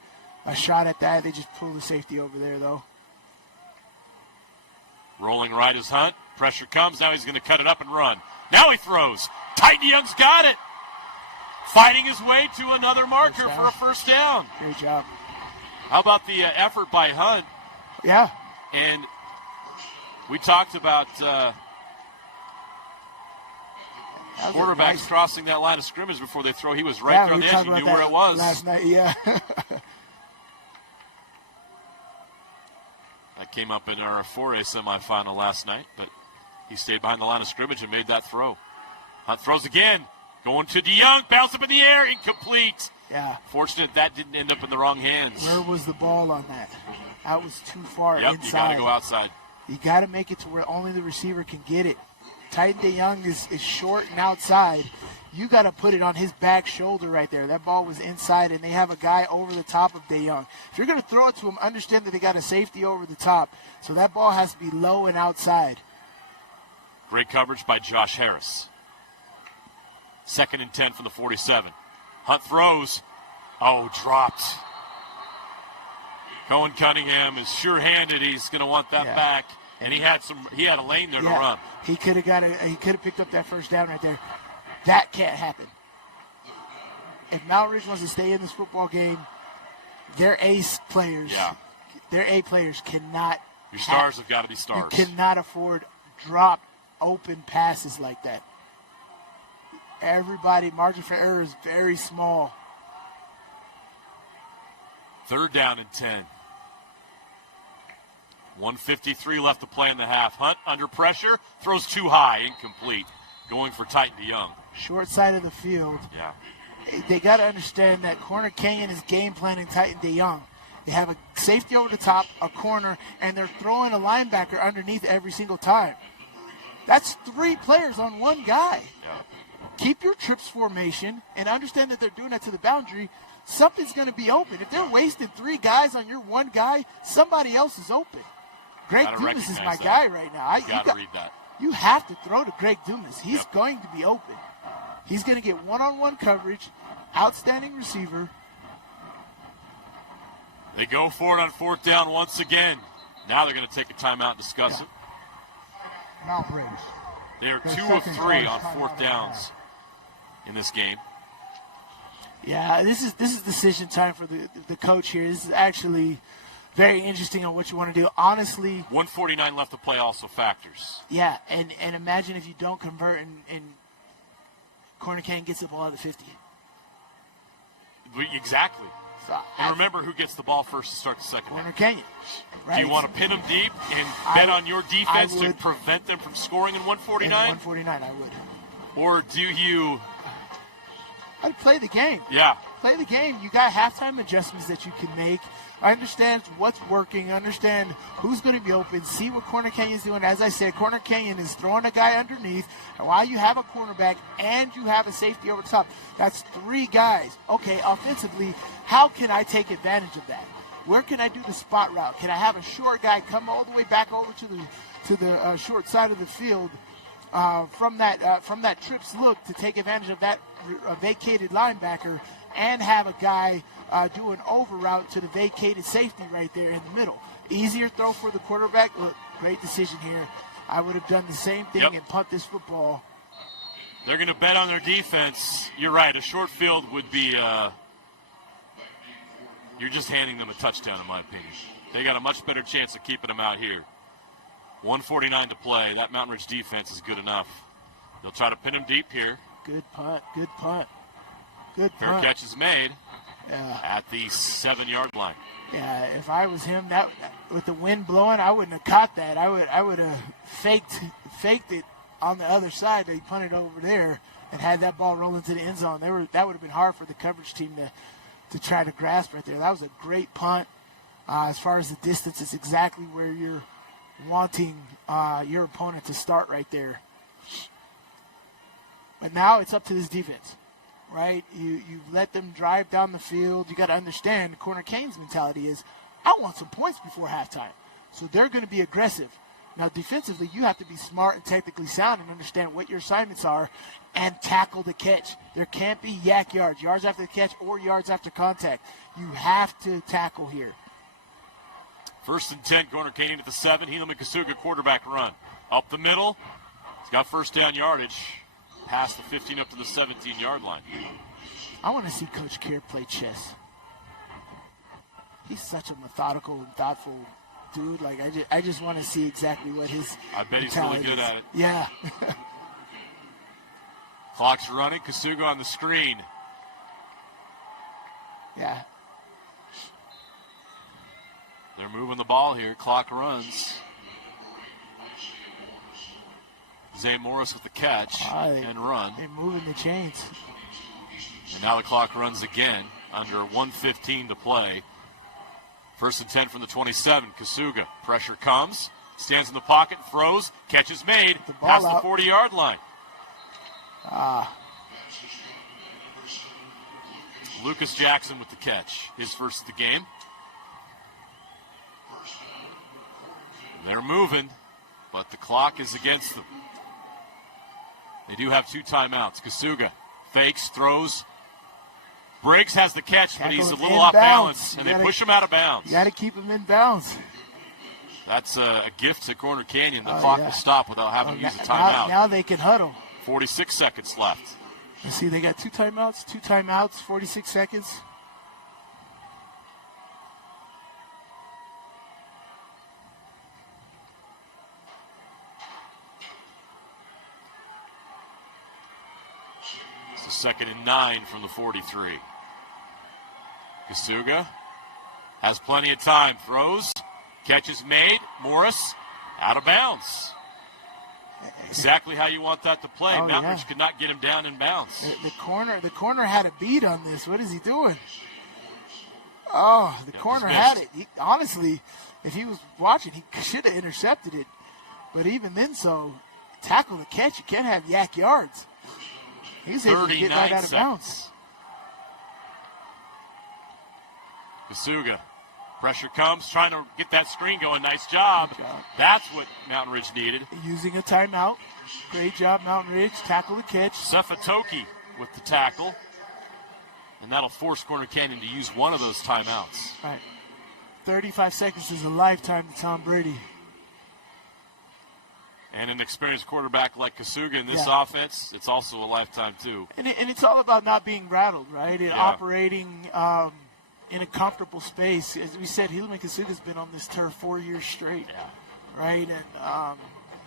shot at that. They just pull the safety over there, though. Rolling right is Hunt. Pressure comes. Now he's going to cut it up and run. Now he throws. Titan DeYoung's got it. Fighting his way to another marker for a first down. Great job. How about the effort by Hunt? Yeah. And we talked about quarterbacks crossing that line of scrimmage before they throw. He was right there on the edge. He knew where it was. Last night, yeah. That came up in our 4A semifinal last night, but he stayed behind the line of scrimmage and made that throw. Hunt throws again. Going to DeYoung, bounce up in the air, incomplete. Yeah. Fortunate that didn't end up in the wrong hands. Where was the ball on that? That was too far inside. You got to go outside. You got to make it to where only the receiver can get it. Titan DeYoung is short and outside. You got to put it on his back shoulder right there. That ball was inside, and they have a guy over the top of DeYoung. If you're going to throw it to him, understand that they got a safety over the top. So that ball has to be low and outside. Great coverage by Josh Harris. 2nd and 10 from the 47. Hunt throws. Oh, dropped. Cohen Cunningham is sure-handed. He's going to want that back, and he had a lane there to run. He could have picked up that first down right there. That can't happen. If Mountain Ridge wants to stay in this football game, their ace players, their A players cannot. Your stars have got to be stars. You cannot afford drop open passes like that. Everybody, margin for error is very small. 3rd down and 10. 1:53 left to play in the half. Hunt under pressure, throws too high, incomplete. Going for Titan DeYoung. Short side of the field. Yeah. They got to understand that Corner Canyon is game planning Titan DeYoung. They have a safety over the top, a corner, and they're throwing a linebacker underneath every single time. That's 3 players on one guy. Yeah. Keep your trips formation and understand that they're doing that to the boundary. Something's going to be open. If they're wasting 3 guys on your one guy, somebody else is open. Greg Dumas is my guy right now. You got to read that. You have to throw to Greg Dumas. He's going to be open. He's going to get one-on-one coverage, outstanding receiver. They go for it on 4th down once again. Now they're going to take a timeout and discuss it. Mount Ridge. They are 2 of 3 on 4th downs in this game. Yeah, this is decision time for the coach here. This is actually very interesting on what you want to do. Honestly, 1:49 left to play also factors. Yeah, and imagine if you don't convert and Corner Canyon gets the ball at the 50. Exactly. So, and remember who gets the ball first to start the second Corner half. Canyon. Right. Do you want to pin them deep and bet on your defense to prevent them from scoring in 1:49? In 1:49, I would. Or do you... I'd play the game. Yeah. Play the game. You got halftime adjustments that you can make. I understand what's working. I understand who's going to be open. See what Corner Canyon's doing. As I said, Corner Canyon is throwing a guy underneath. And while you have a cornerback and you have a safety over the top, that's 3 guys. Okay, offensively, how can I take advantage of that? Where can I do the spot route? Can I have a short guy come all the way back over to the short side of the field from that trips look to take advantage of that vacated linebacker and have a guy do an over route to the vacated safety right there in the middle. Easier throw for the quarterback. Look, great decision here. I would have done the same thing and punt this football. They're going to bet on their defense. You're right. A short field would be you're just handing them a touchdown, in my opinion. They got a much better chance of keeping them out here. 1:49 to play. That Mountain Ridge defense is good enough. They'll try to pin them deep here. Good punt. Good punt. Good Fair punt. catch is made Yeah. at the 7-yard line. Yeah, if I was him, that with the wind blowing, I wouldn't have caught that. I would have faked it on the other side. They punted over there and had that ball roll into the end zone. That would have been hard for the coverage team to try to grasp right there. That was a great punt. As far as the distance, it's exactly where you're wanting your opponent to start right there. But now it's up to this defense, right? You let them drive down the field. You got to understand Corner Canyon's mentality is, I want some points before halftime. So they're going to be aggressive. Now, defensively, you have to be smart and technically sound and understand what your assignments are and tackle the catch. There can't be yak yards after the catch or yards after contact. You have to tackle here. 1st and 10, Corner Canyon at the 7. Helaman Kasuga quarterback run. Up the middle. He's got 1st down yardage. Past the 15 up to the 17-yard line. I want to see Coach Kerr play chess. He's such a methodical and thoughtful dude. Like I just want to see exactly what his I bet he's really good at it. Yeah. Clock's running. Kasuga on the screen. Yeah. They're moving the ball here. Clock runs. Zay Morris with the catch and run. They're moving the chains. And now the clock runs again. Under 1:15 to play. 1st and 10 from the 27. Kasuga. Pressure comes. Stands in the pocket. Throws. Catch is made. Past the 40-yard line. Lucas Jackson with the catch. His first of the game. They're moving, but the clock is against them. They do have 2 timeouts. Kasuga fakes, throws. Briggs has the catch, but he's a little off balance, and they push him out of bounds. You got to keep him in bounds. That's a gift to Corner Canyon. The clock will stop without having to use a timeout. Now they can huddle. 46 seconds left. You see, they got 2 timeouts, 46 seconds. It's a 2nd and 9 from the 43. Kasuga has plenty of time. Throws. Catch is made. Morris out of bounds. Exactly how you want that to play. Oh, Mountain yeah. Ridge could not get him down in bounds. The corner had a beat on this. What is he doing? Oh, the corner had it. Honestly, if he was watching, he should have intercepted it. But even then, tackle the catch. You can't have yak yards. He's able to get right out of bounds. Kasuga. Pressure comes, trying to get that screen going. Nice job. That's what Mountain Ridge needed. Using a timeout. Great job, Mountain Ridge. Tackle the catch. Sefatoki with the tackle. And that'll force Corner Canyon to use one of those timeouts. Right. 35 seconds is a lifetime to Tom Brady. And an experienced quarterback like Kasuga in this offense, it's also a lifetime too. And it's all about not being rattled, right? And operating in a comfortable space. As we said, Helaman Kasuga's been on this turf 4 years straight, right? And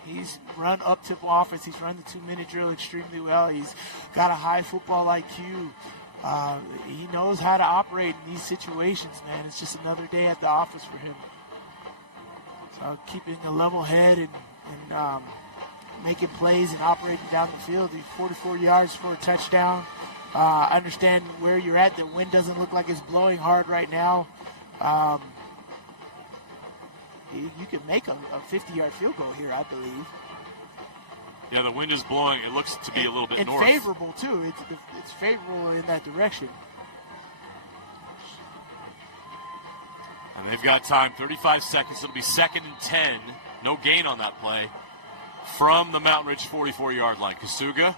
he's run up-tempo offense. He's run the 2-minute drill extremely well. He's got a high football IQ. He knows how to operate in these situations, man. It's just another day at the office for him. So keeping a level head and making plays and operating down the field. He's 44 yards for a touchdown. Understand where you're at. The wind doesn't look like it's blowing hard right now. You can make a 50-yard field goal here, I believe. Yeah, the wind is blowing. It looks to be a little bit north. And favorable, too. It's favorable in that direction. And they've got time, 35 seconds. It'll be 2nd and 10. No gain on that play from the Mountain Ridge 44-yard line. Kasuga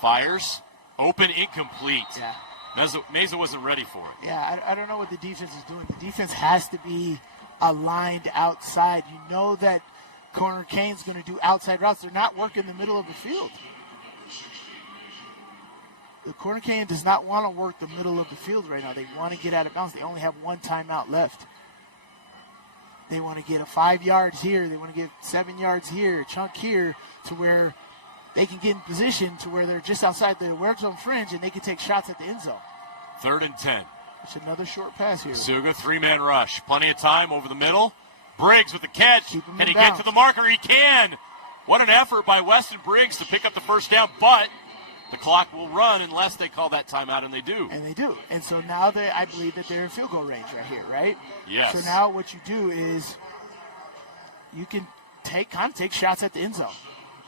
fires. Open, incomplete. Yeah. Mesa wasn't ready for it. Yeah, I don't know what the defense is doing. The defense has to be aligned outside. You know that Corner Kane's going to do outside routes. They're not working the middle of the field. The Corner Cane does not want to work the middle of the field right now. They want to get out of bounds. They only have one timeout left. They want to get a 5 yards here. They want to get 7 yards here, a chunk here, to where they can get in position to where they're just outside the red zone fringe and they can take shots at the end zone. 3rd and 10. It's another short pass here. Kasuga, 3-man rush. Plenty of time over the middle. Briggs with the catch. Can he bounds. get to the marker? He can. What an effort by Weston Briggs to pick up the first down, but the clock will run unless they call that timeout, and they do. And they do. And so now I believe that they're in field goal range right here, right? Yes. So now what you do is you can take shots at the end zone,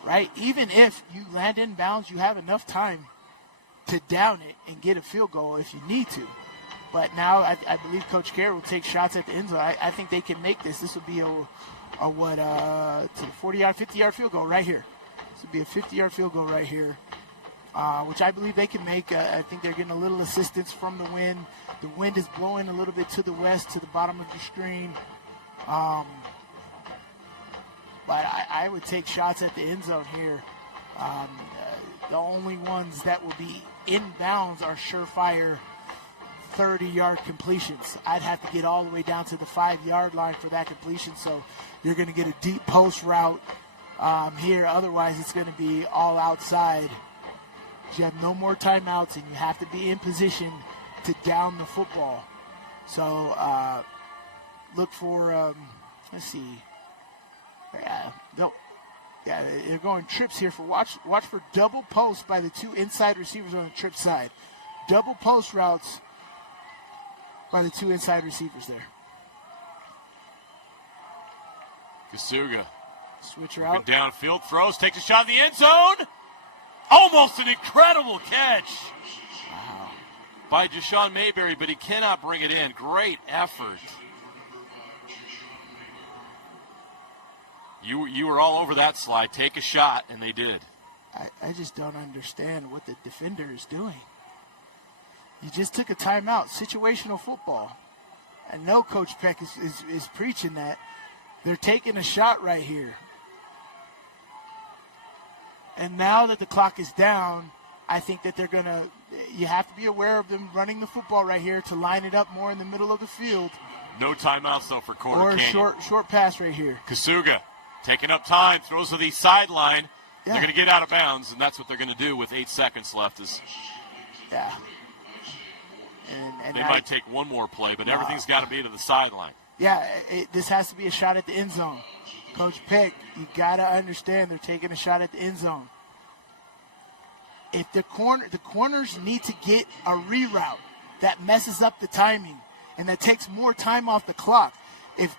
right? Even if you land in bounds, you have enough time to down it and get a field goal if you need to. But now I believe Coach Kerr will take shots at the end zone. I think they can make this. This would be a 40-yard, 50-yard field goal right here. This would be a 50-yard field goal right here, which I believe they can make. I think they're getting a little assistance from the wind. The wind is blowing a little bit to the west, to the bottom of the screen. But I would take shots at the end zone here. The only ones that will be in bounds are surefire 30-yard completions. I'd have to get all the way down to the 5-yard line for that completion. So you're going to get a deep post route here. Otherwise, it's going to be all outside. You have no more timeouts, and you have to be in position to down the football. So look for, let's see. They're going trips here for watch for double posts by the two inside receivers on the trip side. Double post routes by the two inside receivers there. Kasuga. Switcher out. Downfield, throws, takes a shot in the end zone. Almost an incredible catch. Wow. By Jashawn Mayberry, but he cannot bring it in. Great effort. You were all over that slide. Take a shot, and they did. I just don't understand what the defender is doing. You just took a timeout. Situational football. I know Coach Peck is preaching that. They're taking a shot right here. And now that the clock is down, I think that they're going to – you have to be aware of them running the football right here to line it up more in the middle of the field. No timeouts, though, for Corner Canyon. Or a short pass right here. Kasuga taking up time, throws to the sideline. Yeah. They're going to get out of bounds, and that's what they're going to do with 8 seconds left. Yeah. And they might take one more play, but everything's got to be to the sideline. yeah, this has to be a shot at the end zone. Coach Pick, you got to understand they're taking a shot at the end zone. If the corners need to get a reroute that messes up the timing and that takes more time off the clock, if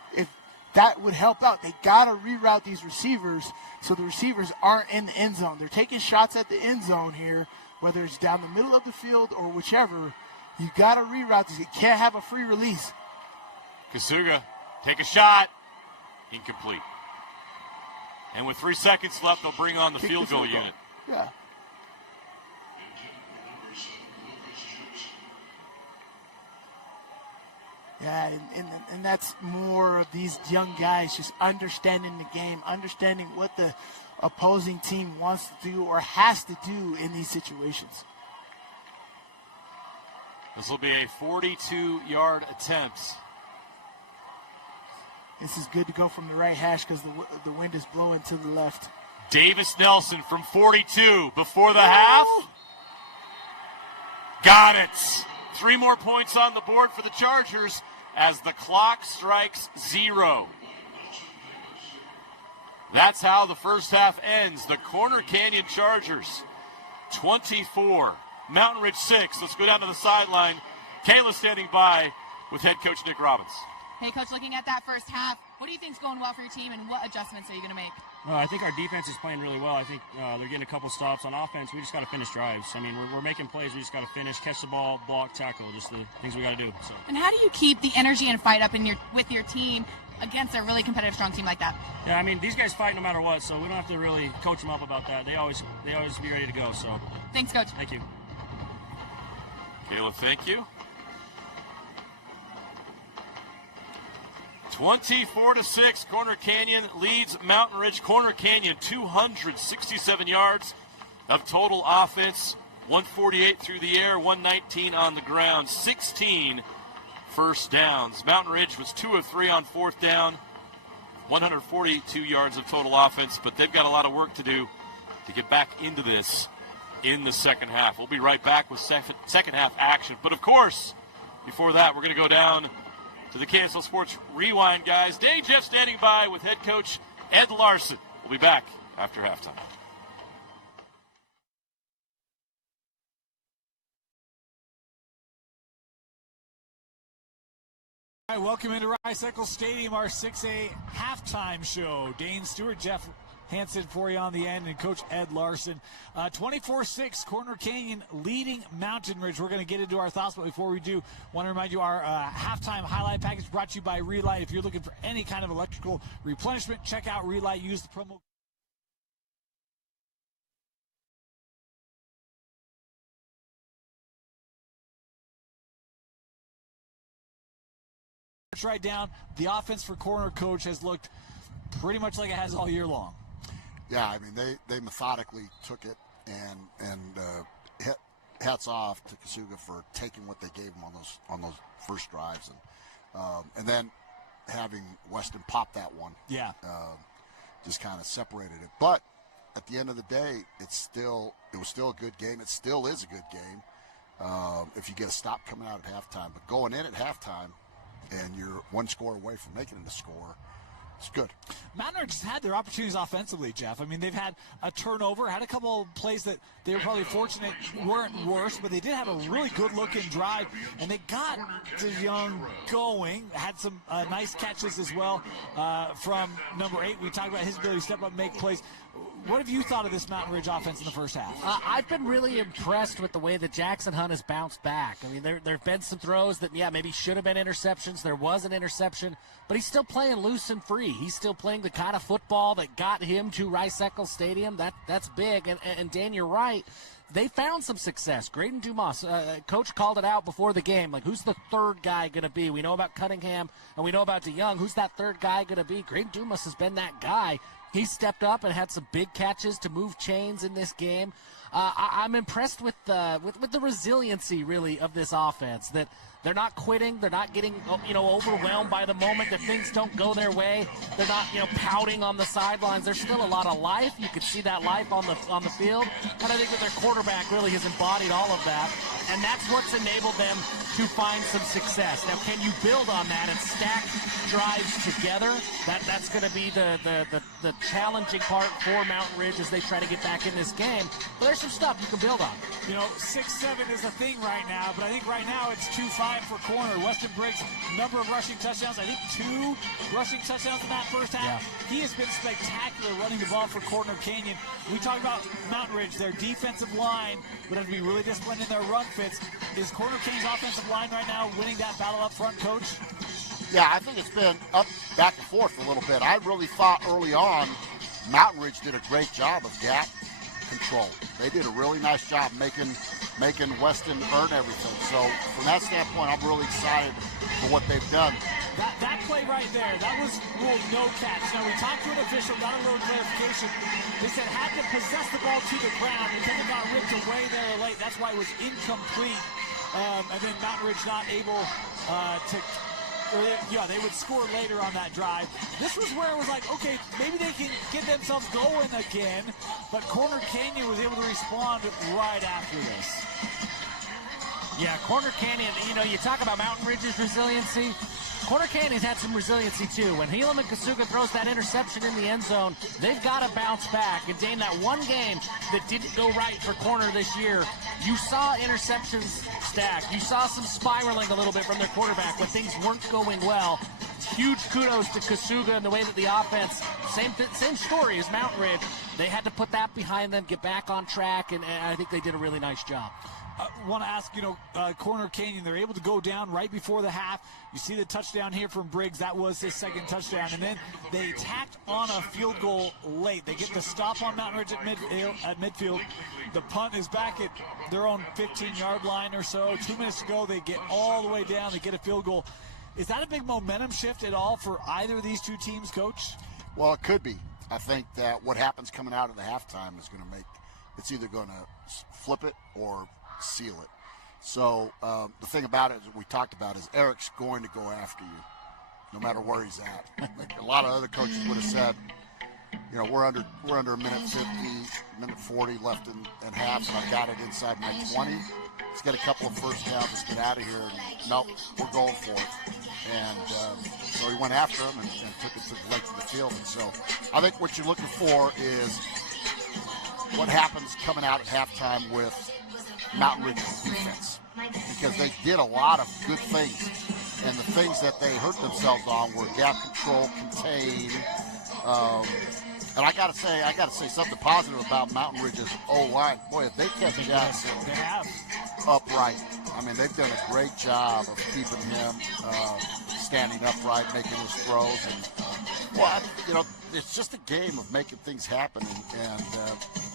that would help out, they got to reroute these receivers so the receivers aren't in the end zone. They're taking shots at the end zone here, whether it's down the middle of the field or whichever. You got to reroute this. You can't have a free release. Kasuga, take a shot. Incomplete. And with 3 seconds left, they'll bring on the field goal unit. Yeah. Yeah, and that's more of these young guys just understanding the game, understanding what the opposing team wants to do or has to do in these situations. This will be a 42-yard attempt. This is good to go from the right hash because the wind is blowing to the left. Davis Nelson from 42 before the half. Got it. 3 more points on the board for the Chargers as the clock strikes 0. That's how the first half ends. The Corner Canyon Chargers 24, Mountain Ridge 6. Let's go down to the sideline. Kayla standing by with head coach Nick Robbins. Hey, Coach, looking at that first half, what do you think is going well for your team, and what adjustments are you going to make? I think our defense is playing really well. I think they're getting a couple stops. On offense, we just got to finish drives. I mean, we're making plays. We just got to finish, catch the ball, block, tackle, just the things we got to do. So. And how do you keep the energy and fight up with your team against a really competitive, strong team like that? Yeah, I mean, these guys fight no matter what, so we don't have to really coach them up about that. They always be ready to go. So. Thanks, Coach. Thank you. Caleb, thank you. 24-6, Corner Canyon leads Mountain Ridge. Corner Canyon, 267 yards of total offense, 148 through the air, 119 on the ground, 16 first downs. Mountain Ridge was 2 of 3 on 4th down, 142 yards of total offense, but they've got a lot of work to do to get back into this in the second half. We'll be right back with second half action. But, of course, before that, we're going to go down to the KSL Sports Rewind, guys. Dave Jeff standing by with head coach Ed Larson. We'll be back after halftime. All right, welcome into Rice-Eccles Stadium, our 6A halftime show. Dane Stewart, Jeff Hansen for you on the end, and Coach Ed Larson. 24-6, Corner Canyon leading Mountain Ridge. We're going to get into our thoughts, but before we do, want to remind you our halftime highlight package brought to you by Relight. If you're looking for any kind of electrical replenishment, check out Relight. Use the promo. Right down, the offense for Corner Coach has looked pretty much like it has all year long. Yeah, I mean, they methodically took it, and hats off to Kasuga for taking what they gave him on those first drives, and then having Weston pop that one. Yeah, just kind of separated it. But at the end of the day, it was still a good game. It still is a good game if you get a stop coming out at halftime. But going in at halftime, and you're one score away from making it a score, it's good. Mountain Ridge has had their opportunities offensively, Jeff. I mean, they've had a turnover, had a couple of plays that they were probably fortunate weren't worse, but they did have a really good-looking drive, and they got DeYoung going. Had some nice catches as well from number 8. We talked about his ability to step up and make plays. What have you thought of this Mountain Ridge offense in the first half? I've been really impressed with the way that Jackson Hunt has bounced back. I mean, there have been some throws that, maybe should have been interceptions. There was an interception, but he's still playing loose and free. He's still playing the kind of football that got him to Rice-Eccles Stadium. That's big. And Dan, you're right. They found some success. Graydon Dumas, Coach called it out before the game. Like, who's the third guy going to be? We know about Cunningham, and we know about DeYoung. Who's that third guy going to be? Graydon Dumas has been that guy. He stepped up and had some big catches to move chains in this game. I'm impressed with the resiliency, really, of this offense. That They're not quitting. They're not getting, overwhelmed by the moment that things don't go their way. They're not, pouting on the sidelines. There's still a lot of life. You could see that life on the field. And I think that their quarterback really has embodied all of that. And that's what's enabled them to find some success. Now, can you build on that and stack drives together? That's going to be the challenging part for Mountain Ridge as they try to get back in this game. But there's some stuff you can build on. 6-7 is a thing right now, but I think right now it's 2-5 for corner. Weston Briggs, number of rushing touchdowns. I think 2 rushing touchdowns in that first half. Yeah. He has been spectacular running the ball for Corner Canyon. We talk about Mountain Ridge, their defensive line would have to be really disciplined in their run fits. Is Corner Canyon's offensive line right now winning that battle up front, Coach? Yeah, I think it's been up, back and forth a little bit. I really thought early on Mountain Ridge did a great job of gap control. They did a really nice job making Weston earn everything. So from that standpoint, I'm really excited for what they've done. That play right there, that was ruled no catch. Now, we talked to an official, got a little clarification. They said had to possess the ball to the ground because it got ripped away there late. That's why it was incomplete. And then Mountain Ridge not able to... they would score later on that drive. This was where it was like, okay, maybe they can get themselves going again, but Corner Canyon was able to respond right after this. Yeah, Corner Canyon, you talk about Mountain Ridge's resiliency. Corner Canyon's had some resiliency, too. When Helaman Kasuga throws that interception in the end zone, they've got to bounce back. And, Dane, that one game that didn't go right for Corner this year, you saw interceptions stack. You saw some spiraling a little bit from their quarterback when things weren't going well. Huge kudos to Kasuga and the way that the offense, same story as Mountain Ridge, they had to put that behind them, get back on track, and I think they did a really nice job. I want to ask, Corner Canyon, they're able to go down right before the half. You see the touchdown here from Briggs. That was his second touchdown. And then they tacked on a field goal late. They get the stop on Mountain Ridge at midfield. The punt is back at their own 15-yard line or so. 2 minutes to go, they get all the way down. They get a field goal. Is that a big momentum shift at all for either of these two teams, Coach? Well, it could be. I think that what happens coming out of the halftime is going to make – it's either going to flip it or – seal it. So the thing about it, as we talked about, is Eric's going to go after you, no matter where he's at. Like a lot of other coaches would have said, we're under a minute 50, minute 40 left in half, and I've got it inside my 20. Let's get a couple of first downs. Let's get out of here. And, nope, we're going for it. And so he went after him and took it to the length of the field. And so I think what you're looking for is what happens coming out at halftime with Mountain Ridge's defense, because they did a lot of good things, and the things that they hurt themselves on were gap control, contain, and I gotta say something positive about Mountain Ridge's O-line. Boy, if they kept Jackson upright, I mean, they've done a great job of keeping him standing upright, making his throws, and it's just a game of making things happen, and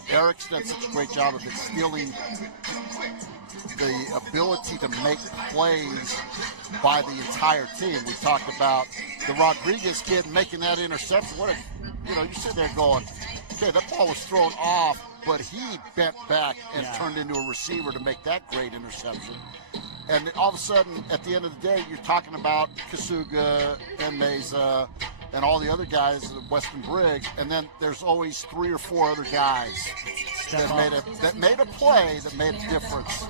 Eric's done such a great job of instilling the ability to make plays by the entire team. We talked about the Rodriguez kid making that interception. You sit there going, okay, that ball was thrown off, but he bent back and turned into a receiver to make that great interception. And all of a sudden, at the end of the day, you're talking about Kasuga and Meza and all the other guys, Weston Briggs, and then there's always 3 or 4 other guys that made a play that made a difference,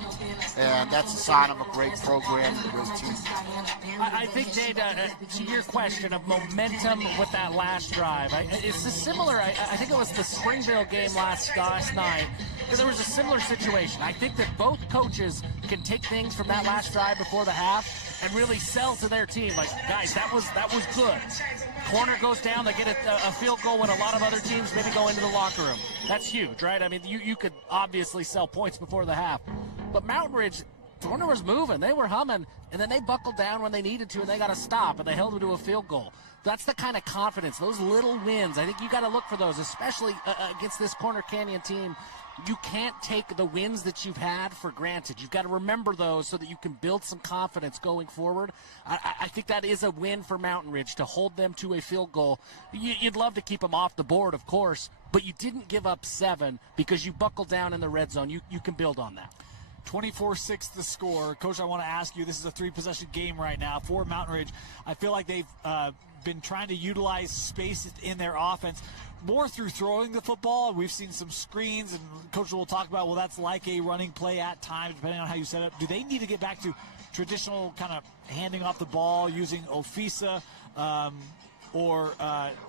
and that's a sign of a great program and a great team. I think, Dave, to your question of momentum with that last drive, it's a similar. I think it was the Springville game last night. There was a similar situation. I think that both coaches can take things from that last drive before the half and really sell to their team, like, guys, that was good. Corner goes down, they get a field goal when a lot of other teams maybe go into the locker room. That's huge, right? I mean, you could obviously sell points before the half. But Mountain Ridge, Corner was moving. They were humming, and then they buckled down when they needed to, and they got to stop, and they held them to a field goal. That's the kind of confidence, those little wins. I think you got to look for those, especially against this Corner Canyon team. You can't take the wins that you've had for granted. You've got to remember those so that you can build some confidence going forward. I think that is a win for Mountain Ridge to hold them to a field goal. You'd love to keep them off the board, of course, but you didn't give up 7 because you buckled down in the red zone. You can build on that. 24-6 the score. Coach, I want to ask you, this is a 3-possession game right now for Mountain Ridge. I feel like they've been trying to utilize space in their offense more through throwing the football. We've seen some screens, and Coach will talk about, well, that's like a running play at times, depending on how you set it up. Do they need to get back to traditional kind of handing off the ball using Ofisa or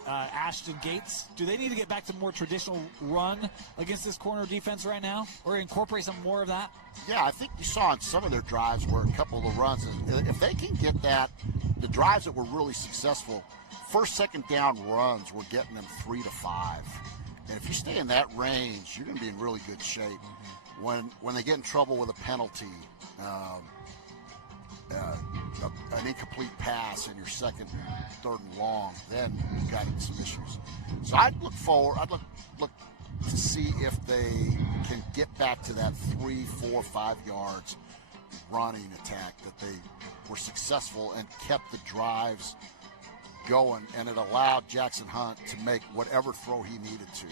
Ashton Gates? Do they need to get back to more traditional run against this corner defense right now, or incorporate some more of that? Yeah, I think you saw on some of their drives where a couple of the runs, if they can get that, the drives that were really successful, first, second down runs, we're getting them 3 to 5. And if you stay in that range, you're going to be in really good shape. When they get in trouble with a penalty, an incomplete pass in your second, third and long, then you've got some issues. So I'd look forward. I'd look to see if they can get back to that 3, 4, 5 yards running attack that they were successful and kept the drives going, and it allowed Jackson Hunt to make whatever throw he needed to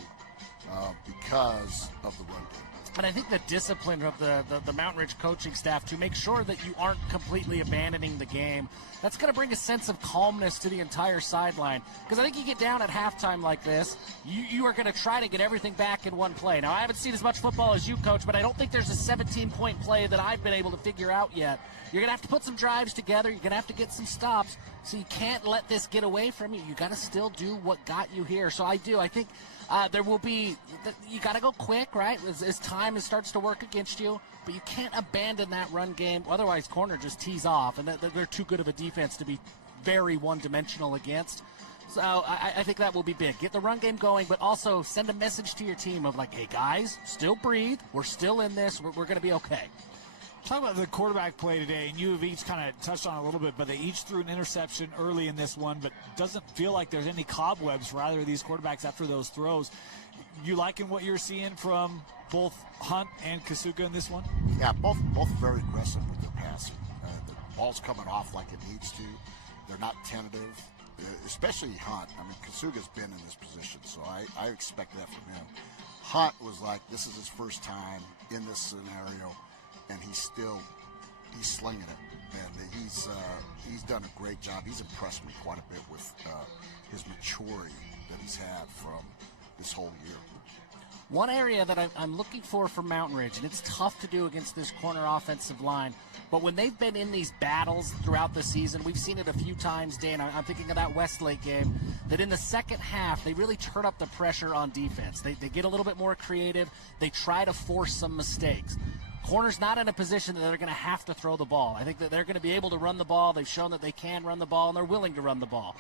because of the run game. But I think the discipline of the Mountain Ridge coaching staff to make sure that you aren't completely abandoning the game, that's going to bring a sense of calmness to the entire sideline. Because I think you get down at halftime like this, you are going to try to get everything back in one play. Now, I haven't seen as much football as you, Coach, but I don't think there's a 17-point play that I've been able to figure out yet. You're going to have to put some drives together. You're going to have to get some stops. So you can't let this get away from you. You got to still do what got you here. So I think there will be, you got to go quick, right, as time starts to work against you. But you can't abandon that run game. Otherwise, corner just tees off, and they're too good of a defense to be very one-dimensional against. So I think that will be big. Get the run game going, but also send a message to your team of like, hey, guys, still breathe. We're still in this. We're going to be okay. Talk about the quarterback play today, and you have each kind of touched on it a little bit, but they each threw an interception early in this one, but doesn't feel like there's any cobwebs for either of these quarterbacks after those throws. You liking what you're seeing from both Hunt and Kasuga in this one? Yeah, both very aggressive with their passing. The ball's coming off like it needs to. They're not tentative, especially Hunt. I mean, Kasuga's been in this position, so I expect that from him. Hunt was like, this is his first time in this scenario, and he's slinging it, and he's done a great job. He's impressed me quite a bit with his maturity that he's had from this whole year. One area that I'm looking for Mountain Ridge, and it's tough to do against this corner offensive line, but when they've been in these battles throughout the season, we've seen it a few times, Dan. I'm thinking of that Westlake game, that in the second half, they really turn up the pressure on defense. They get a little bit more creative. They try to force some mistakes. Corner's not in a position that they're going to have to throw the ball. I think that they're going to be able to run the ball. They've shown that they can run the ball, and they're willing to run the ball.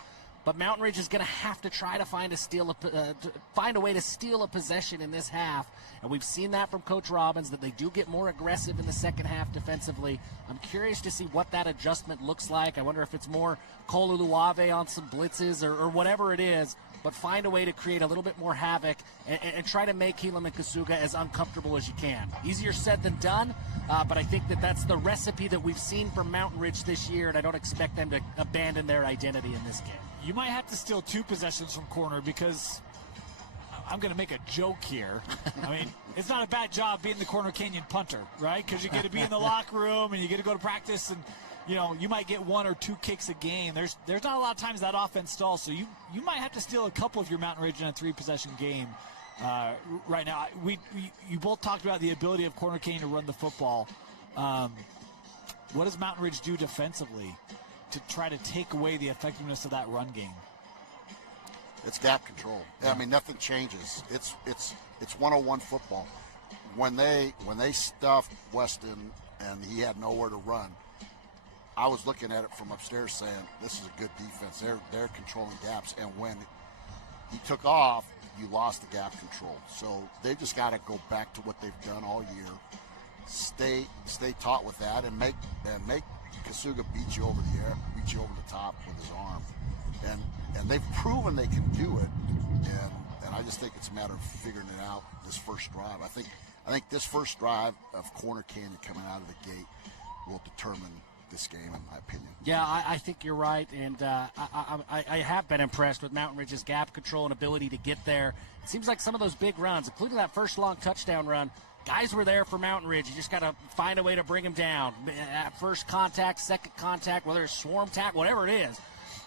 But Mountain Ridge is going to have to try to find a way to steal a possession in this half. And we've seen that from Coach Robbins, that they do get more aggressive in the second half defensively. I'm curious to see what that adjustment looks like. I wonder if it's more Kolu Luave on some blitzes or whatever it is. But find a way to create a little bit more havoc and try to make Helaman Kasuga as uncomfortable as you can. Easier said than done, but I think that's the recipe that we've seen from Mountain Ridge this year, and I don't expect them to abandon their identity in this game. You might have to steal 2 possessions from corner, because I'm going to make a joke here. I mean, it's not a bad job being the Corner Canyon punter, right? Because you get to be in the locker room and you get to go to practice, and you might get 1 or 2 kicks a game. There's not a lot of times that offense stalls, so you might have to steal a couple of your Mountain Ridge in a 3-possession game right now. You both talked about the ability of Corner Canyon to run the football. What does Mountain Ridge do defensively to try to take away the effectiveness of that run game? It's gap control. I mean, nothing changes. It's 101 football. When they stuffed Weston and he had nowhere to run, I was looking at it from upstairs saying, this is a good defense. They're controlling gaps. And when he took off, you lost the gap control. So they've just got to go back to what they've done all year. Stay taut with that, and make Kasuga beat you over the air, beat you over the top with his arm. And they've proven they can do it. And I just think it's a matter of figuring it out this first drive. I think this first drive of Corner Canyon coming out of the gate will determine this game, in my opinion. Yeah, I think you're right, and I have been impressed with Mountain Ridge's gap control and ability to get there. It seems like some of those big runs, including that first long touchdown run, guys were there for Mountain Ridge. You just got to find a way to bring them down. At first contact, second contact, whether it's swarm tackle, whatever it is.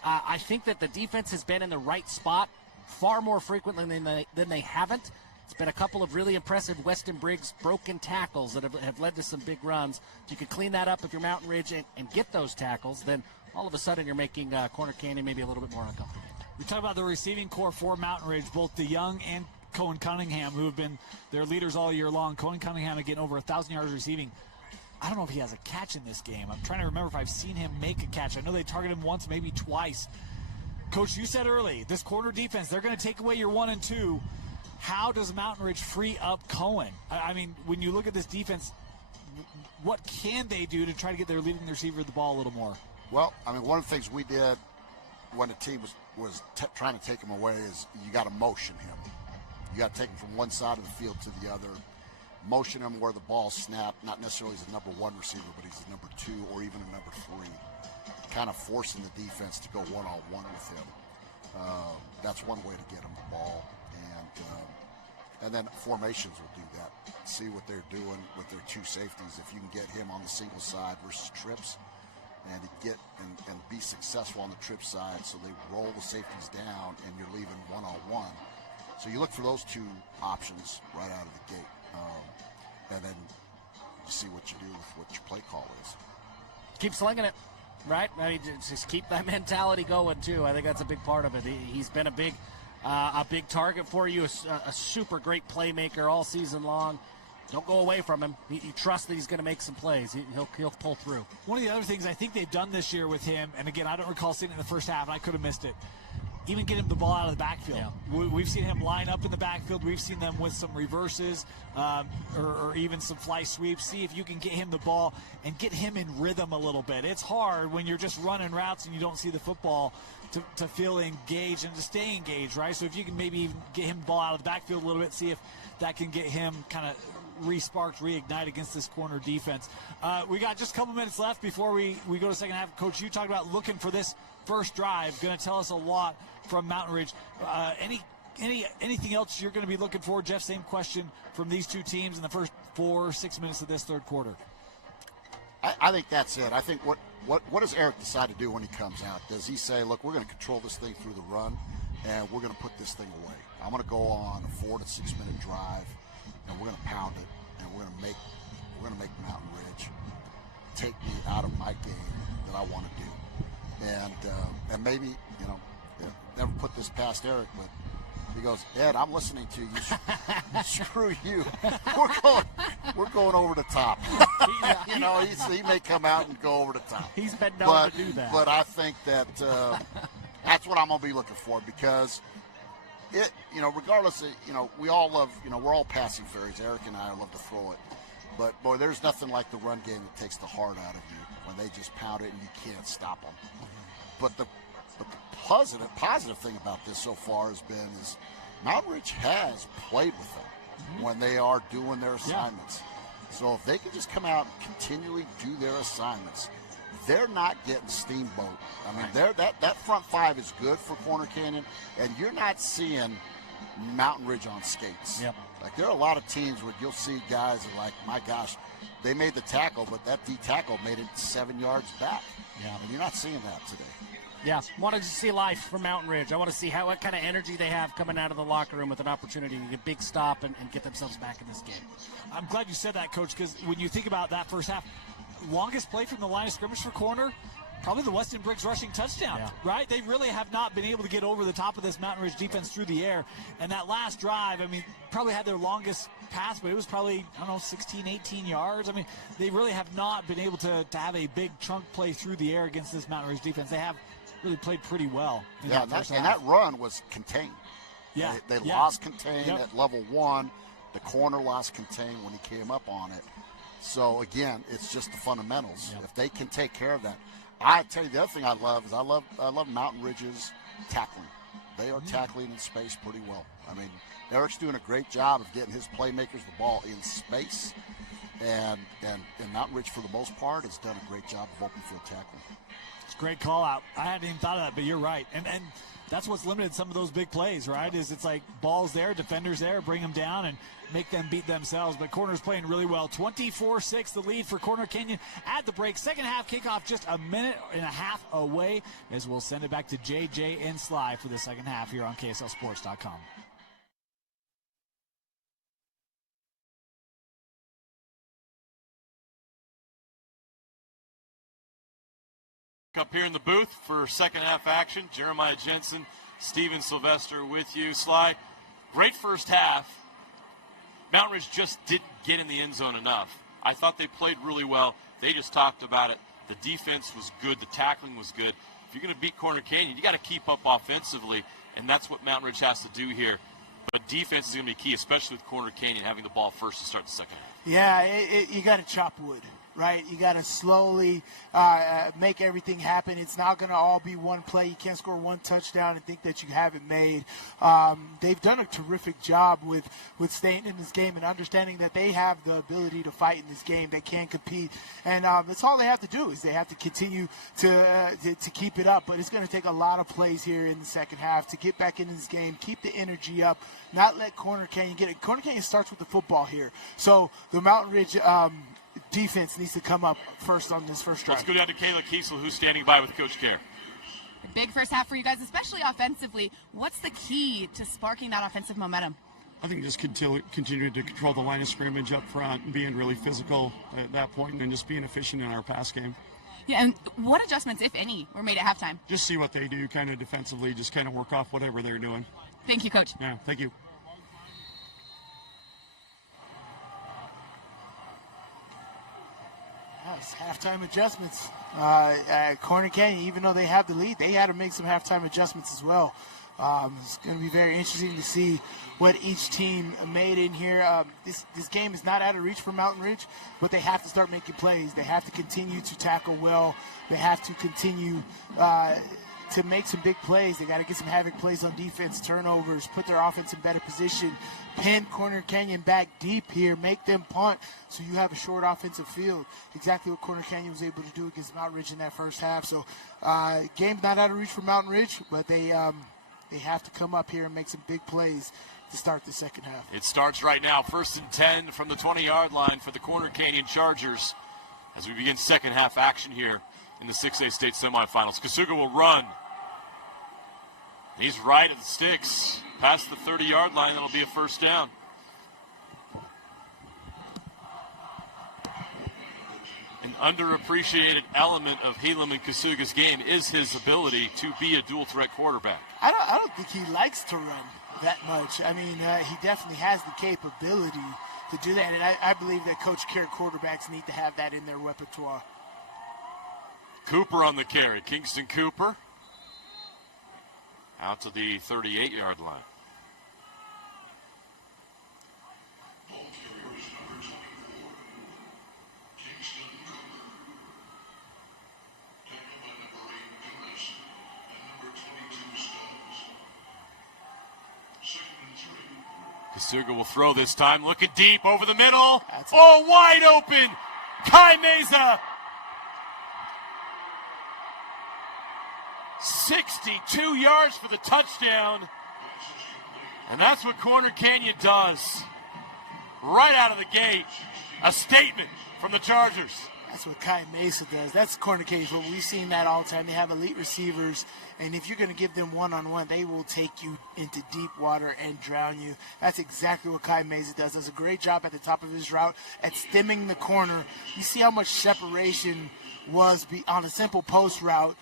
I think that the defense has been in the right spot far more frequently than they haven't. It's been a couple of really impressive Weston Briggs broken tackles that have led to some big runs. If you could clean that up if you're Mountain Ridge and get those tackles, then all of a sudden you're making Corner Canyon maybe a little bit more uncomfortable. We talk about the receiving core for Mountain Ridge, both the young and Cohen Cunningham, who have been their leaders all year long. Cohen Cunningham getting over 1,000 yards receiving. I don't know if he has a catch in this game. I'm trying to remember if I've seen him make a catch. I know they targeted him once, maybe twice. Coach, you said early, this corner defense, they're going to take away your 1 and 2. How does Mountain Ridge free up Cohen? I mean, when you look at this defense, what can they do to try to get their leading receiver the ball a little more? Well, I mean, one of the things we did when the team was trying to take him away is you got to motion him. You got to take him from one side of the field to the other, motion him where the ball's snapped, not necessarily as a number 1 receiver, but he's a number 2 or even a number 3, kind of forcing the defense to go one-on-one with him. That's one way to get him the ball. And then formations will do that. See what they're doing with their 2 safeties. If you can get him on the single side versus trips and be successful on the trip side, so they roll the safeties down and you're leaving one-on-one. So you look for those 2 options right out of the gate. And then you see what you do with what your play call is. Keep slinging it, right? I mean, just keep that mentality going, too. I think that's a big part of it. He's been a big target for you, a super great playmaker all season long. Don't go away from him. You trust that he's going to make some plays. He'll pull through. One of the other things I think they've done this year with him, and again, I don't recall seeing it in the first half, and I could have missed it, even get him the ball out of the backfield. Yeah. We've seen him line up in the backfield. We've seen them with some reverses or even some fly sweeps. See if you can get him the ball and get him in rhythm a little bit. It's hard when you're just running routes and you don't see the football to feel engaged and to stay engaged, right? So if you can maybe even get him the ball out of the backfield a little bit, see if that can get him kind of re-sparked, reignite against this corner defense. We got just a couple minutes left before we go to second half. Coach, you talked about looking for this first drive. Going to tell us a lot from Mountain Ridge. Anything else you're going to be looking for? Jeff, same question from these 2 teams in the first 4 or 6 minutes of this third quarter. I think that's it. I think what does Eric decide to do when he comes out? Does he say, look, we're going to control this thing through the run, and we're going to put this thing away? I'm going to go on a 4 to 6 minute drive, and we're going to pound it, and we're going to make Mountain Ridge take me out of my game that I want to do. And maybe, never put this past Eric, but he goes, Ed, I'm listening to you. Screw you. We're going over the top. He may come out and go over the top. He's been known to do that. But I think that that's what I'm going to be looking for, because regardless of, we all love, we're all passing fairies. Eric and I love to throw it. But, boy, there's nothing like the run game that takes the heart out of you when they just pound it and you can't stop them. But the positive thing about this so far has been is Mountain Ridge has played with them when they are doing their assignments. Yeah. So if they can just come out and continually do their assignments, they're not getting steamboat. I mean, that front 5 is good for Corner Canyon, and you're not seeing Mountain Ridge on skates. Yep. Like, there are a lot of teams where you'll see guys that are like, my gosh, they made the tackle, but that D-tackle made it 7 yards back. Yeah. And you're not seeing that today. Yeah, wanted to see life from Mountain Ridge. I want to see what kind of energy they have coming out of the locker room with an opportunity to get a big stop and get themselves back in this game. I'm glad you said that, Coach, because when you think about that first half, longest play from the line of scrimmage for corner, probably the Weston Briggs rushing touchdown, right? They really have not been able to get over the top of this Mountain Ridge defense through the air. And that last drive, I mean, probably had their longest pass, but it was probably, 16, 18 yards. I mean, they really have not been able to have a big chunk play through the air against this Mountain Ridge defense. They have really played pretty well. And that run was contained. Yeah. They lost contain at level 1. The corner lost contain when he came up on it. So, again, it's just the fundamentals. If they can take care of that. I tell you, the other thing I love is I love Mountain Ridge's tackling. They are tackling in space pretty well. I mean, Eric's doing a great job of getting his playmakers the ball in space. And Mountain Ridge, for the most part, has done a great job of open field tackling. Great call out. I hadn't even thought of that, but you're right. And that's what's limited some of those big plays, right? Is it's like balls there, defenders there, bring them down and make them beat themselves. But Corner's playing really well. 24-6 the lead for Corner Canyon at the break. Second half kickoff just a minute and a half away as we'll send it back to JJ and Sly for the second half here on KSLSports.com. Up here in the booth for second half action. Jeremiah Jensen, Steven Sylvester with you. Sly, great first half. Mountain Ridge just didn't get in the end zone enough. I thought they played really well. They just talked about it. The defense was good. The tackling was good. If you're going to beat Corner Canyon, you got to keep up offensively, and that's what Mountain Ridge has to do here. But defense is going to be key, especially with Corner Canyon having the ball first to start the second half. Yeah, you got to chop wood. Right, you got to slowly make everything happen. It's not going to all be one play. You can't score one touchdown and think that you have it made. They've done a terrific job with staying in this game and understanding that they have the ability to fight in this game. They can compete, and that's all they have to do is they have to continue to keep it up. But it's going to take a lot of plays here in the second half to get back into this game, keep the energy up, not let Corner Canyon get it. Corner Canyon starts with the football here, so the Mountain Ridge defense needs to come up first on this first drive. Let's go down to Kayla Kiesel, who's standing by with Coach Kerr. Big first half for you guys, especially offensively. What's the key to sparking that offensive momentum? I think just continuing to control the line of scrimmage up front and being really physical at that point and just being efficient in our pass game. Yeah, and what adjustments, if any, were made at halftime? Just see what they do kind of defensively, just kind of work off whatever they're doing. Thank you, Coach. Yeah, thank you. Halftime adjustments. Corner Canyon, even though they have the lead, they had to make some halftime adjustments as well. It's going to be very interesting to see what each team made in here. This game is not out of reach for Mountain Ridge, but they have to start making plays. They have to continue to tackle well. They have to continue to make some big plays. They got to get some havoc plays on defense, turnovers, put their offense in better position, pin Corner Canyon back deep here, make them punt so you have a short offensive field. Exactly what Corner Canyon was able to do against Mountain Ridge in that first half. So game's not out of reach for Mountain Ridge, but they have to come up here and make some big plays to start the second half. It starts right now, 1st and 10 from the 20-yard line for the Corner Canyon Chargers as we begin second half action here in the 6A state semifinals. Kasuga will run. He's right at the sticks, past the 30-yard line. That'll be a first down. An underappreciated element of Helam and Kasuga's game is his ability to be a dual-threat quarterback. I don't think he likes to run that much. I mean, he definitely has the capability to do that, and I believe that Coach Kerr quarterbacks need to have that in their repertoire. Cooper on the carry. Kingston Cooper out to the 38-yard line. Kasuga will throw this time, looking deep over the middle. Wide open. Kai Meza. 62 yards for the touchdown. And that's what Corner Canyon does. Right out of the gate. A statement from the Chargers. That's what Kai Mesa does. That's Corner Canyon. We've seen that all the time. They have elite receivers, and if you're going to give them one-on-one, they will take you into deep water and drown you. That's exactly what Kai Mesa does. Does a great job at the top of his route at stemming the corner. You see how much separation was on a simple post route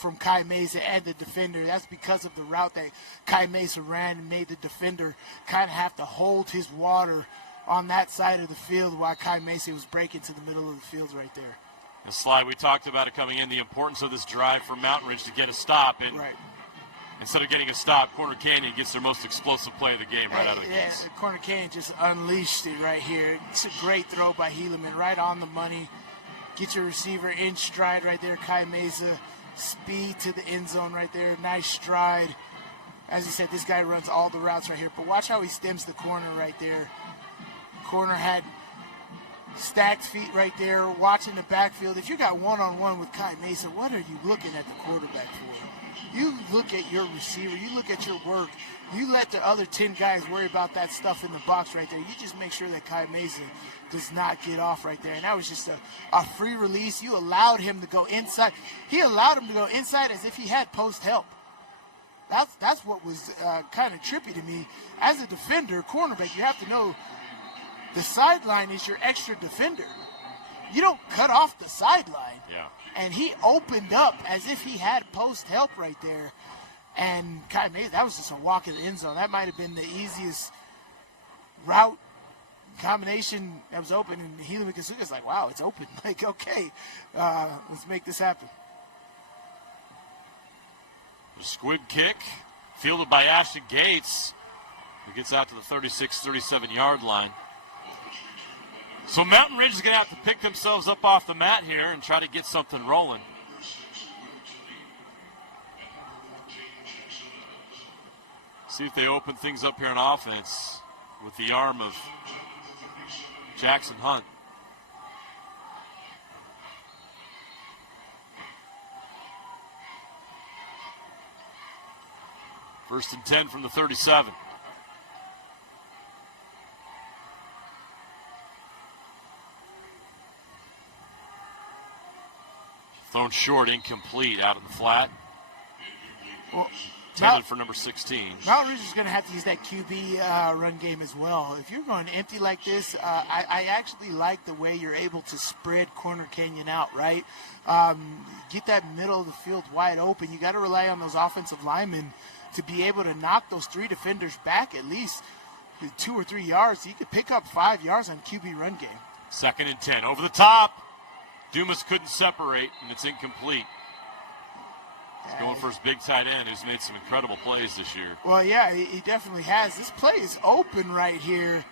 from Kai Mesa and the defender. That's because of the route that Kai Mesa ran and made the defender kind of have to hold his water on that side of the field while Kai Mesa was breaking to the middle of the field right there. The slide, we talked about it coming in, the importance of this drive for Mountain Ridge to get a stop. And instead of getting a stop, Corner Canyon gets their most explosive play of the game right out of the gate. Corner Canyon just unleashed it right here. It's a great throw by Helaman, right on the money. Get your receiver in stride right there, Kai Mesa. Speed to the end zone right there. Nice stride. As you said, this guy runs all the routes right here. But watch how he stems the corner right there. Corner had stacked feet right there, watching the backfield. If you got one-on-one with Kai Mason, what are you looking at the quarterback for? You look at your receiver. You look at your work. You let the other 10 guys worry about that stuff in the box right there. You just make sure that Kai Mason does not get off right there. And that was just a free release. You allowed him to go inside. He allowed him to go inside as if he had post help. That's what was kind of trippy to me. As a defender, cornerback, you have to know the sideline is your extra defender. You don't cut off the sideline. Yeah. And he opened up as if he had post help right there. And Kai Mason, that was just a walk in the end zone. That might have been the easiest route combination that was open. And Helaman Kasuga's like, wow, it's open. Like, okay, let's make this happen. The squib kick, fielded by Ashton Gates, who gets out to the 36, 37-yard line. So Mountain Ridge is going to have to pick themselves up off the mat here and try to get something rolling. See if they open things up here on offense with the arm of Jackson Hunt. First and 10 from the 37. Thrown short, incomplete, out in the flat. Well, intended for number 16. Mountain Ridge is going to have to use that QB run game as well. If you're going empty like this, I actually like the way you're able to spread Corner Canyon out, right? Get that middle of the field wide open. You got to rely on those offensive linemen to be able to knock those 3 defenders back at least 2 or 3 yards. You could pick up 5 yards on QB run game. Second and 10. Over the top. Dumas couldn't separate, and it's incomplete. He's going for his big tight end, who's made some incredible plays this year. Well, yeah, he definitely has. This play is open right here.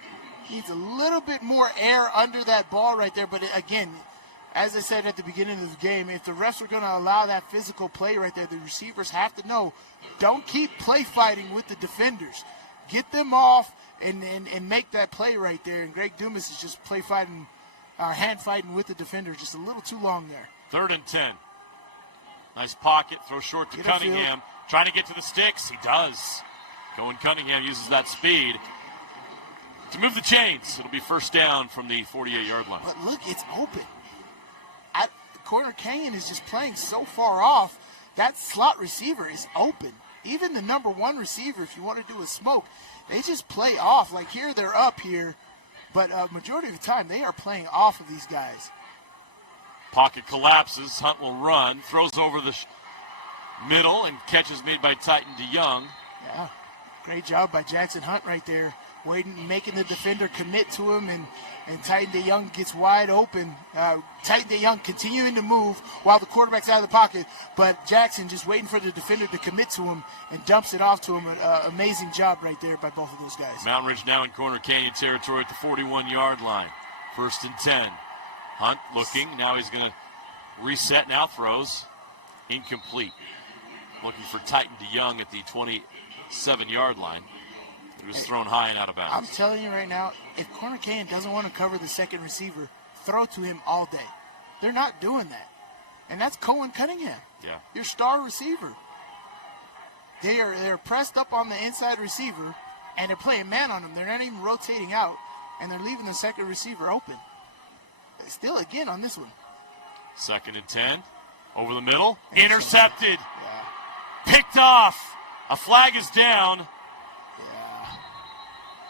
Needs a little bit more air under that ball right there. But again, as I said at the beginning of the game, if the refs are going to allow that physical play right there, the receivers have to know, don't keep play fighting with the defenders. Get them off and make that play right there. And Greg Dumas is just play fighting, hand fighting with the defender just a little too long there. Third and 10. Nice pocket, throw short to Cunningham. Trying to get to the sticks. He does. Cohen Cunningham uses that speed to move the chains. It'll be first down from the 48-yard line. But look, it's open. Corner Canyon is just playing so far off. That slot receiver is open. Even the number 1 receiver, if you want to do a smoke, they just play off. Like here, they're up here. But majority of the time, they are playing off of these guys. Pocket collapses. Hunt will run. Throws over the middle and catches made by Titan DeYoung. Yeah, great job by Jackson Hunt right there. Waiting, making the defender commit to him, and Titan DeYoung gets wide open. Titan DeYoung continuing to move while the quarterback's out of the pocket, but Jackson just waiting for the defender to commit to him and dumps it off to him. Amazing job right there by both of those guys. Mountain Ridge now in Corner Canyon territory at the 41-yard line. First and 10. Hunt looking. Now he's going to reset. Now throws. Incomplete. Looking for Titan DeYoung at the 27-yard line. It was thrown high and out of bounds. I'm telling you right now, if Corner Canyon doesn't want to cover the second receiver, throw to him all day. They're not doing that. And that's Cohen Cunningham, your star receiver. They're pressed up on the inside receiver, and they're playing man on him. They're not even rotating out, and they're leaving the second receiver open. Still, again, on this one. Second and 10. Over the middle. Intercepted. Picked off. A flag is down.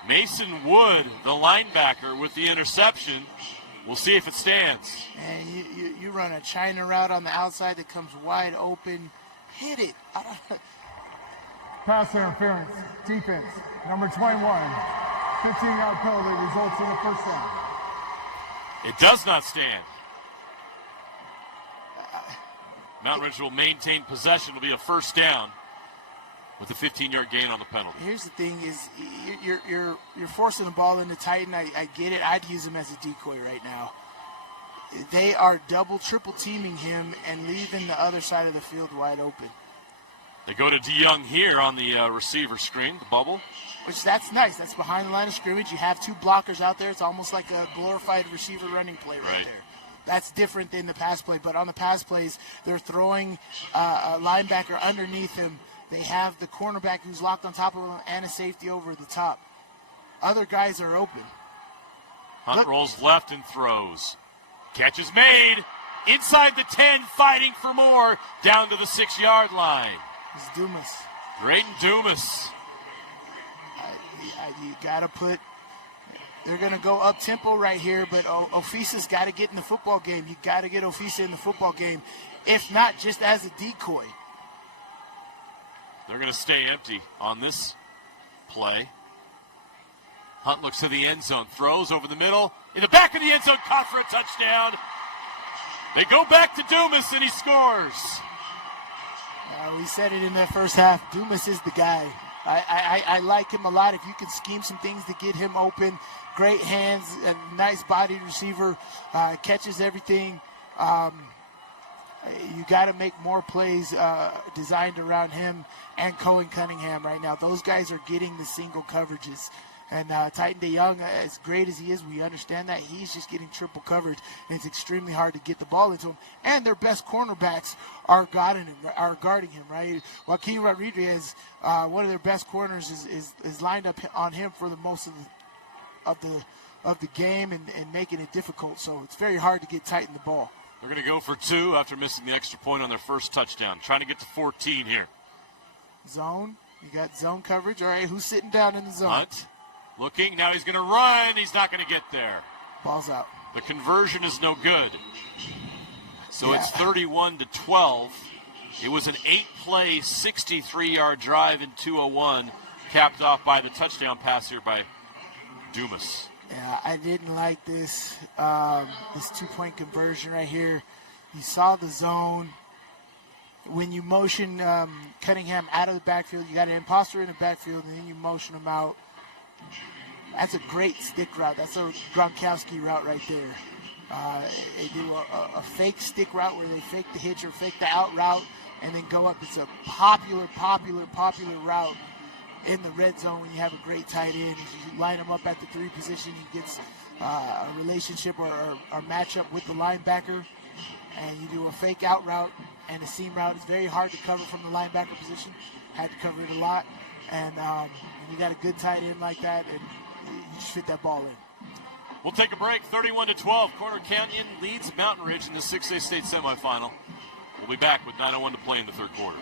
Mason Wood, the linebacker, with the interception. We'll see if it stands. And you run a China route on the outside that comes wide open. Hit it. Pass interference. Defense. Number 21. 15-yard penalty results in a first down. It does not stand. Mountain Ridge will maintain possession. It'll be a first down with a 15-yard gain on the penalty. Here's the thing: is you're forcing the ball into Titan. I get it. I'd use him as a decoy right now. They are double, triple teaming him and leaving the other side of the field wide open. They go to DeYoung here on the receiver screen, the bubble. Which that's nice. That's behind the line of scrimmage. You have two blockers out there. It's almost like a glorified receiver running play right there. That's different than the pass play. But on the pass plays, they're throwing a linebacker underneath him. They have the cornerback who's locked on top of him and a safety over the top. Other guys are open. Hunt rolls left and throws. Catch is made. Inside the 10, fighting for more. Down to the 6-yard line. It's Dumas. Drayton Dumas. You got to put – they're going to go up-tempo right here, but Ofisa's got to get in the football game. You got to get Ofisa in the football game, if not just as a decoy. They're going to stay empty on this play. Hunt looks to the end zone, throws over the middle. In the back of the end zone, caught for a touchdown. They go back to Dumas, and he scores. We said it in the first half. Dumas is the guy. I like him a lot. If you can scheme some things to get him open, great hands, a nice bodied receiver, catches everything. You got to make more plays designed around him and Cohen Cunningham right now. Those guys are getting the single coverages. And Titan DeYoung, as great as he is, we understand that he's just getting triple coverage, and it's extremely hard to get the ball into him. And their best cornerbacks are guarding him, right? Joaquin Rodriguez, one of their best corners, is lined up on him for the most of the game and making it difficult. So it's very hard to get Titan the ball. They're going to go for 2 after missing the extra point on their first touchdown. Trying to get to 14 here. Zone. You got zone coverage. All right, who's sitting down in the zone? Hunt. Looking, now he's going to run. He's not going to get there. Ball's out. The conversion is no good. So it's 31-12. It was an 8-play, 63-yard drive in 2:01, capped off by the touchdown pass here by Dumas. Yeah, I didn't like this 2-point conversion right here. You saw the zone. When you motion Cunningham out of the backfield, you got an imposter in the backfield, and then you motion him out. That's a great stick route. That's a Gronkowski route right there. They do a fake stick route where they fake the hitch or fake the out route and then go up. It's a popular route in the red zone when you have a great tight end. You line him up at the 3 position. He gets a relationship or matchup with the linebacker, and you do a fake out route and a seam route. It's very hard to cover from the linebacker position. Had to cover it a lot. And you got a good tight end like that, and you just fit that ball in. We'll take a break. 31-12. Corner Canyon leads Mountain Ridge in the 6A state semifinal. We'll be back with 9:01 to play in the third quarter.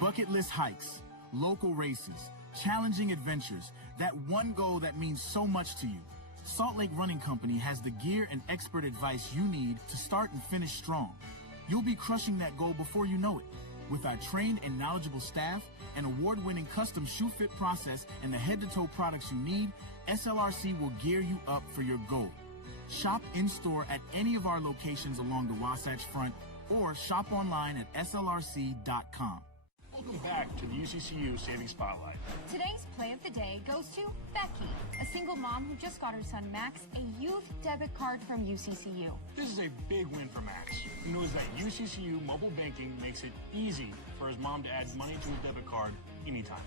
Bucket list hikes, local races, challenging adventures, that one goal that means so much to you. Salt Lake Running Company has the gear and expert advice you need to start and finish strong. You'll be crushing that goal before you know it. With our trained and knowledgeable staff, an award-winning custom shoe fit process, and the head-to-toe products you need, SLRC will gear you up for your goal. Shop in-store at any of our locations along the Wasatch Front or shop online at slrc.com. Welcome back to the UCCU Savings Spotlight. Today's play of the day goes to Becky, a single mom who just got her son Max a youth debit card from UCCU. This is a big win for Max. He knows that UCCU mobile banking makes it easy for his mom to add money to his debit card anytime.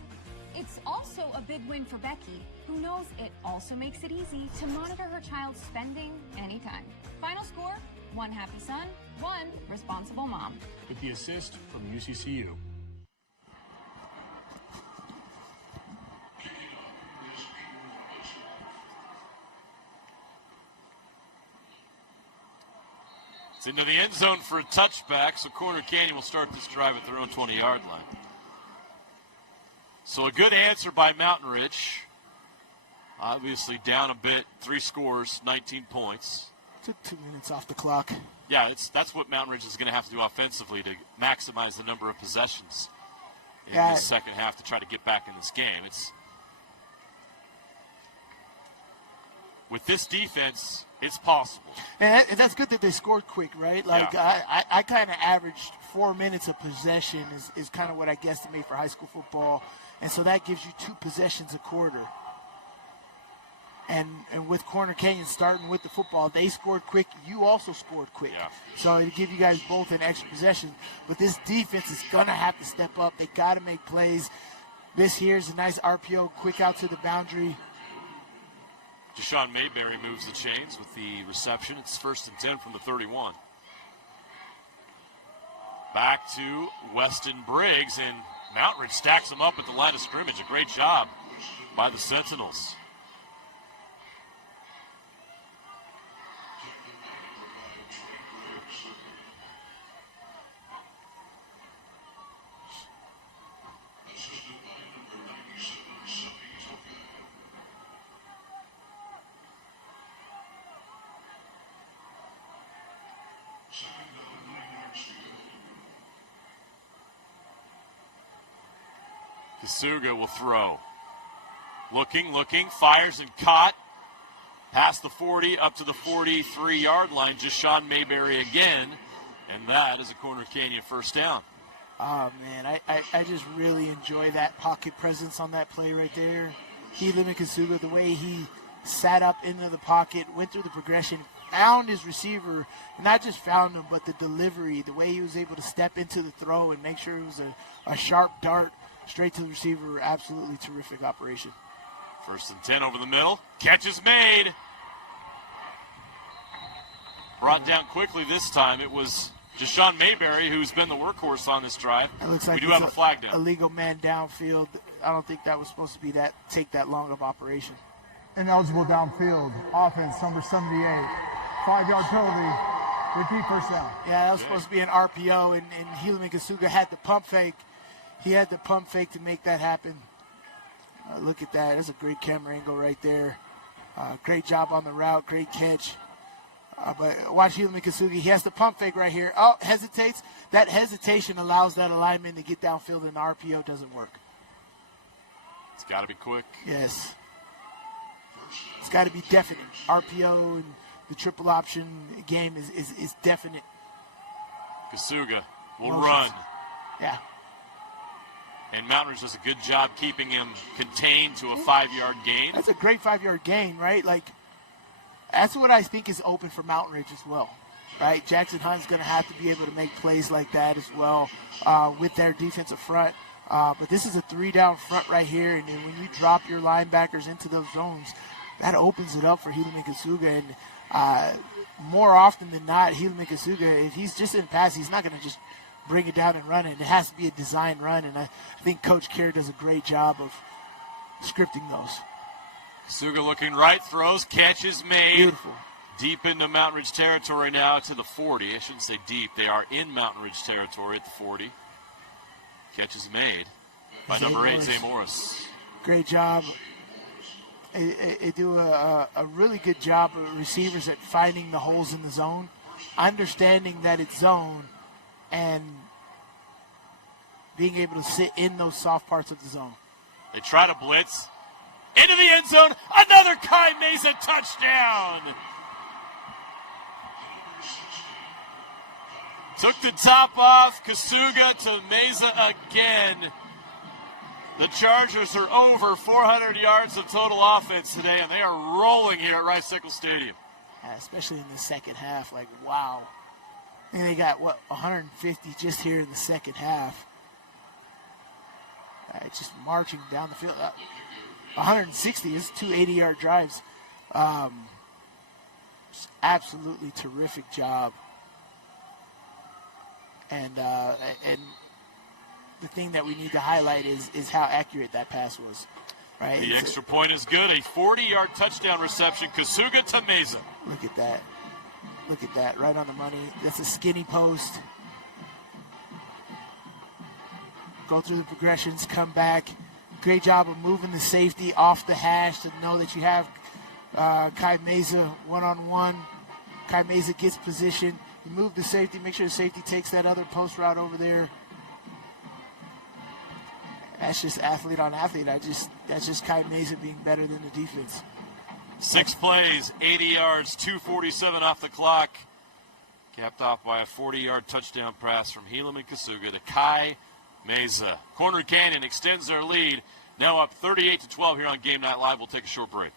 It's also a big win for Becky, who knows it also makes it easy to monitor her child's spending anytime. Final score, 1 happy son, 1 responsible mom. With the assist from UCCU. It's into the end zone for a touchback, so Corner Canyon will start this drive at their own 20-yard line. So a good answer by Mountain Ridge. Obviously down a bit, 3 scores, 19 points. Took 2 minutes off the clock. Yeah, that's what Mountain Ridge is going to have to do offensively to maximize the number of possessions in the second half to try to get back in this game. With this defense, it's possible. And that's good that they scored quick, right? Like, yeah. I kind of averaged 4 minutes of possession is kind of what I guesstimate for high school football. And so that gives you 2 possessions a quarter. And with Corner Canyon starting with the football, they scored quick. You also scored quick. Yeah. So to give you guys both an extra possession. But this defense is going to have to step up. They got to make plays. This here is a nice RPO, quick out to the boundary. Deshaun Mayberry moves the chains with the reception. It's 1st and 10 from the 31. Back to Weston Briggs, and Mountain stacks him up at the line of scrimmage. A great job by the Sentinels. Kasuga will throw. Looking, fires and caught. Past the 40, up to the 43-yard line. Deshaun Mayberry again. And that is a Corner Canyon first down. Oh, man, I just really enjoy that pocket presence on that play right there. Helaman Kasuga, the way he sat up into the pocket, went through the progression, found his receiver, not just found him, but the delivery, the way he was able to step into the throw and make sure it was a sharp dart straight to the receiver. Absolutely terrific operation. 1st and 10 over the middle. Catch is made. Brought down quickly this time. It was Deshaun Mayberry who's been the workhorse on this drive. It looks like we do have a flag down. Illegal man downfield. I don't think that was supposed to be take that long of operation. Ineligible downfield. Offense, number 78. 5-yard penalty. Repeat first down. Yeah, that was supposed to be an RPO, and Helaman Kasuga had the pump fake. He had the pump fake to make that happen. Look at that. That's a great camera angle right there. Great job on the route. Great catch. But watch Helaman Kasuga. He has the pump fake right here. Oh, hesitates. That hesitation allows that alignment to get downfield, and the RPO doesn't work. It's got to be quick. Yes. It's got to be definite. RPO and the triple option game is definite. Kasuga will run. Yeah. And Mountain Ridge does a good job keeping him contained to a 5-yard gain. That's a great 5-yard gain, right? Like, that's what I think is open for Mountain Ridge as well, right? Jackson Hunt's going to have to be able to make plays like that as well with their defensive front. But this is a 3-down front right here, and when you drop your linebackers into those zones, that opens it up for Helaman Kasuga. And more often than not, Helaman Kasuga, if he's just in pass, he's not going to just bring it down and run it. It has to be a design run, and I think Coach Kerr does a great job of scripting those. Kasuga looking right, throws, catches made. Beautiful. Deep into Mountain Ridge territory now to the 40. I shouldn't say deep. They are in Mountain Ridge territory at the 40. Catches made by number 8, Zay Morris. Great job. They do a really good job of receivers at finding the holes in the zone, understanding that it's zone, and being able to sit in those soft parts of the zone. They try to blitz. Into the end zone. Another Kai Mesa touchdown. Took the top off. Kasuga to Mesa again. The Chargers are over 400 yards of total offense today, and they are rolling here at Rice-Eccles Stadium. Yeah, especially in the second half. Like, wow. And they got, 150 just here in the second half. Just marching down the field. 160 is 2 80-yard drives. Just absolutely terrific job. And the thing that we need to highlight is how accurate that pass was. Right? The extra point is good. A 40-yard touchdown reception. Kasuga to Mesa. Look at that. Look at that. Right on the money. That's a skinny post. Go through the progressions, come back. Great job of moving the safety off the hash to know that you have Kai Mesa one-on-one. Kai Mesa gets position. You move the safety, make sure the safety takes that other post route over there. That's just athlete on athlete. That's just Kai Mesa being better than the defense. 6 plays, 80 yards, 2:47 off the clock. Capped off by a 40-yard touchdown pass from Helaman Kasuga to Kai Mesa. Corner Canyon extends their lead. Now up 38-12 here on Game Night Live. We'll take a short break.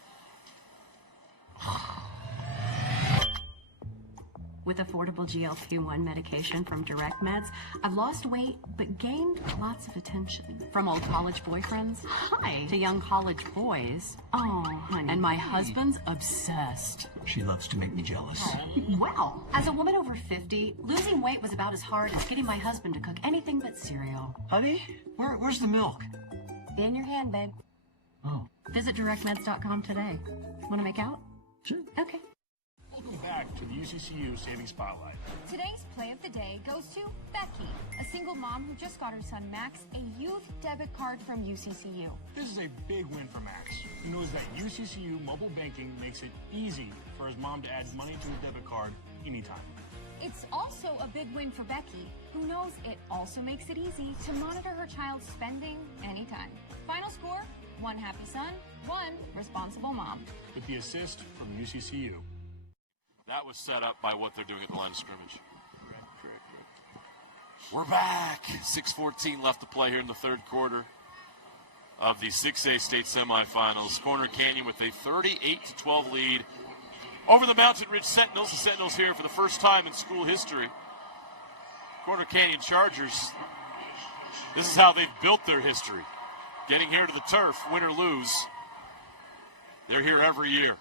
With affordable GLP-1 medication from Direct Meds, I've lost weight but gained lots of attention. From old college boyfriends, hi, to young college boys, oh, honey. And my husband's obsessed. She loves to make me jealous. Well, as a woman over 50, losing weight was about as hard as getting my husband to cook anything but cereal. Honey, where's the milk? In your hand, babe. Oh. Visit directmeds.com today. Want to make out? Sure. Okay. Welcome back to the UCCU Saving Spotlight. Today's play of the day goes to Becky, a single mom who just got her son Max a youth debit card from UCCU. This is a big win for Max. He knows that UCCU mobile banking makes it easy for his mom to add money to his debit card anytime. It's also a big win for Becky, who knows it also makes it easy to monitor her child's spending anytime. Final score, 1 happy son, 1 responsible mom. With the assist from UCCU. That was set up by what they're doing at the line of scrimmage. Correct. We're back. 6:14 left to play here in the third quarter of the 6A state semifinals. Corner Canyon with a 38-12 lead over the Mountain Ridge Sentinels. The Sentinels here for the first time in school history. Corner Canyon Chargers, this is how they've built their history. Getting here to the turf, win or lose. They're here every year.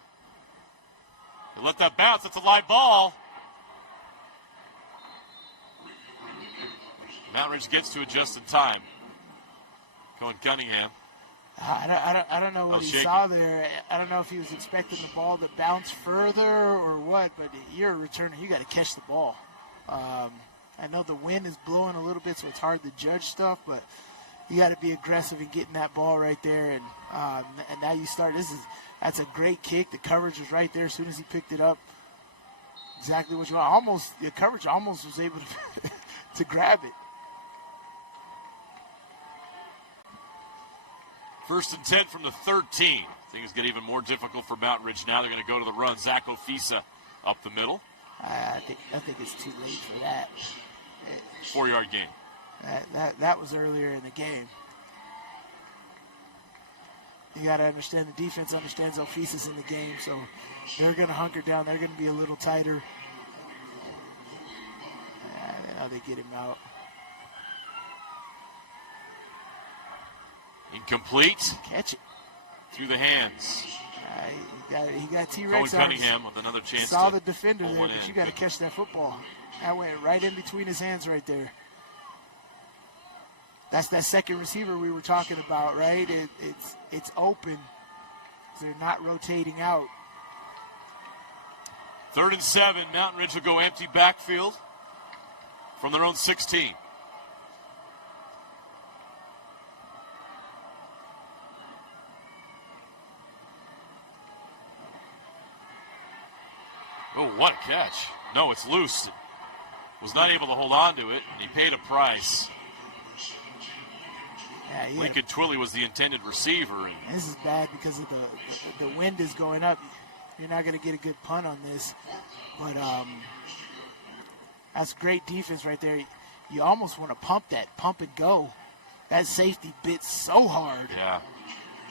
They let that bounce. It's a live ball. Mountain Ridge gets to it just in time. Going Cunningham. I don't know what he saw there. I don't know if he was expecting the ball to bounce further or what, but you're a returner. You got to catch the ball. I know the wind is blowing a little bit, so it's hard to judge stuff, but you got to be aggressive in getting that ball right there. And now you start. That's a great kick. The coverage was right there as soon as he picked it up. Exactly what you want. The coverage almost was able to grab it. First and 10 from the 13. Things get even more difficult for Mountain Ridge now. They're going to go to the run. Zach Ofisa up the middle. I think it's too late for that. 4-yard gain. That was earlier in the game. You got to understand the defense understands Ofisa's in the game, so they're going to hunker down. They're going to be a little tighter. Now they get him out. Incomplete. Catch it. Through the hands. He got T-Rex Cohen Cunningham with another chance. Saw the defender there, but you got to catch that football. That went right in between his hands right there. That's that second receiver we were talking about, right? It's open. They're not rotating out. 3rd and 7. Mountain Ridge will go empty backfield from their own 16. Oh, what a catch. No, it's loose. Was not able to hold on to it, and he paid a price. Yeah, Lincoln Twilley was the intended receiver. And this is bad because of the wind is going up. You're not going to get a good punt on this. But that's great defense right there. You almost want to pump and go. That safety bit so hard. Yeah.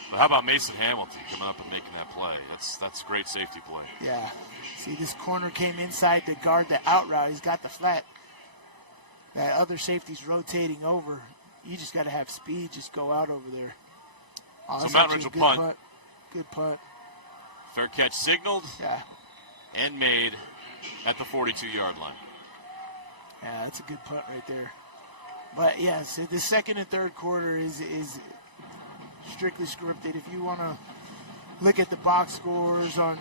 But how about Mason Hamilton coming up and making that play? That's great safety play. Yeah. See, this corner came inside to guard the out route. He's got the flat. That other safety's rotating over. You just got to have speed. Just go out over there. So Mountain Ridge will punt. Good punt. Fair catch signaled. Yeah. And made at the 42-yard line. Yeah, that's a good punt right there. But, yeah, so the second and third quarter is strictly scripted. If you want to look at the box scores on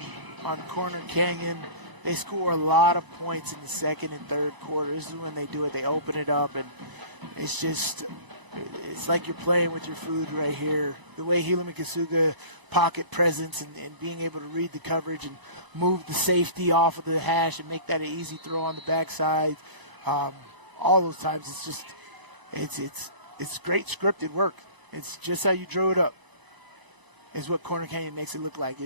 Corner Canyon, they score a lot of points in the second and third quarter. This is when they do it. They open it up, and it's like you're playing with your food right here. The way Helaman Kasuga pocket presence and being able to read the coverage and move the safety off of the hash and make that an easy throw on the backside. All those times, it's great scripted work. It's just how you drew it up. Is what Corner Canyon makes it look like.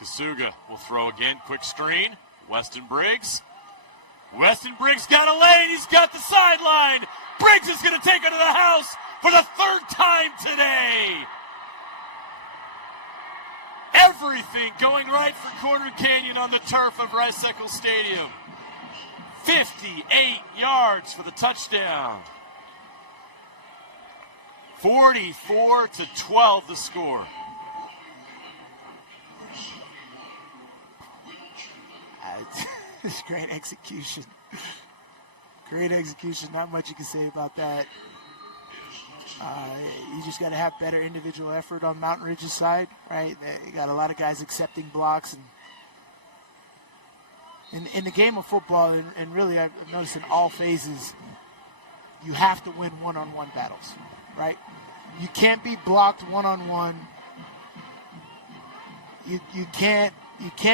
Kasuga will throw again. Quick screen. Weston Briggs. Weston Briggs got a lane. He's got the sideline. Briggs is going to take it to the house for the third time today. everything going right for Corner Canyon on the turf of Rice-Eccles Stadium. 58 yards for the touchdown. 44-12 the score. It's great execution. Great execution. Not much you can say about that. You just got to have better individual effort on Mountain Ridge's side, right? You got a lot of guys accepting blocks, and in the game of football, and really I've noticed in all phases, you have to win one-on-one battles, right? You can't be blocked one-on-one. You can't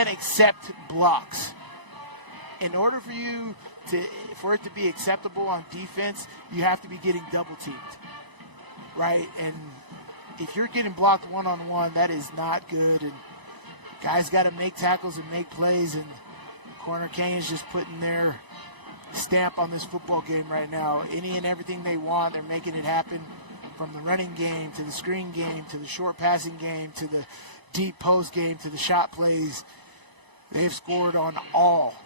accept blocks. In order for it to be acceptable on defense, you have to be getting double teamed, right? And if you're getting blocked one-on-one, that is not good. And guys got to make tackles and make plays. And Corner Canyon's just putting their stamp on this football game right now. Any and everything they want, they're making it happen. From the running game to the screen game to the short passing game to the deep post game to the shot plays, they've scored on all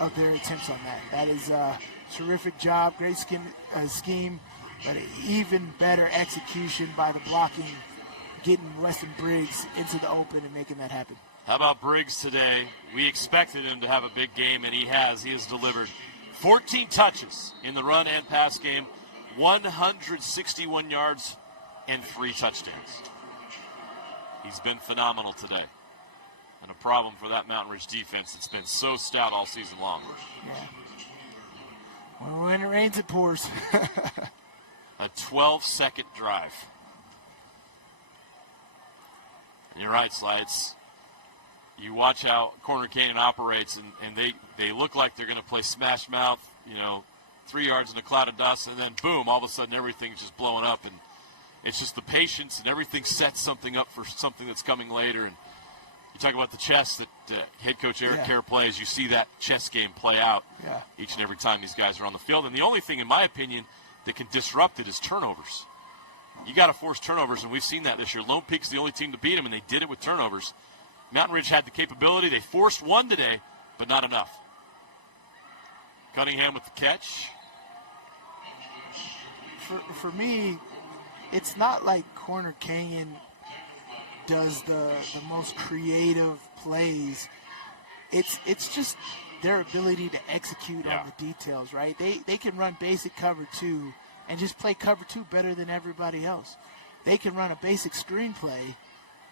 of their attempts on that. That is a terrific job, great scheme, but even better execution by the blocking, getting Weston Briggs into the open and making that happen. How about Briggs today? We expected him to have a big game, and he has. He has delivered 14 touches in the run and pass game, 161 yards, and 3 touchdowns. He's been phenomenal today. And a problem for that Mountain Ridge defense that's been so stout all season long. Yeah. Well, when it rains, it pours. A 12-second drive. And you're right, Slides. You watch how Corner Canyon operates, and they look like they're going to play smash mouth, 3 yards in a cloud of dust, and then boom, all of a sudden everything's just blowing up. And it's just the patience, and everything sets something up for something that's coming later. And you talk about the chess that head coach Eric Kerr plays. You see that chess game play out each and every time these guys are on the field. And the only thing, in my opinion, that can disrupt it is turnovers. You got to force turnovers, and we've seen that this year. Lone Peak's the only team to beat them, and they did it with turnovers. Mountain Ridge had the capability. They forced one today, but not enough. Cunningham with the catch. For me, it's not like Corner Canyon does the most creative plays. It's just their ability to execute on the details, right? They can run basic cover 2 and just play cover 2 better than everybody else. They can run a basic screenplay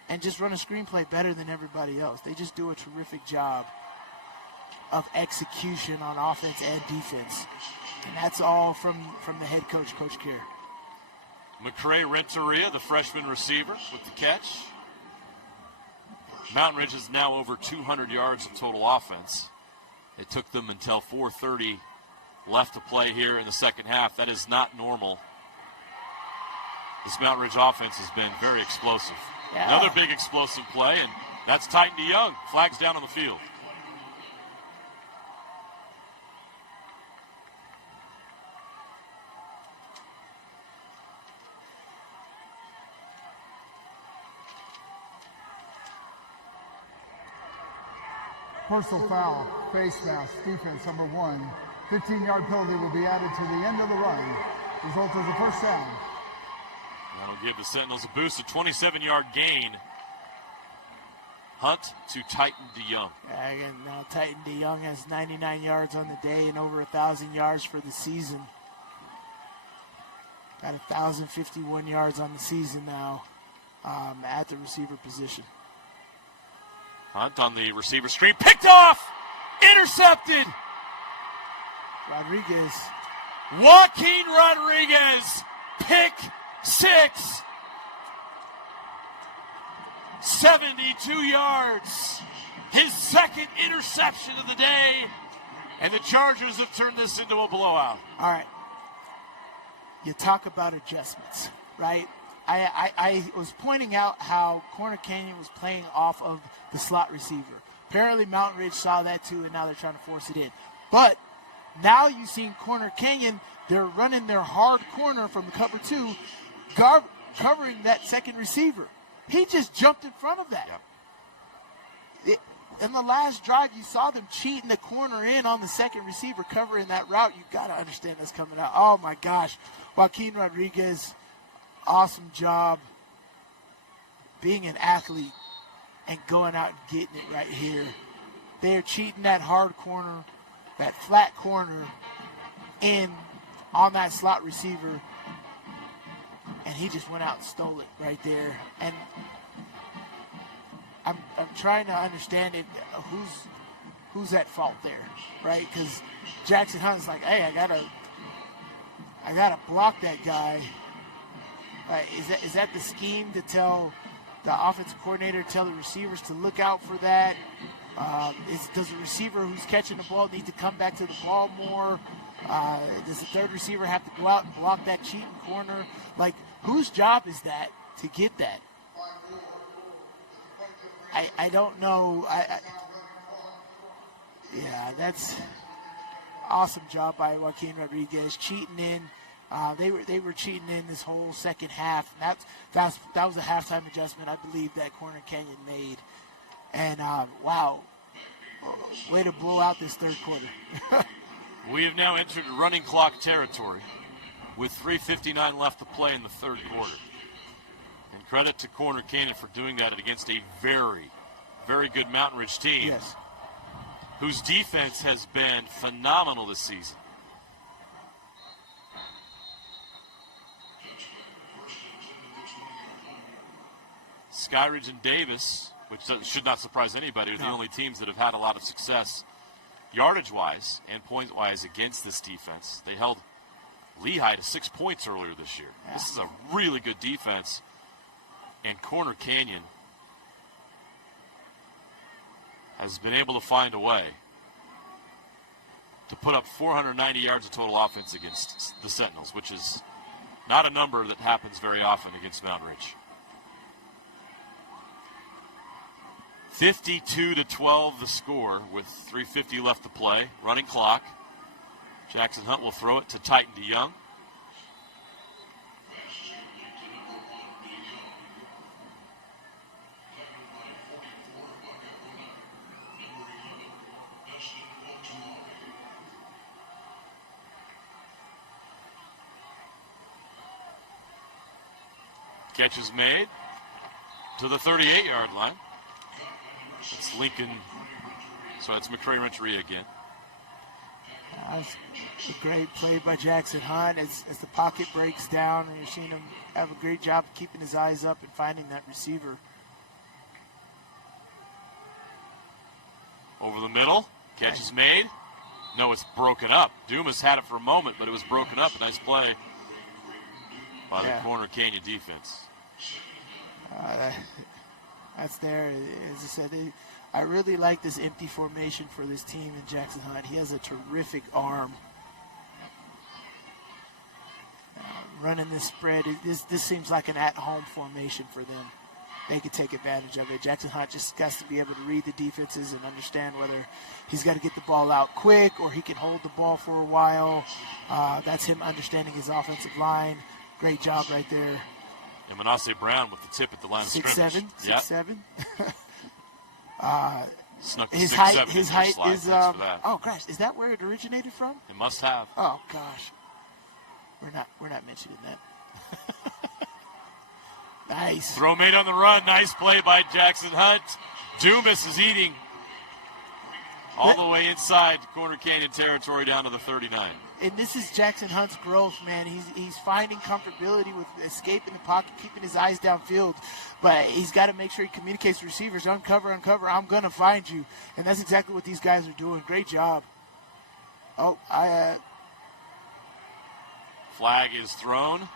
and just run a screenplay better than everybody else. They just do a terrific job of execution on offense and defense. And that's all from the head coach, Coach Kerr. McCray Renteria, the freshman receiver, with the catch. Mountain Ridge is now over 200 yards of total offense. It took them until 4:30 left to play here in the second half. That is not normal. This Mountain Ridge offense has been very explosive. Yeah. Another big explosive play, and that's Titan DeYoung. Flags down on the field. Personal foul, face mask, defense number 1. 15-yard penalty will be added to the end of the run. Result is a first down. That'll give the Sentinels a boost, a 27-yard gain. Hunt to Titan DeYoung. Yeah, again, Titan DeYoung has 99 yards on the day and over 1,000 yards for the season. Got 1,051 yards on the season now at the receiver position. Hunt on the receiver screen, picked off, intercepted. Rodriguez. Joaquin Rodriguez, pick 6. 72 yards. His second interception of the day. And the Chargers have turned this into a blowout. All right. You talk about adjustments, right? I was pointing out how Corner Canyon was playing off of the slot receiver. Apparently Mountain Ridge saw that too, and now they're trying to force it in. But now you've seen Corner Canyon, they're running their hard corner from the cover 2, covering that second receiver. He just jumped in front of that. In the last drive, you saw them cheating the corner in on the second receiver covering that route. You got to understand that's coming out. Oh, my gosh. Joaquin Rodriguez, awesome job being an athlete and going out and getting it right here. They're cheating that hard corner, that flat corner in on that slot receiver, and he just went out and stole it right there. And I'm trying to understand it. Who's at fault there, right? Because Jackson Hunt's like, hey, I gotta block that guy. Is that the scheme to tell the offensive coordinator, tell the receivers to look out for that? Does the receiver who's catching the ball need to come back to the ball more? Does the third receiver have to go out and block that cheating corner? Like, whose job is that to get that? I don't know. Yeah, that's awesome job by Joaquin Rodriguez cheating in. They were cheating in this whole second half. And that was a halftime adjustment, I believe, that Corner Canyon made. And wow, way to blow out this third quarter. We have now entered running clock territory with 3:59 left to play in the third quarter. And credit to Corner Canyon for doing that against a very, very good Mountain Ridge team, yes, whose defense has been phenomenal this season. Skyridge and Davis, which should not surprise anybody, are the only teams that have had a lot of success yardage-wise and point-wise against this defense. They held Lehigh to 6 points earlier this year. Yeah. This is a really good defense. And Corner Canyon has been able to find a way to put up 490 yards of total offense against the Sentinels, which is not a number that happens very often against Mountain Ridge. 52-12 the score with 3:50 left to play. Running clock. Jackson Hunt will throw it to Titan DeYoung. Catch is made to the 38-yard line. It's Lincoln. So it's McCray Renteria again. That's a great play by Jackson Hunt as the pocket breaks down, and you're seeing him have a great job of keeping his eyes up and finding that receiver. Over the middle. Catch is made. No, it's broken up. Dumas had it for a moment, but it was broken up. Nice play by the Corner Canyon defense. That's there. As I said, I really like this empty formation for this team in Jackson Hunt. He has a terrific arm. Running this spread, this seems like an at-home formation for them. They could take advantage of it. Jackson Hunt just has to be able to read the defenses and understand whether he's got to get the ball out quick or he can hold the ball for a while. That's him understanding his offensive line. Great job right there. And Manasseh Brown with the tip at the line of scrimmage. 6'7". Snuck His 6'7" his height slide. is oh gosh, is that where it originated from? It must have. Oh gosh, we're not mentioning that. Nice throw made on the run. Nice play by Jackson Hunt. Dumas is eating all the way inside Corner Canyon territory down to the 39. And this is Jackson Hunt's growth, man. He's finding comfortability with escaping the pocket, keeping his eyes downfield. But he's got to make sure he communicates to receivers, uncover, I'm going to find you. And that's exactly what these guys are doing. Great job. Flag is thrown.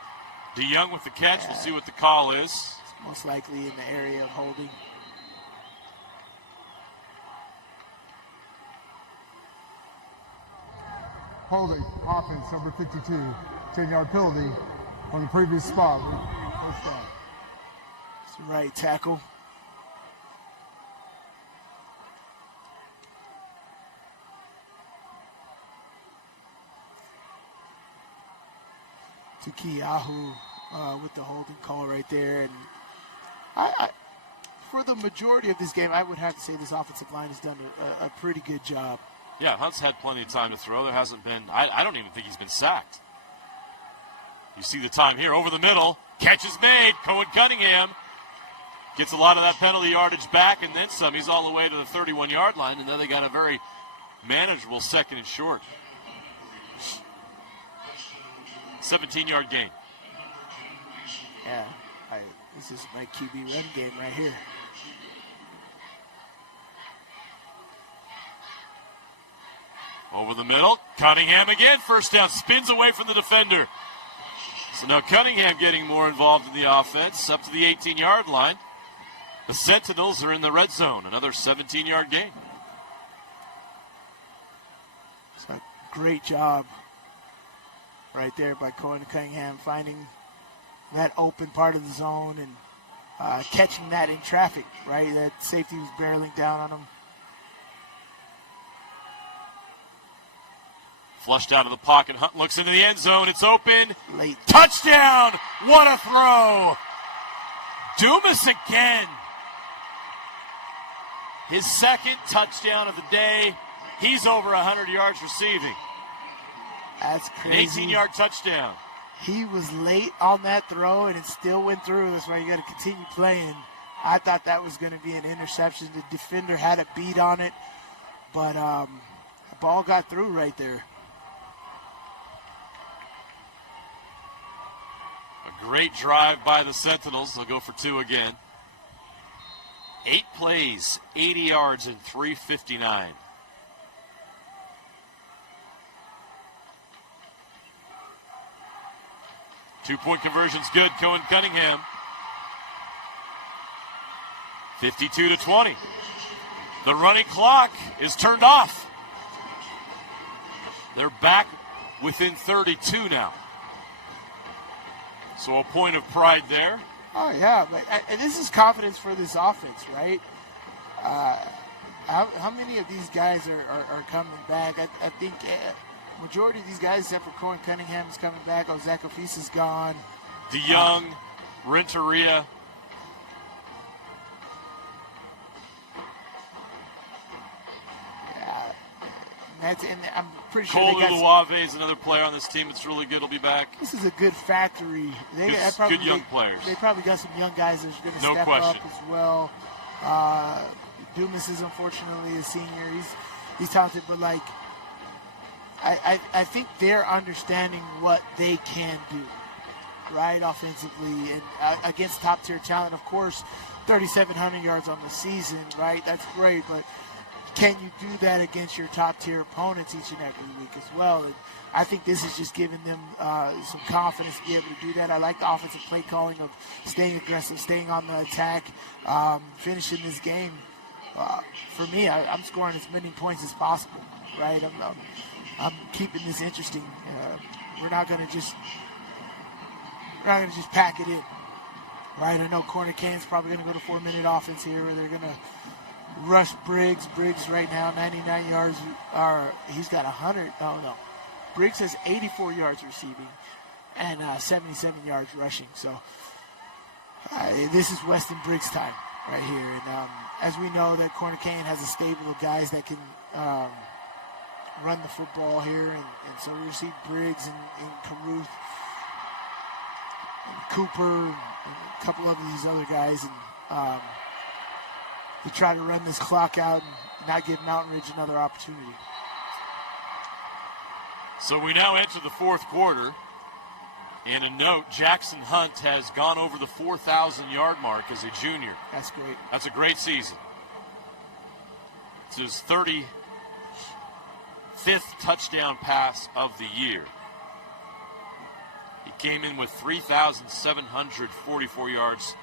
DeYoung with the catch. We'll see what the call is. It's most likely in the area of holding. Holding, offense, number 52, 10-yard penalty on the previous spot. First down. It's the right tackle. Tukiahu with the holding call right there. And For the majority of this game, I would have to say this offensive line has done a pretty good job. Yeah, Hunt's had plenty of time to throw. There hasn't been, I don't even think he's been sacked. You see the time here, over the middle, catch is made. Cohen Cunningham gets a lot of that penalty yardage back and then some. He's all the way to the 31-yard line, and then they got a very manageable 2nd and short. 17-yard gain. Yeah, this is my QB run game right here. Over the middle, Cunningham again, first down, spins away from the defender. So now Cunningham getting more involved in the offense, up to the 18-yard line. The Sentinels are in the red zone, another 17-yard gain. It's a great job right there by Cohen Cunningham, finding that open part of the zone and catching that in traffic, right? That safety was barreling down on him. Flushed out of the pocket. Hunt looks into the end zone. It's open. Late. Touchdown! What a throw! Dumas again. His 2nd touchdown of the day. He's over 100 yards receiving. That's crazy. An 18-yard touchdown. He was late on that throw, and it still went through. That's why you got to continue playing. I thought that was going to be an interception. The defender had a beat on it, but the ball got through right there. A great drive by the Sentinels. They'll go for 2 again. 8 plays, 80 yards, and 3:59. Two-point conversion's good. Cohen Cunningham. 52-20. The running clock is turned off. They're back within 32 now. So a point of pride there. Oh, yeah. But this is confidence for this offense, right? How many of these guys are coming back? I think majority of these guys, except for Cohen Cunningham, is coming back. Zach Ofis is gone. DeYoung, Renteria. And I'm pretty sure Cole Uluwave is another player on this team that's really good. Will be back. This is a good factory. Good young players. They probably got some young guys that are going to step up as well. Dumas is unfortunately a senior. He's talented, but like I think they're understanding what they can do, right, offensively and against top tier talent. Of course, 3,700 yards on the season, right? That's great, but can you do that against your top-tier opponents each and every week as well? And I think this is just giving them some confidence to be able to do that. I like the offensive play calling of staying aggressive, staying on the attack, finishing this game. For me, I'm scoring as many points as possible, right? I'm keeping this interesting. We're not going to just pack it in, right? I know Corner Cane's probably going to go to 4-minute offense here, where they're going to rush Briggs. Briggs right now, 99 yards. He's got 100. Oh, no. Briggs has 84 yards receiving and 77 yards rushing. So this is Weston Briggs' time right here. And as we know, that Corner Cane has a stable of guys that can run the football here. And so we see Briggs and Caruth and Cooper and a couple of these other guys. And to try to run this clock out and not give Mountain Ridge another opportunity. So we now enter the fourth quarter. And a note, Jackson Hunt has gone over the 4,000-yard mark as a junior. That's great. That's a great season. It's his 35th touchdown pass of the year. He came in with 3,744 yards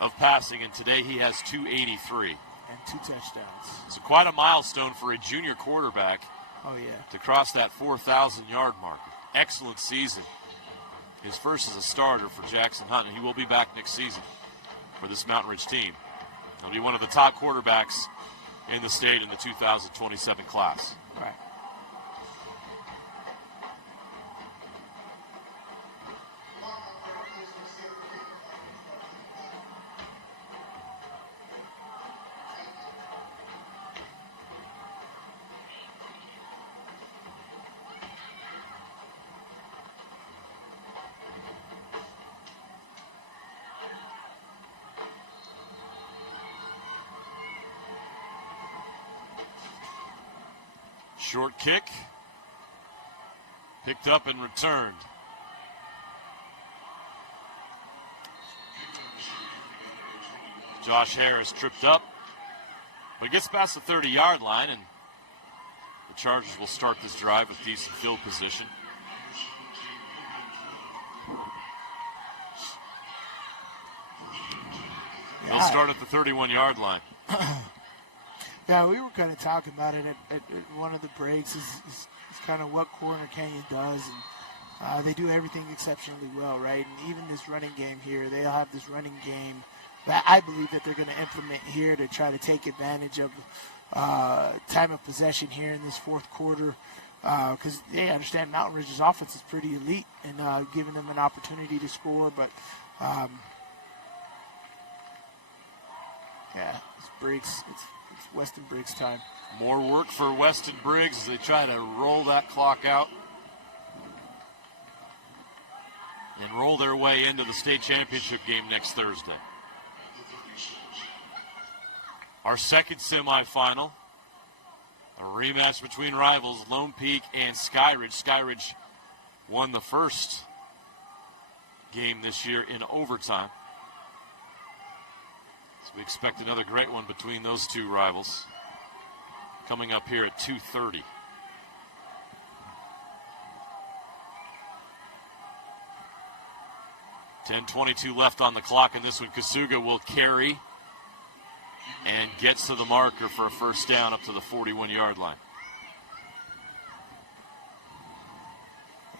of passing, and today he has 283. And 2 touchdowns. It's quite a milestone for a junior quarterback. Oh, yeah. To cross that 4,000-yard mark. Excellent season. His first as a starter for Jackson Hunt, and he will be back next season for this Mountain Ridge team. He'll be one of the top quarterbacks in the state in the 2027 class. All right. Short kick. Picked up and returned. Josh Harris tripped up, but gets past the 30-yard line, and the Chargers will start this drive with decent field position. They'll start at the 31-yard line. Yeah, we were kind of talking about it at one of the breaks. Is kind of what Corner Canyon does, and they do everything exceptionally well, right? And even this running game here, they'll have this running game that I believe that they're going to implement here to try to take advantage of time of possession here in this fourth quarter, because they understand Mountain Ridge's offense is pretty elite and giving them an opportunity to score. But yeah, it's Briggs. It's Weston Briggs time. More work for Weston Briggs as they try to roll that clock out and roll their way into the state championship game next Thursday. Our second semifinal, a rematch between rivals Lone Peak and Skyridge. Skyridge won the first game this year in overtime. So we expect another great one between those two rivals coming up here at 2:30. .10:22 left on the clock in this one. Kasuga will carry and gets to the marker for a first down up to the 41-yard line.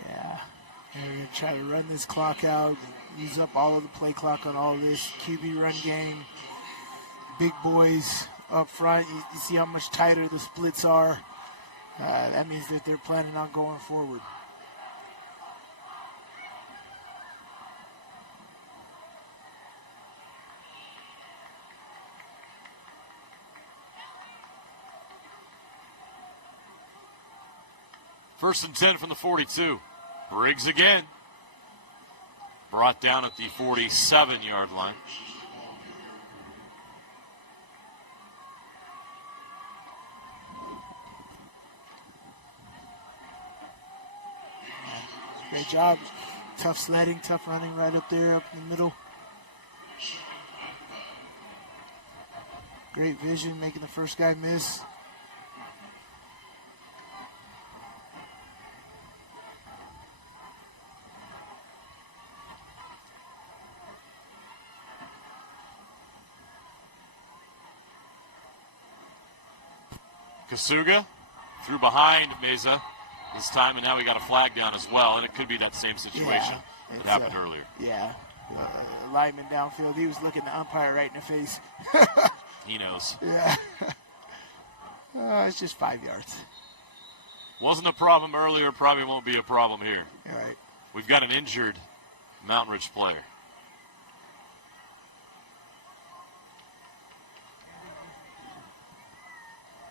Yeah, they're going to try to run this clock out, use up all of the play clock on all of this. QB run game, big boys up front. You see how much tighter the splits are. That means that they're planning on going forward. First and 10 from the 42. Briggs again. Brought down at the 47-yard line. Great job. Tough sledding, tough running right up there, up in the middle. Great vision, making the first guy miss. Kasuga threw behind Meza this time, and now we got a flag down as well, and it could be that same situation that happened earlier. Yeah, lineman downfield, he was looking the umpire right in the face. He knows. Yeah. It's just 5 yards. Wasn't a problem earlier, probably won't be a problem here. All right. We've got an injured Mountain Ridge player.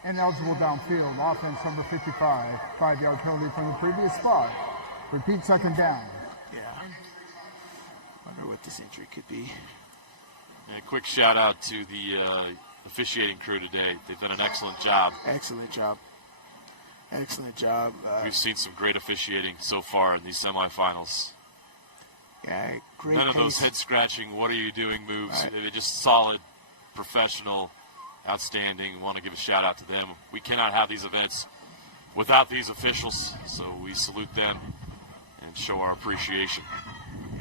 Ineligible downfield, offense number 55, 5-yard penalty from the previous spot. Repeat second down. Yeah. Wonder what this injury could be. And a quick shout out to the officiating crew today. They've done an excellent job. Excellent job. Excellent job. We've seen some great officiating so far in these semifinals. Yeah, great. None of those head-scratching, what are you doing moves. They're just solid, professional, outstanding. Want to give a shout out to them. We cannot have these events without these officials, so we salute them and show our appreciation.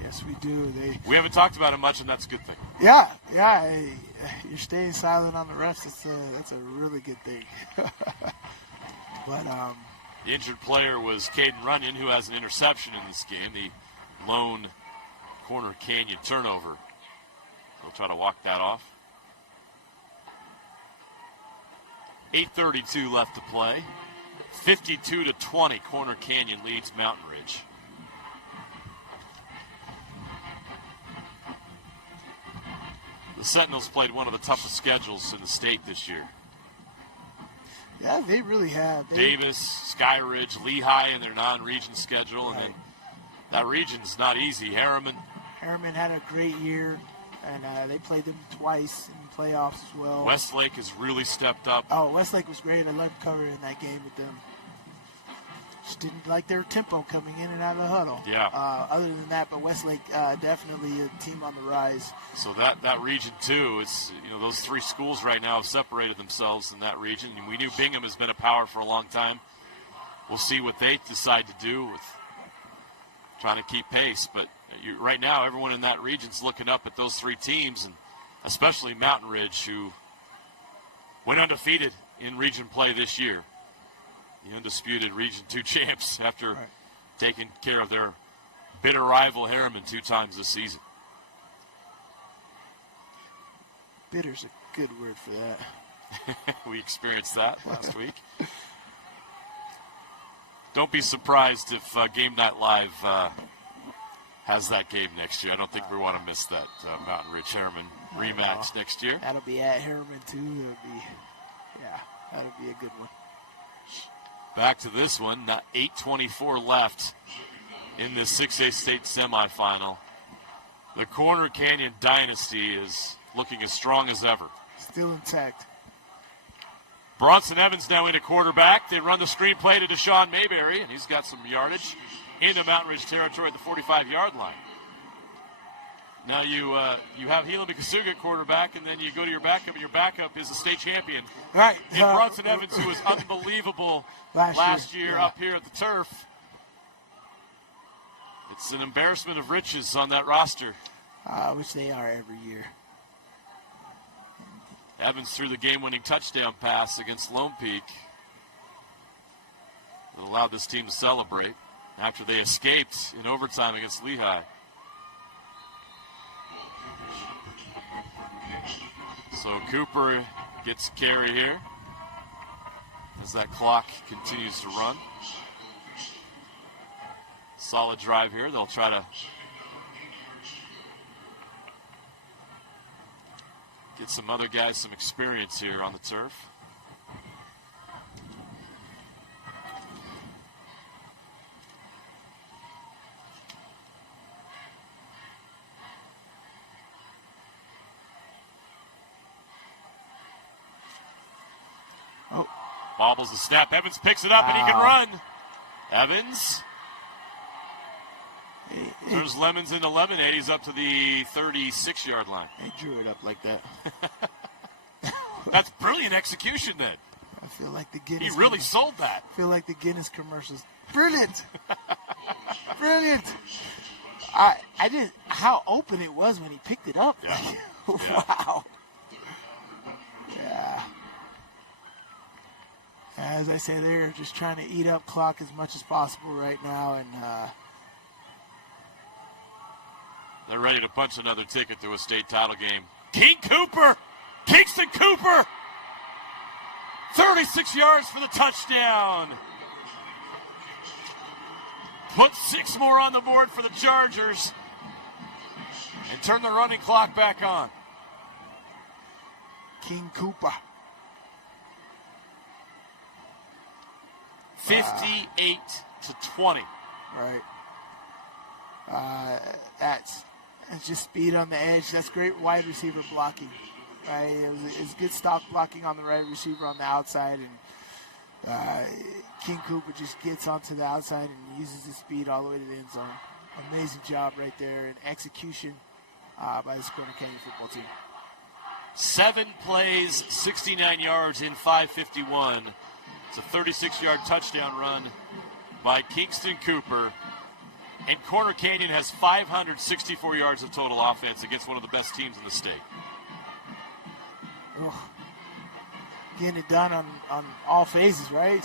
Yes, we do. We haven't talked about it much, and that's a good thing. Yeah. You're staying silent on the refs. That's a really good thing. But the injured player was Caden Runyon, who has an interception in this game, the lone Corner Canyon turnover. We'll try to walk that off. 8:32 left to play. 52-20, Corner Canyon leads Mountain Ridge. The Sentinels played one of the toughest schedules in the state this year. Yeah, they really have. Davis, Skyridge, Lehigh in their non-region schedule, and then that region's not easy. Harriman had a great year, and they played them twice in the playoffs as well. Westlake has really stepped up. Oh, Westlake was great. I loved covering that game with them. Just didn't like their tempo coming in and out of the huddle. Yeah. Other than that, but Westlake definitely a team on the rise. So that region too, it's those three schools right now have separated themselves in that region. And we knew Bingham has been a power for a long time. We'll see what they decide to do with trying to keep pace. But right now, everyone in that region's looking up at those three teams, and especially Mountain Ridge, who went undefeated in region play this year. The undisputed Region 2 champs after taking care of their bitter rival Harriman 2 times this season. Bitter's a good word for that. We experienced that last week. Don't be surprised if Game Night Live has that game next year. I don't think we want to miss that Mountain Ridge Harriman rematch next year. That'll be at Harriman too. That'll be a good one. Back to this one, 8:24 left in this 6A state semifinal. The Corner Canyon dynasty is looking as strong as ever. Still intact. Bronson Evans now into quarterback. They run the screen play to Deshaun Mayberry, and he's got some yardage into Mountain Ridge territory at the 45-yard line. Now you have Helaman-Kasuga at quarterback, and then you go to your backup, and your backup is a state champion. Right. And Bronson Evans, who was unbelievable last year up here at the turf. It's an embarrassment of riches on that roster. Which they are every year. Evans threw the game-winning touchdown pass against Lone Peak. It allowed this team to celebrate after they escaped in overtime against Lehigh. So Cooper gets a carry here as that clock continues to run. Solid drive here. They'll try to get some other guys some experience here on the turf. Bobbles the snap. Evans picks it up and he can run. Evans. There's Lemons into Lemonade. He's up to the 36-yard line. He drew it up like that. That's brilliant execution then. I feel like the Guinness. He really sold that. I feel like the Guinness commercials. Brilliant. Brilliant. I didn't. How open it was when he picked it up. Yeah. Wow. Yeah. As I say, they're just trying to eat up clock as much as possible right now, and they're ready to punch another ticket to a state title game. Kingston Cooper, 36 yards for the touchdown. Put 6 more on the board for the Chargers and turn the running clock back on. King Cooper. 58-20. Right. That's just speed on the edge. That's great wide receiver blocking. Right. It was good stop blocking on the right receiver on the outside, and King Cooper just gets onto the outside and uses his speed all the way to the end zone. Amazing job right there and execution by this Corner Canyon football team. 7 plays, 69 yards in 5:51. It's a 36-yard touchdown run by Kingston Cooper. And Corner Canyon has 564 yards of total offense against one of the best teams in the state. Oh, getting it done on all phases, right?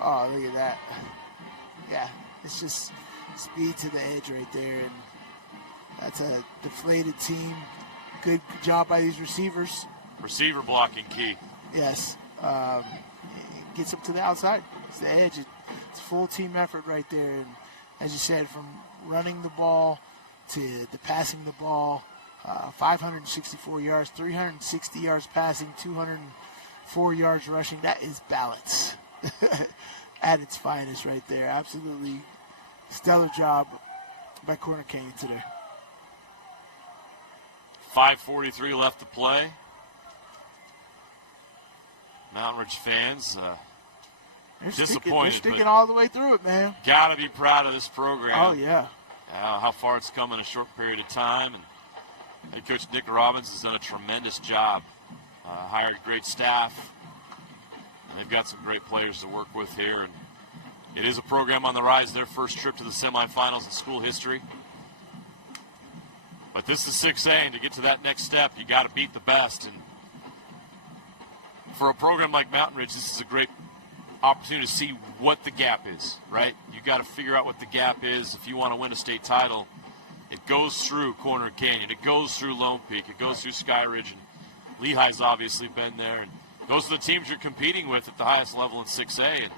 Oh, look at that. Yeah, it's just speed to the edge right there. And that's a deflated team. Good job by these receivers. Receiver blocking key. Yes. Gets up to the outside. It's the edge. It's a full team effort right there. And as you said, from running the ball to the passing the ball, 564 yards, 360 yards passing, 204 yards rushing. That is balance at its finest right there. Absolutely stellar job by Corner Canyon today. 5:43 left to play. Mountain Ridge fans Disappointed. They're sticking all the way through it, man. Got to be proud of this program. Oh, yeah. How far it's come in a short period of time. And head coach Nick Robbins has done a tremendous job. Hired great staff. And they've got some great players to work with here. And it is a program on the rise. Their first trip to the semifinals in school history. But this is 6A, and to get to that next step, you got to beat the best. And for a program like Mountain Ridge, this is a great opportunity to see what the gap is, right? You got to figure out what the gap is if you want to win a state title. It goes through Corner Canyon. It goes through Lone Peak. It goes through Sky Ridge. And Lehigh's obviously been there. And those are the teams you're competing with at the highest level in 6A. And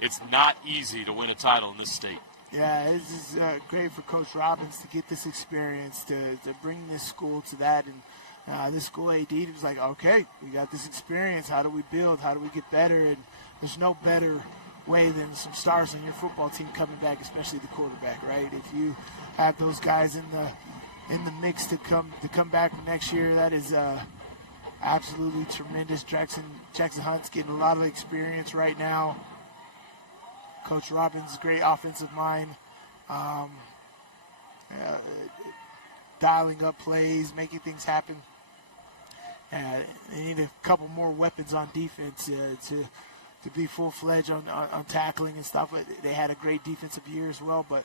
it's not easy to win a title in this state. Yeah, this is great for Coach Robbins to get this experience, to bring this school to that. And this school AD was like, okay, we got this experience. How do we build? How do we get better? And there's no better way than some stars on your football team coming back, especially the quarterback, right? If you have those guys in the mix to come back next year, that is absolutely tremendous. Jackson Hunt's getting a lot of experience right now. Coach Robbins, great offensive mind, dialing up plays, making things happen. They need a couple more weapons on defense to be full-fledged on tackling and stuff. They had a great defensive year as well, but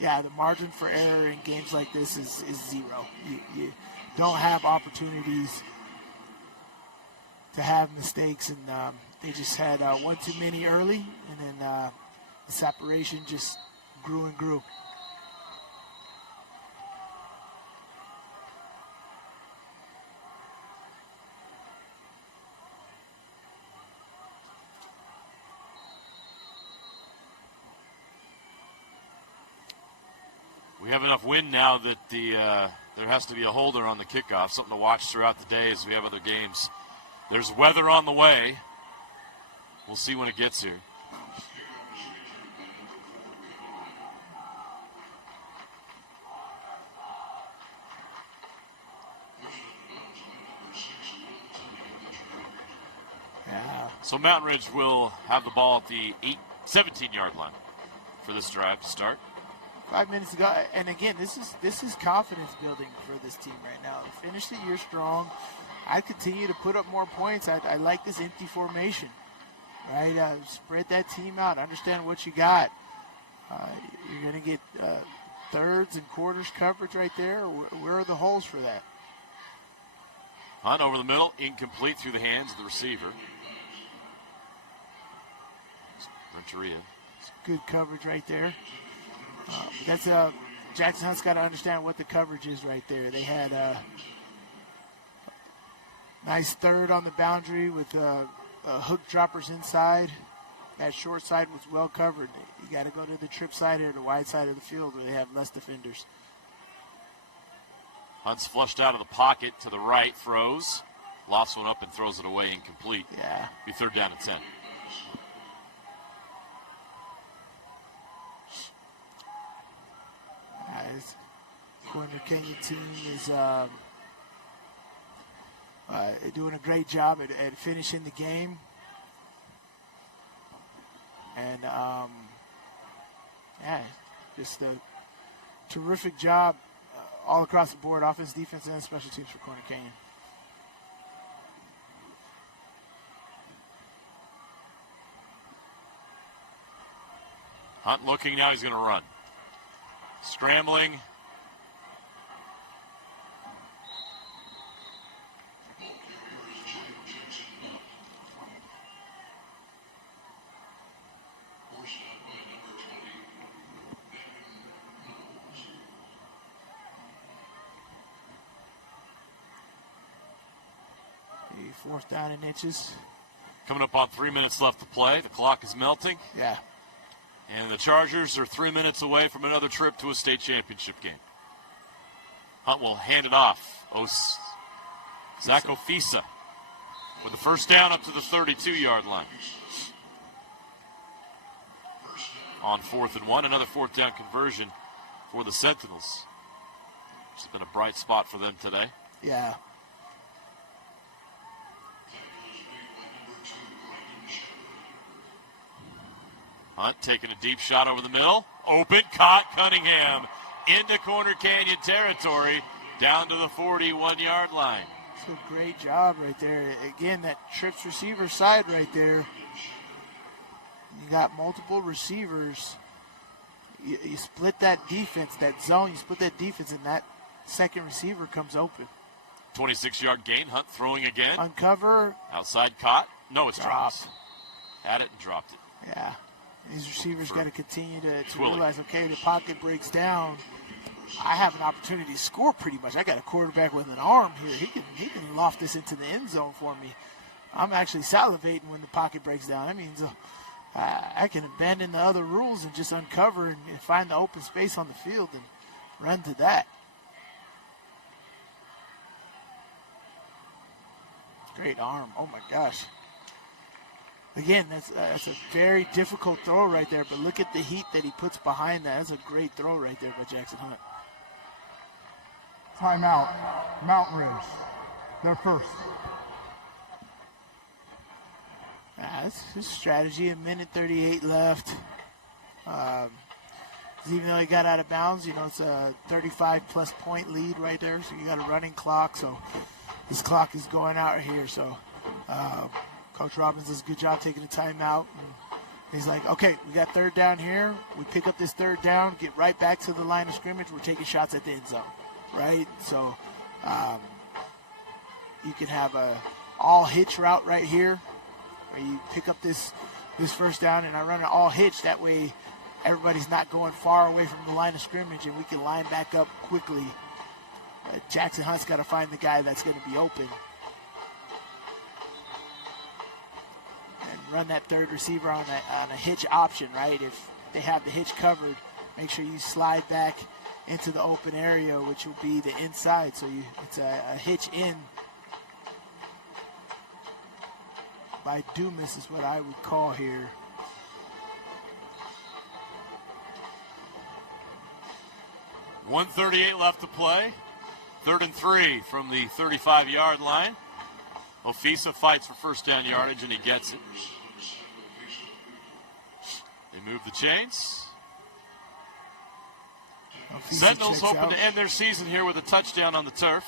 the margin for error in games like this is zero. You don't have opportunities to have mistakes, and they just had one too many early, and then the separation just grew and grew. We have enough wind now that there has to be a holder on the kickoff, something to watch throughout the day as we have other games. There's weather on the way. We'll see when it gets here. Yeah. So Mountain Ridge will have the ball at the 17-yard line for this drive to start. 5 minutes to go, and again, this is confidence building for this team right now. They finished the year strong. I continue to put up more points. I like this empty formation, right? Spread that team out. Understand what you got. You're going to get thirds and quarters coverage right there. Where are the holes for that? Hunt over the middle, incomplete through the hands of the receiver. Renteria. Good coverage right there. That's Jackson Hunt's got to understand what the coverage is right there. They had a nice third on the boundary with hook droppers inside. That short side was well covered. You got to go to the trip side or the wide side of the field where they have less defenders. Hunt's flushed out of the pocket to the right, throws. Lofts one up and throws it away, incomplete. Yeah. Be third down and 10. This Corner Canyon team is doing a great job at finishing the game. And, just a terrific job all across the board, offense, defense, and special teams for Corner Canyon. Hunt looking now, he's going to run. Scrambling. Fourth down in inches. Coming up on 3 minutes left to play. The clock is melting. Yeah. And the Chargers are 3 minutes away from another trip to a state championship game. Hunt will hand it off. Zach Ofisa with the first down up to the 32-yard line. On 4th and 1, another fourth down conversion for the Sentinels. It's been a bright spot for them today. Yeah. Hunt taking a deep shot over the middle. Open, caught Cunningham into Corner Canyon territory, down to the 41-yard line. It's a great job right there. Again, that trips receiver side right there. You got multiple receivers. You split that defense, that zone, you split that defense, and that second receiver comes open. 26-yard gain. Hunt throwing again. Uncover. Outside caught. No, it's dropped. Had it and dropped it. Yeah. These receivers got to continue to realize, okay, the pocket breaks down. I have an opportunity to score pretty much. I got a quarterback with an arm here. He can loft this into the end zone for me. I'm actually salivating when the pocket breaks down. That means I can abandon the other rules and just uncover and find the open space on the field and run to that. Great arm. Oh, my gosh. Again, that's a very difficult throw right there, but look at the heat that he puts behind that. That's a great throw right there by Jackson Hunt. Timeout, Mountain Ridge. They're first. That's his strategy. A minute 38 left. Even though he got out of bounds, it's a 35-plus point lead right there. So you got a running clock. So his clock is going out here. So Coach Robbins does a good job taking a timeout. And he's like, okay, we got third down here. We pick up this third down, get right back to the line of scrimmage. We're taking shots at the end zone, right? So you can have a all hitch route right here, where you pick up this first down, and I run an all hitch. That way everybody's not going far away from the line of scrimmage, and we can line back up quickly. Jackson Hunt's got to find the guy that's going to be open and run that third receiver on a hitch option, right? If they have the hitch covered, make sure you slide back into the open area, which will be the inside. So it's a hitch in by Dumas is what I would call here. .138 left to play. 3rd and 3 from the 35-yard line. Ofisa fights for first down yardage, and he gets it. They move the chains. Sentinels hoping to end their season here with a touchdown on the turf.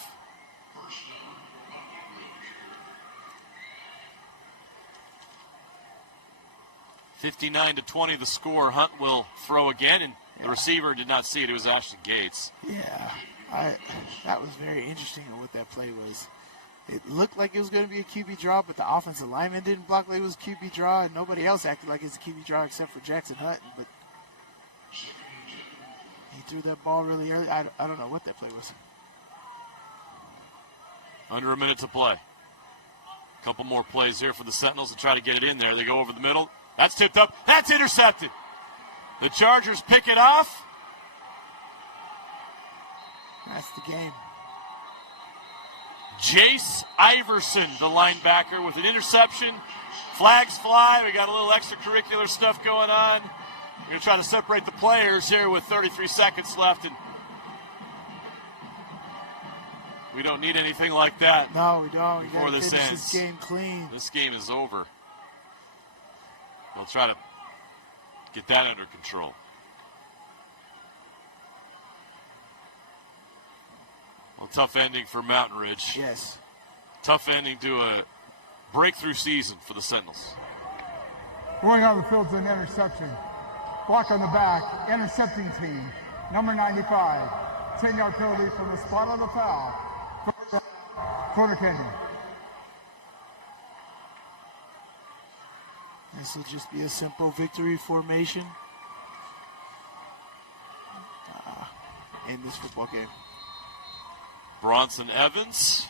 (59-20) the score. Hunt will throw again, and the receiver did not see it. It was Ashton Gates. Yeah, that was very interesting what that play was. It looked like it was going to be a QB draw, but the offensive lineman didn't block like it was a QB draw, and nobody else acted like it's a QB draw except for Jackson Hunt. But he threw that ball really early. I don't know what that play was. Under a minute to play. A couple more plays here for the Sentinels to try to get it in there. They go over the middle. That's tipped up. That's intercepted. The Chargers pick it off. That's the game. Jace Iverson, the linebacker, with an interception. Flags fly. We got a little extracurricular stuff going on. We're going to try to separate the players here with 33 seconds left. And we don't need anything like that. No, we don't. Before this ends. This game clean. This game is over. We'll try to get that under control. Well, tough ending for Mountain Ridge. Yes. Tough ending to a breakthrough season for the Sentinels. Going on the field's an interception. Block on the back, intercepting team, number 95. 10-yard penalty from the spot of the foul. Corner Canyon. This will just be a simple victory formation in this football game. Bronson Evans.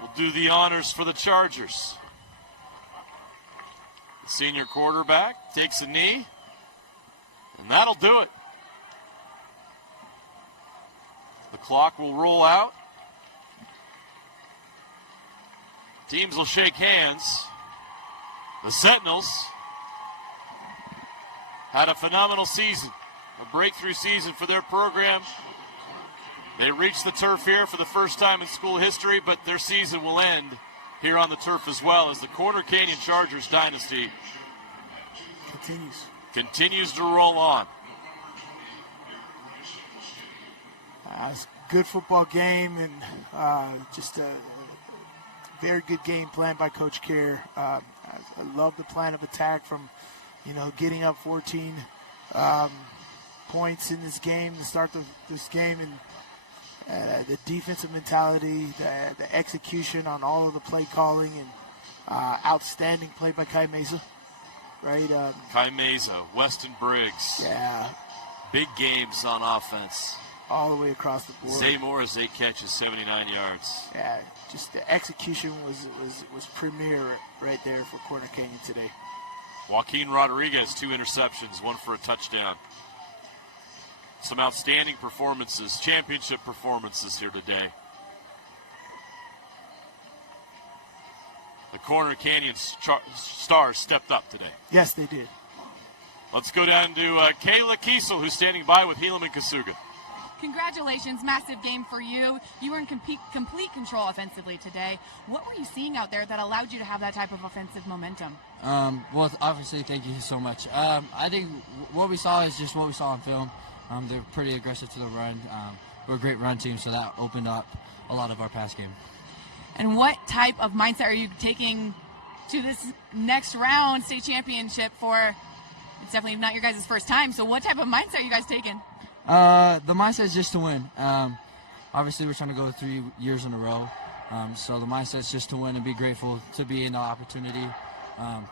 Will do the honors for the Chargers. The senior quarterback takes a knee, and that'll do it. The clock will roll out. Teams will shake hands. The Sentinels had a phenomenal season, a breakthrough season for their program. They reached the turf here for the first time in school history, but their season will end here on the turf as well as the Corner Canyon Chargers dynasty continues to roll on. It's a good football game and just a very good game plan by Coach Kerr. I love the plan of attack from, getting up 14 points in this game to start this game, and the defensive mentality, the execution on all of the play calling, and outstanding play by Kai Mesa. Right? Kai Mesa, Weston Briggs. Yeah. Big games on offense. All the way across the board. Zay Morris, 8 catches, 79 yards. Yeah, just the execution was premier right there for Corner Canyon today. Joaquin Rodriguez, 2 interceptions, 1 for a touchdown. Some outstanding performances, championship performances here today. The Corner Canyon Stars stepped up today. Yes, they did. Let's go down to Kayla Kiesel, who's standing by with Helaman Kasuga. Congratulations, massive game for you. You were in complete control offensively today. What were you seeing out there that allowed you to have that type of offensive momentum? Well, obviously, thank you so much. I think what we saw is just what we saw on film. They're pretty aggressive to the run. We're a great run team, so that opened up a lot of our pass game. And what type of mindset are you taking to this next round, state championship for? It's definitely not your guys' first time, so what type of mindset are you guys taking? The mindset is just to win. Obviously, we're trying to go 3 years in a row. So the mindset is just to win and be grateful to be in the opportunity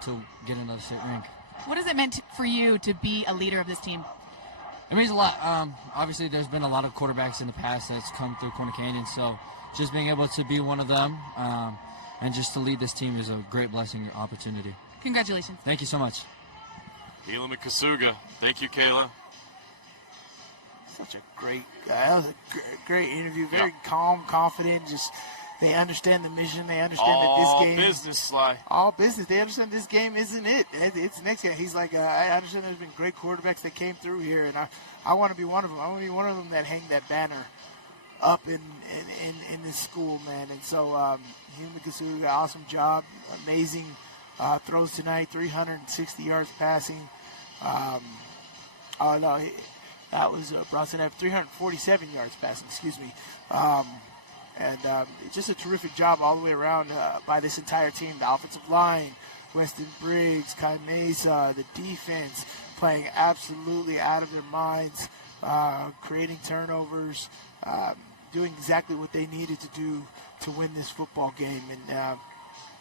to get another state ring. What has it meant for you to be a leader of this team? It means a lot. Obviously, there's been a lot of quarterbacks in the past that's come through Corner Canyon. So just being able to be one of them and just to lead this team is a great blessing and opportunity. Congratulations. Thank you so much. Helaman Kasuga. Thank you, Kayla. Such a great guy. That was a great interview. Very calm, confident. Just they understand the mission. They understand that this game. All business, Sly. All business. They understand this game isn't it. It's the next game. He's like, I understand there's been great quarterbacks that came through here, and I want to be one of them. I want to be one of them that hang that banner up in this school, man. And so, Helaman Kasuga, awesome job. Amazing throws tonight. 360 yards passing. Oh no. That was Bronson have 347 yards passing, excuse me. Just a terrific job all the way around by this entire team. The offensive line, Weston Briggs, Kai Mesa, the defense playing absolutely out of their minds, creating turnovers, doing exactly what they needed to do to win this football game. And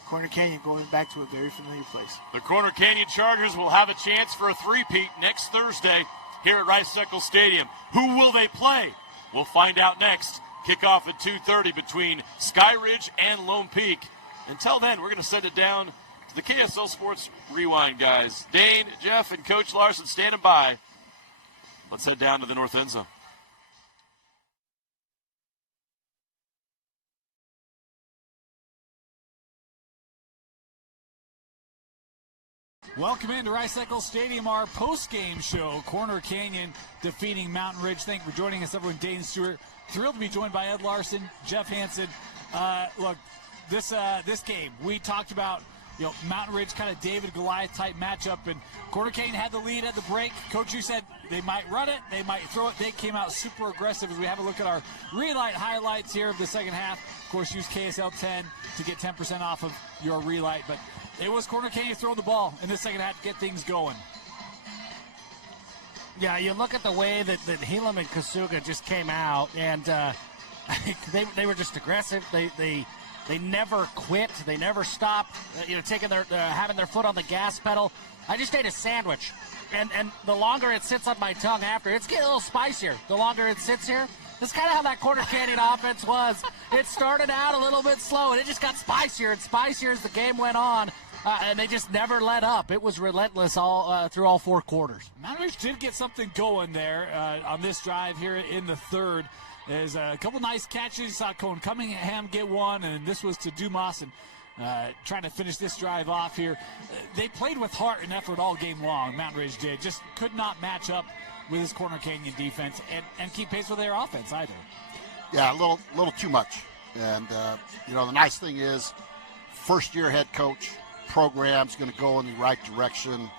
Corner Canyon going back to a very familiar place. The Corner Canyon Chargers will have a chance for a three-peat next Thursday here at Rice-Eccles Stadium. Who will they play? We'll find out next. Kickoff at 2:30 between Sky Ridge and Lone Peak. Until then, we're going to send it down to the KSL Sports Rewind guys. Dane, Jeff, and Coach Larson standing by. Let's head down to the north end zone. Welcome into Rice-Eccles Stadium, our post-game show. Corner Canyon defeating Mountain Ridge. Thank you for joining us, everyone. Dane Stewart. Thrilled to be joined by Ed Larson, Jeff Hansen. Look, this game, we talked about, Mountain Ridge kind of David-Goliath type matchup, and Corner Canyon had the lead at the break. Coach, you said they might run it, they might throw it. They came out super aggressive as we have a look at our relight highlights here of the second half. Of course, use KSL 10 to get 10% off of your relight, but it was Corner Canyon throwing the ball in the second half to get things going. Yeah, you look at the way that Helaman Kasuga just came out, and they were just aggressive. They never quit. They never stopped. Taking having their foot on the gas pedal. I just ate a sandwich, and the longer it sits on my tongue after, it's getting a little spicier. The longer it sits here. That's kind of how that Corner Canyon offense was. It started out a little bit slow, and it just got spicier and spicier as the game went on. And they just never let up. It was relentless all through all 4 quarters. Mountain Ridge did get something going there on this drive here in the third. There's a couple nice catches. You saw Cohen Cunningham get one, and this was to Dumas, and trying to finish this drive off here. They played with heart and effort all game long, Mountain Ridge did. Just could not match up with his Corner Canyon defense and keep pace with their offense either. Yeah, a little too much. And, the nice thing is, first-year head coach. Program's going to go in the right direction.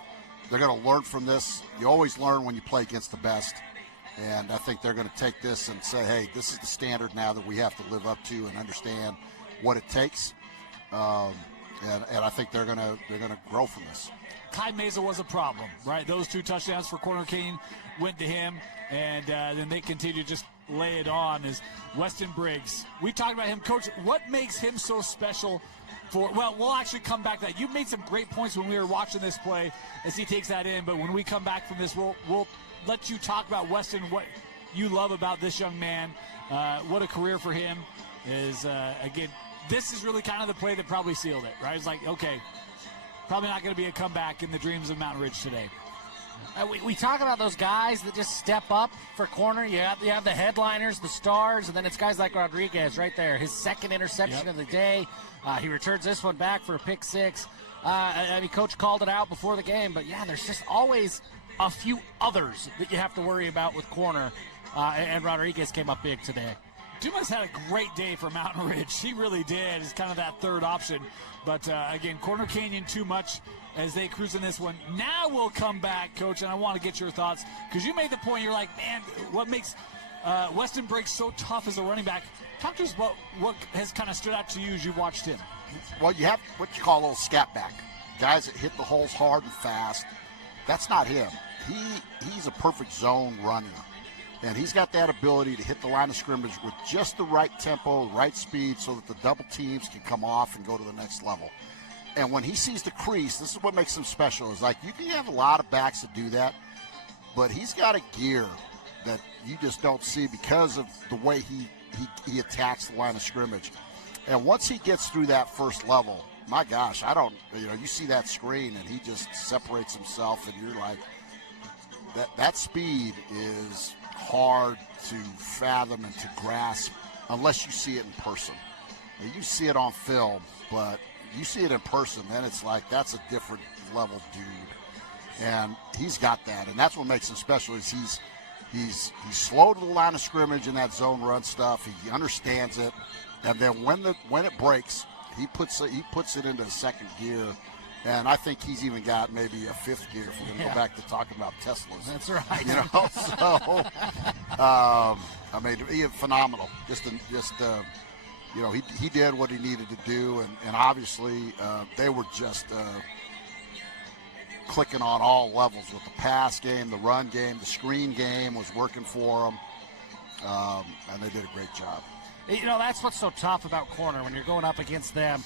They're going to learn from this. You always learn when you play against the best. And I think they're going to take this and say, hey, this is the standard now that we have to live up to and understand what it takes. And I think they're going to grow from this. Kai Meza was a problem, right? Those 2 touchdowns for Corner Canyon went to him, and then they continue to just lay it on as Weston Briggs. We talked about him. Coach, what makes him so special well, we'll actually come back to that. You made some great points when we were watching this play as he takes that in, but when we come back from this, we'll let you talk about Weston, what you love about this young man, what a career for him is. Again, this is really kind of the play that probably sealed it, right? It's like, okay, probably not going to be a comeback in the dreams of Mountain Ridge today. We talk about those guys that just step up for corner. You have the headliners, the stars, and then it's guys like Rodriguez right there. His second interception of the day. He returns this one back for a pick 6. I mean, Coach called it out before the game, but yeah, there's just always a few others that you have to worry about with corner, and Rodriguez came up big today. Dumas had a great day for Mountain Ridge. He really did. It's kind of that third option. But, again, Corner Canyon too much as they cruise in this one. Now we'll come back, Coach, and I want to get your thoughts. Because you made the point, you're like, man, what makes Weston Briggs so tough as a running back? Talk to us about what has kind of stood out to you as you watched him. Well, you have what you call a little scat back. Guys that hit the holes hard and fast. That's not him. He's a perfect zone runner. And he's got that ability to hit the line of scrimmage with just the right tempo, the right speed, so that the double teams can come off and go to the next level. And when he sees the crease, this is what makes him special. Is like you can have a lot of backs that do that, but he's got a gear that you just don't see because of the way he attacks the line of scrimmage. And once he gets through that first level, my gosh, you see that screen and he just separates himself, and you're like, that speed is hard to fathom and to grasp unless you see it in person. You see it on film, but you see it in person, then it's like that's a different level dude. And he's got that, and that's what makes him special. Is he's slow to the line of scrimmage in that zone run stuff. He understands it, and then when it breaks, he puts it into second gear. And I think he's even got maybe a fifth gear if we're going to go back to talking about Teslas. That's right. I mean, he phenomenal. He did what he needed to do, and obviously they were just clicking on all levels with the pass game, the run game, the screen game was working for them, and they did a great job. That's what's so tough about corner when you're going up against them.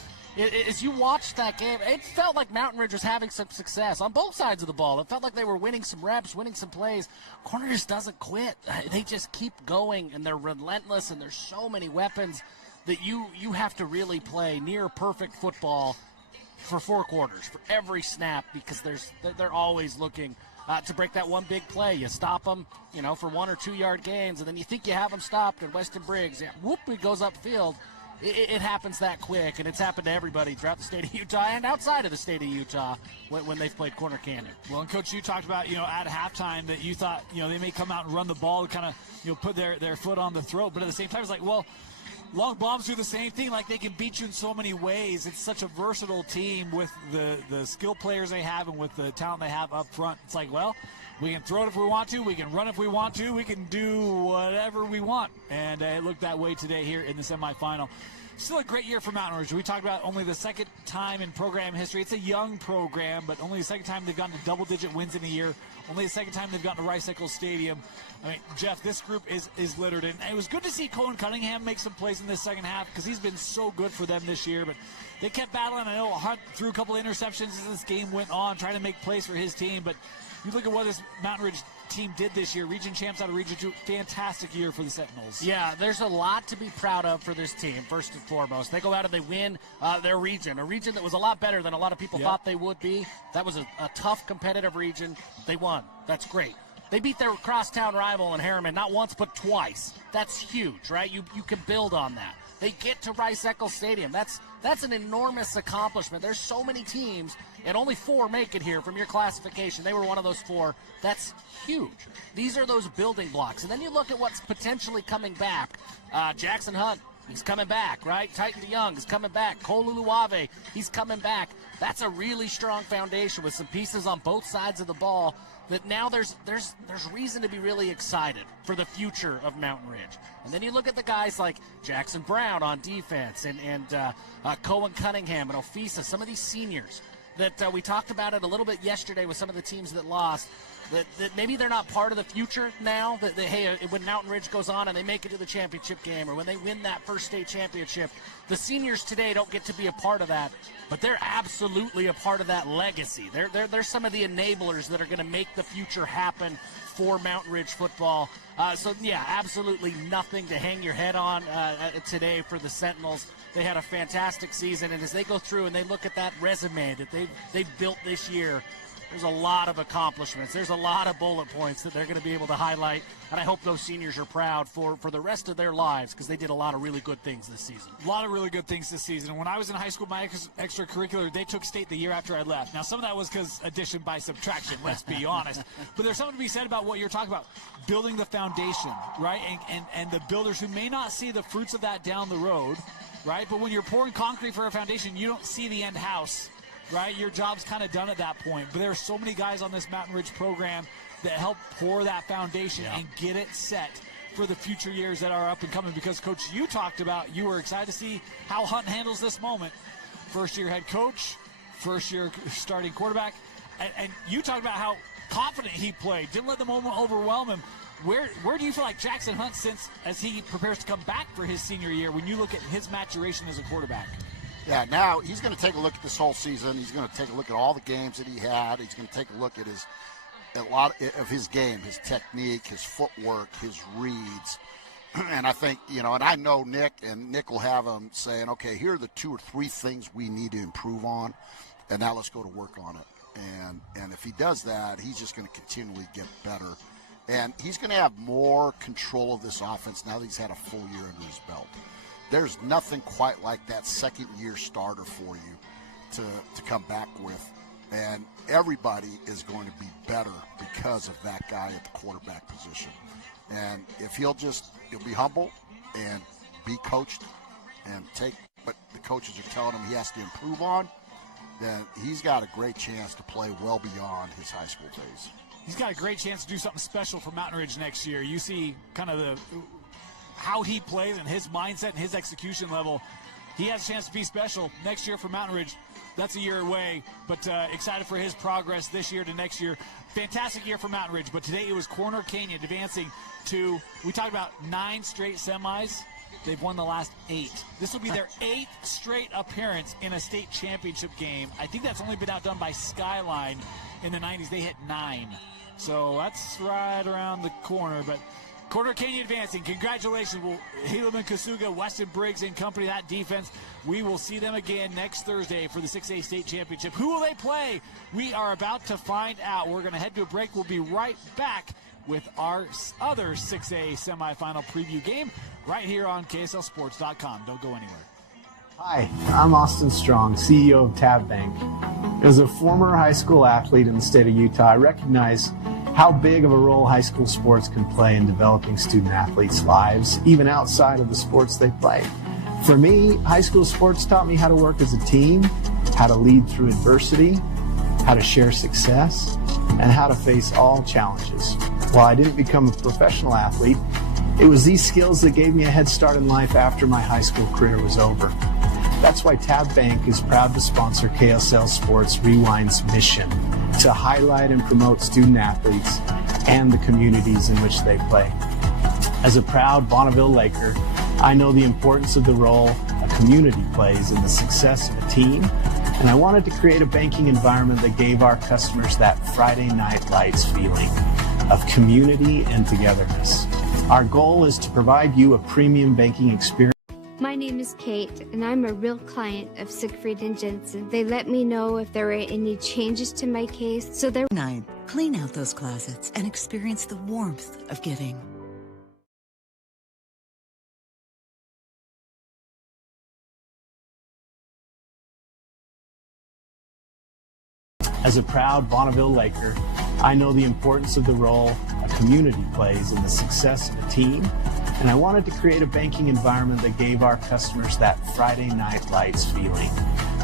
As you watched that game, it felt like Mountain Ridge was having some success on both sides of the ball. It felt like they were winning some reps, winning some plays. Corner just doesn't quit. They just keep going, and they're relentless, and there's so many weapons that you have to really play near perfect football for 4 quarters, for every snap, because they're always looking to break that one big play. You stop them, for 1 or 2 yard gains, and then you think you have them stopped, and Weston Briggs, it goes upfield. It happens that quick, and it's happened to everybody throughout the state of Utah and outside of the state of Utah when they've played Corner Canyon. Well, and Coach, you talked about, at halftime that you thought, they may come out and run the ball and kind of, put their foot on the throat, but at the same time, it's like, well, Long Bombs do the same thing. Like, they can beat you in so many ways. It's such a versatile team with the skill players they have and with the talent they have up front. It's like, well, we can throw it if we want to. We can run if we want to. We can do whatever we want. And it looked that way today here in the semifinal. Still a great year for Mountain Ridge. We talked about only the second time in program history. It's a young program, but only the second time they've gotten to double-digit wins in a year. Only the second time they've gotten to Rice-Eccles Stadium. I mean, Jeff, this group is littered. And it was good to see Cohen Cunningham make some plays in this second half because he's been so good for them this year. But they kept battling. I know Hunt threw a couple interceptions as this game went on, trying to make plays for his team. But you look at what this Mountain Ridge team did this year. Region champs out of Region 2. Fantastic year for the Sentinels. Yeah, there's a lot to be proud of for this team, first and foremost. They go out and they win their region, a region that was a lot better than a lot of people thought they would be. That was a tough, competitive region. They won. That's great. They beat their crosstown rival in Harriman not once but twice. That's huge, right? You can build on that. They get to Rice-Eccles Stadium. That's an enormous accomplishment. There's so many teams, and only 4 make it here from your classification. They were one of those 4. That's huge. These are those building blocks. And then you look at what's potentially coming back. Jackson Hunt he's coming back, right? Titan DeYoung is coming back. Cole Uluave, he's coming back. That's a really strong foundation with some pieces on both sides of the ball that now there's reason to be really excited for the future of Mountain Ridge. And then you look at the guys like Jackson Brown on defense and Cohen Cunningham and Ofisa, some of these seniors that we talked about it a little bit yesterday with some of the teams that lost, that maybe they're not part of the future now, that hey, when Mountain Ridge goes on and they make it to the championship game or when they win that first state championship, the seniors today don't get to be a part of that, but they're absolutely a part of that legacy. They're some of the enablers that are going to make the future happen for Mountain Ridge football. So, yeah, absolutely nothing to hang your head on today for the Sentinels. They had a fantastic season, and as they go through and they look at that resume that they've built this year, there's a lot of accomplishments. There's a lot of bullet points that they're going to be able to highlight, and I hope those seniors are proud for the rest of their lives because they did a lot of really good things this season. A lot of really good things this season. And when I was in high school, my extracurricular, they took state the year after I left. Now, some of that was because addition by subtraction, let's be honest. But there's something to be said about what you're talking about, building the foundation, right? And the builders who may not see the fruits of that down the road, right? But when you're pouring concrete for a foundation, you don't see the end house, right? Your job's kind of done at that point. But there are so many guys on this Mountain Ridge program that help pour that foundation and get it set for the future years that are up and coming. Because, Coach, you talked about you were excited to see how Hunt handles this moment. First-year head coach, first-year starting quarterback. And you talked about how confident he played. Didn't let the moment overwhelm him. Where do you feel like Jackson Hunt since as he prepares to come back for his senior year when you look at his maturation as a quarterback? Yeah, now he's going to take a look at this whole season. He's going to take a look at all the games that he had. He's going to take a look at a lot of his game, his technique, his footwork, his reads. And I think, and I know Nick will have him saying, okay, here are the 2 or 3 things we need to improve on, and now let's go to work on it. And if he does that, he's just going to continually get better. And he's going to have more control of this offense now that he's had a full year under his belt. There's nothing quite like that second-year starter for you to come back with. And everybody is going to be better because of that guy at the quarterback position. And if he'll be humble and be coached and take what the coaches are telling him he has to improve on, then he's got a great chance to play well beyond his high school days. He's got a great chance to do something special for Mountain Ridge next year. You see kind of how he plays and his mindset and his execution level. He has a chance to be special next year for Mountain Ridge. That's a year away, but excited for his progress this year to next year. Fantastic year for Mountain Ridge, but today it was Corner Canyon advancing to, we talked about 9 straight semis. They've won the last 8. This will be their 8th straight appearance in a state championship game. I think that's only been outdone by Skyline in the 90s. They hit 9. So that's right around the corner, but Corner Canyon advancing. Congratulations, Helaman Kasuga, Weston Briggs and company, that defense. We will see them again next Thursday for the 6A state championship. Who will they play? We are about to find out. We're going to head to a break. We'll be right back with our other 6A semifinal preview game right here on KSLSports.com. Don't go anywhere. Hi, I'm Austin Strong, CEO of Tab Bank. As a former high school athlete in the state of Utah, I recognize how big of a role high school sports can play in developing student athletes' lives, even outside of the sports they play. For me, high school sports taught me how to work as a team, how to lead through adversity, how to share success, and how to face all challenges. While I didn't become a professional athlete, it was these skills that gave me a head start in life after my high school career was over. That's why Tab Bank is proud to sponsor KSL Sports Rewind's mission to highlight and promote student athletes and the communities in which they play. As a proud Bonneville Laker, I know the importance of the role a community plays in the success of a team, and I wanted to create a banking environment that gave our customers that Friday Night Lights feeling of community and togetherness. Our goal is to provide you a premium banking experience. My name is Kate, and I'm a real client of Siegfried & Jensen. They let me know if there are any changes to my case, so they're... 9. Clean out those closets and experience the warmth of giving. As a proud Bonneville Laker, I know the importance of the role a community plays in the success of a team, And I wanted to create a banking environment that gave our customers that Friday Night Lights feeling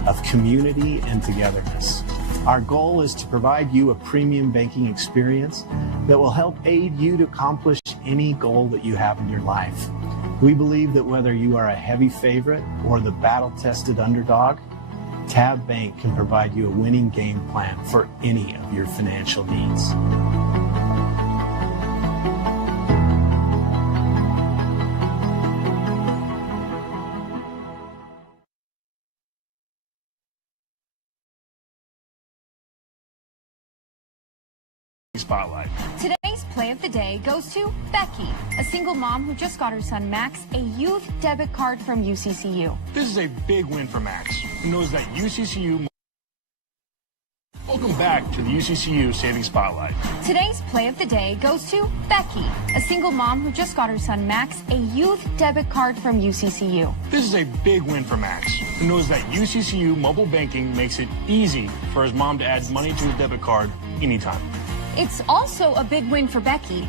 of community and togetherness. Our goal is to provide you a premium banking experience that will help aid you to accomplish any goal that you have in your life. We believe that whether you are a heavy favorite or the battle-tested underdog, Tab Bank can provide you a winning game plan for any of your financial needs. Spotlight. Today's play of the day goes to Becky, a single mom who just got her son Max a youth debit card from UCCU. This is a big win for Max, who knows that UCCU. Welcome back to the UCCU Savings Spotlight. Today's play of the day goes to Becky, a single mom who just got her son Max a youth debit card from UCCU. This is a big win for Max, who knows that UCCU mobile banking makes it easy for his mom to add money to his debit card anytime. It's also a big win for Becky,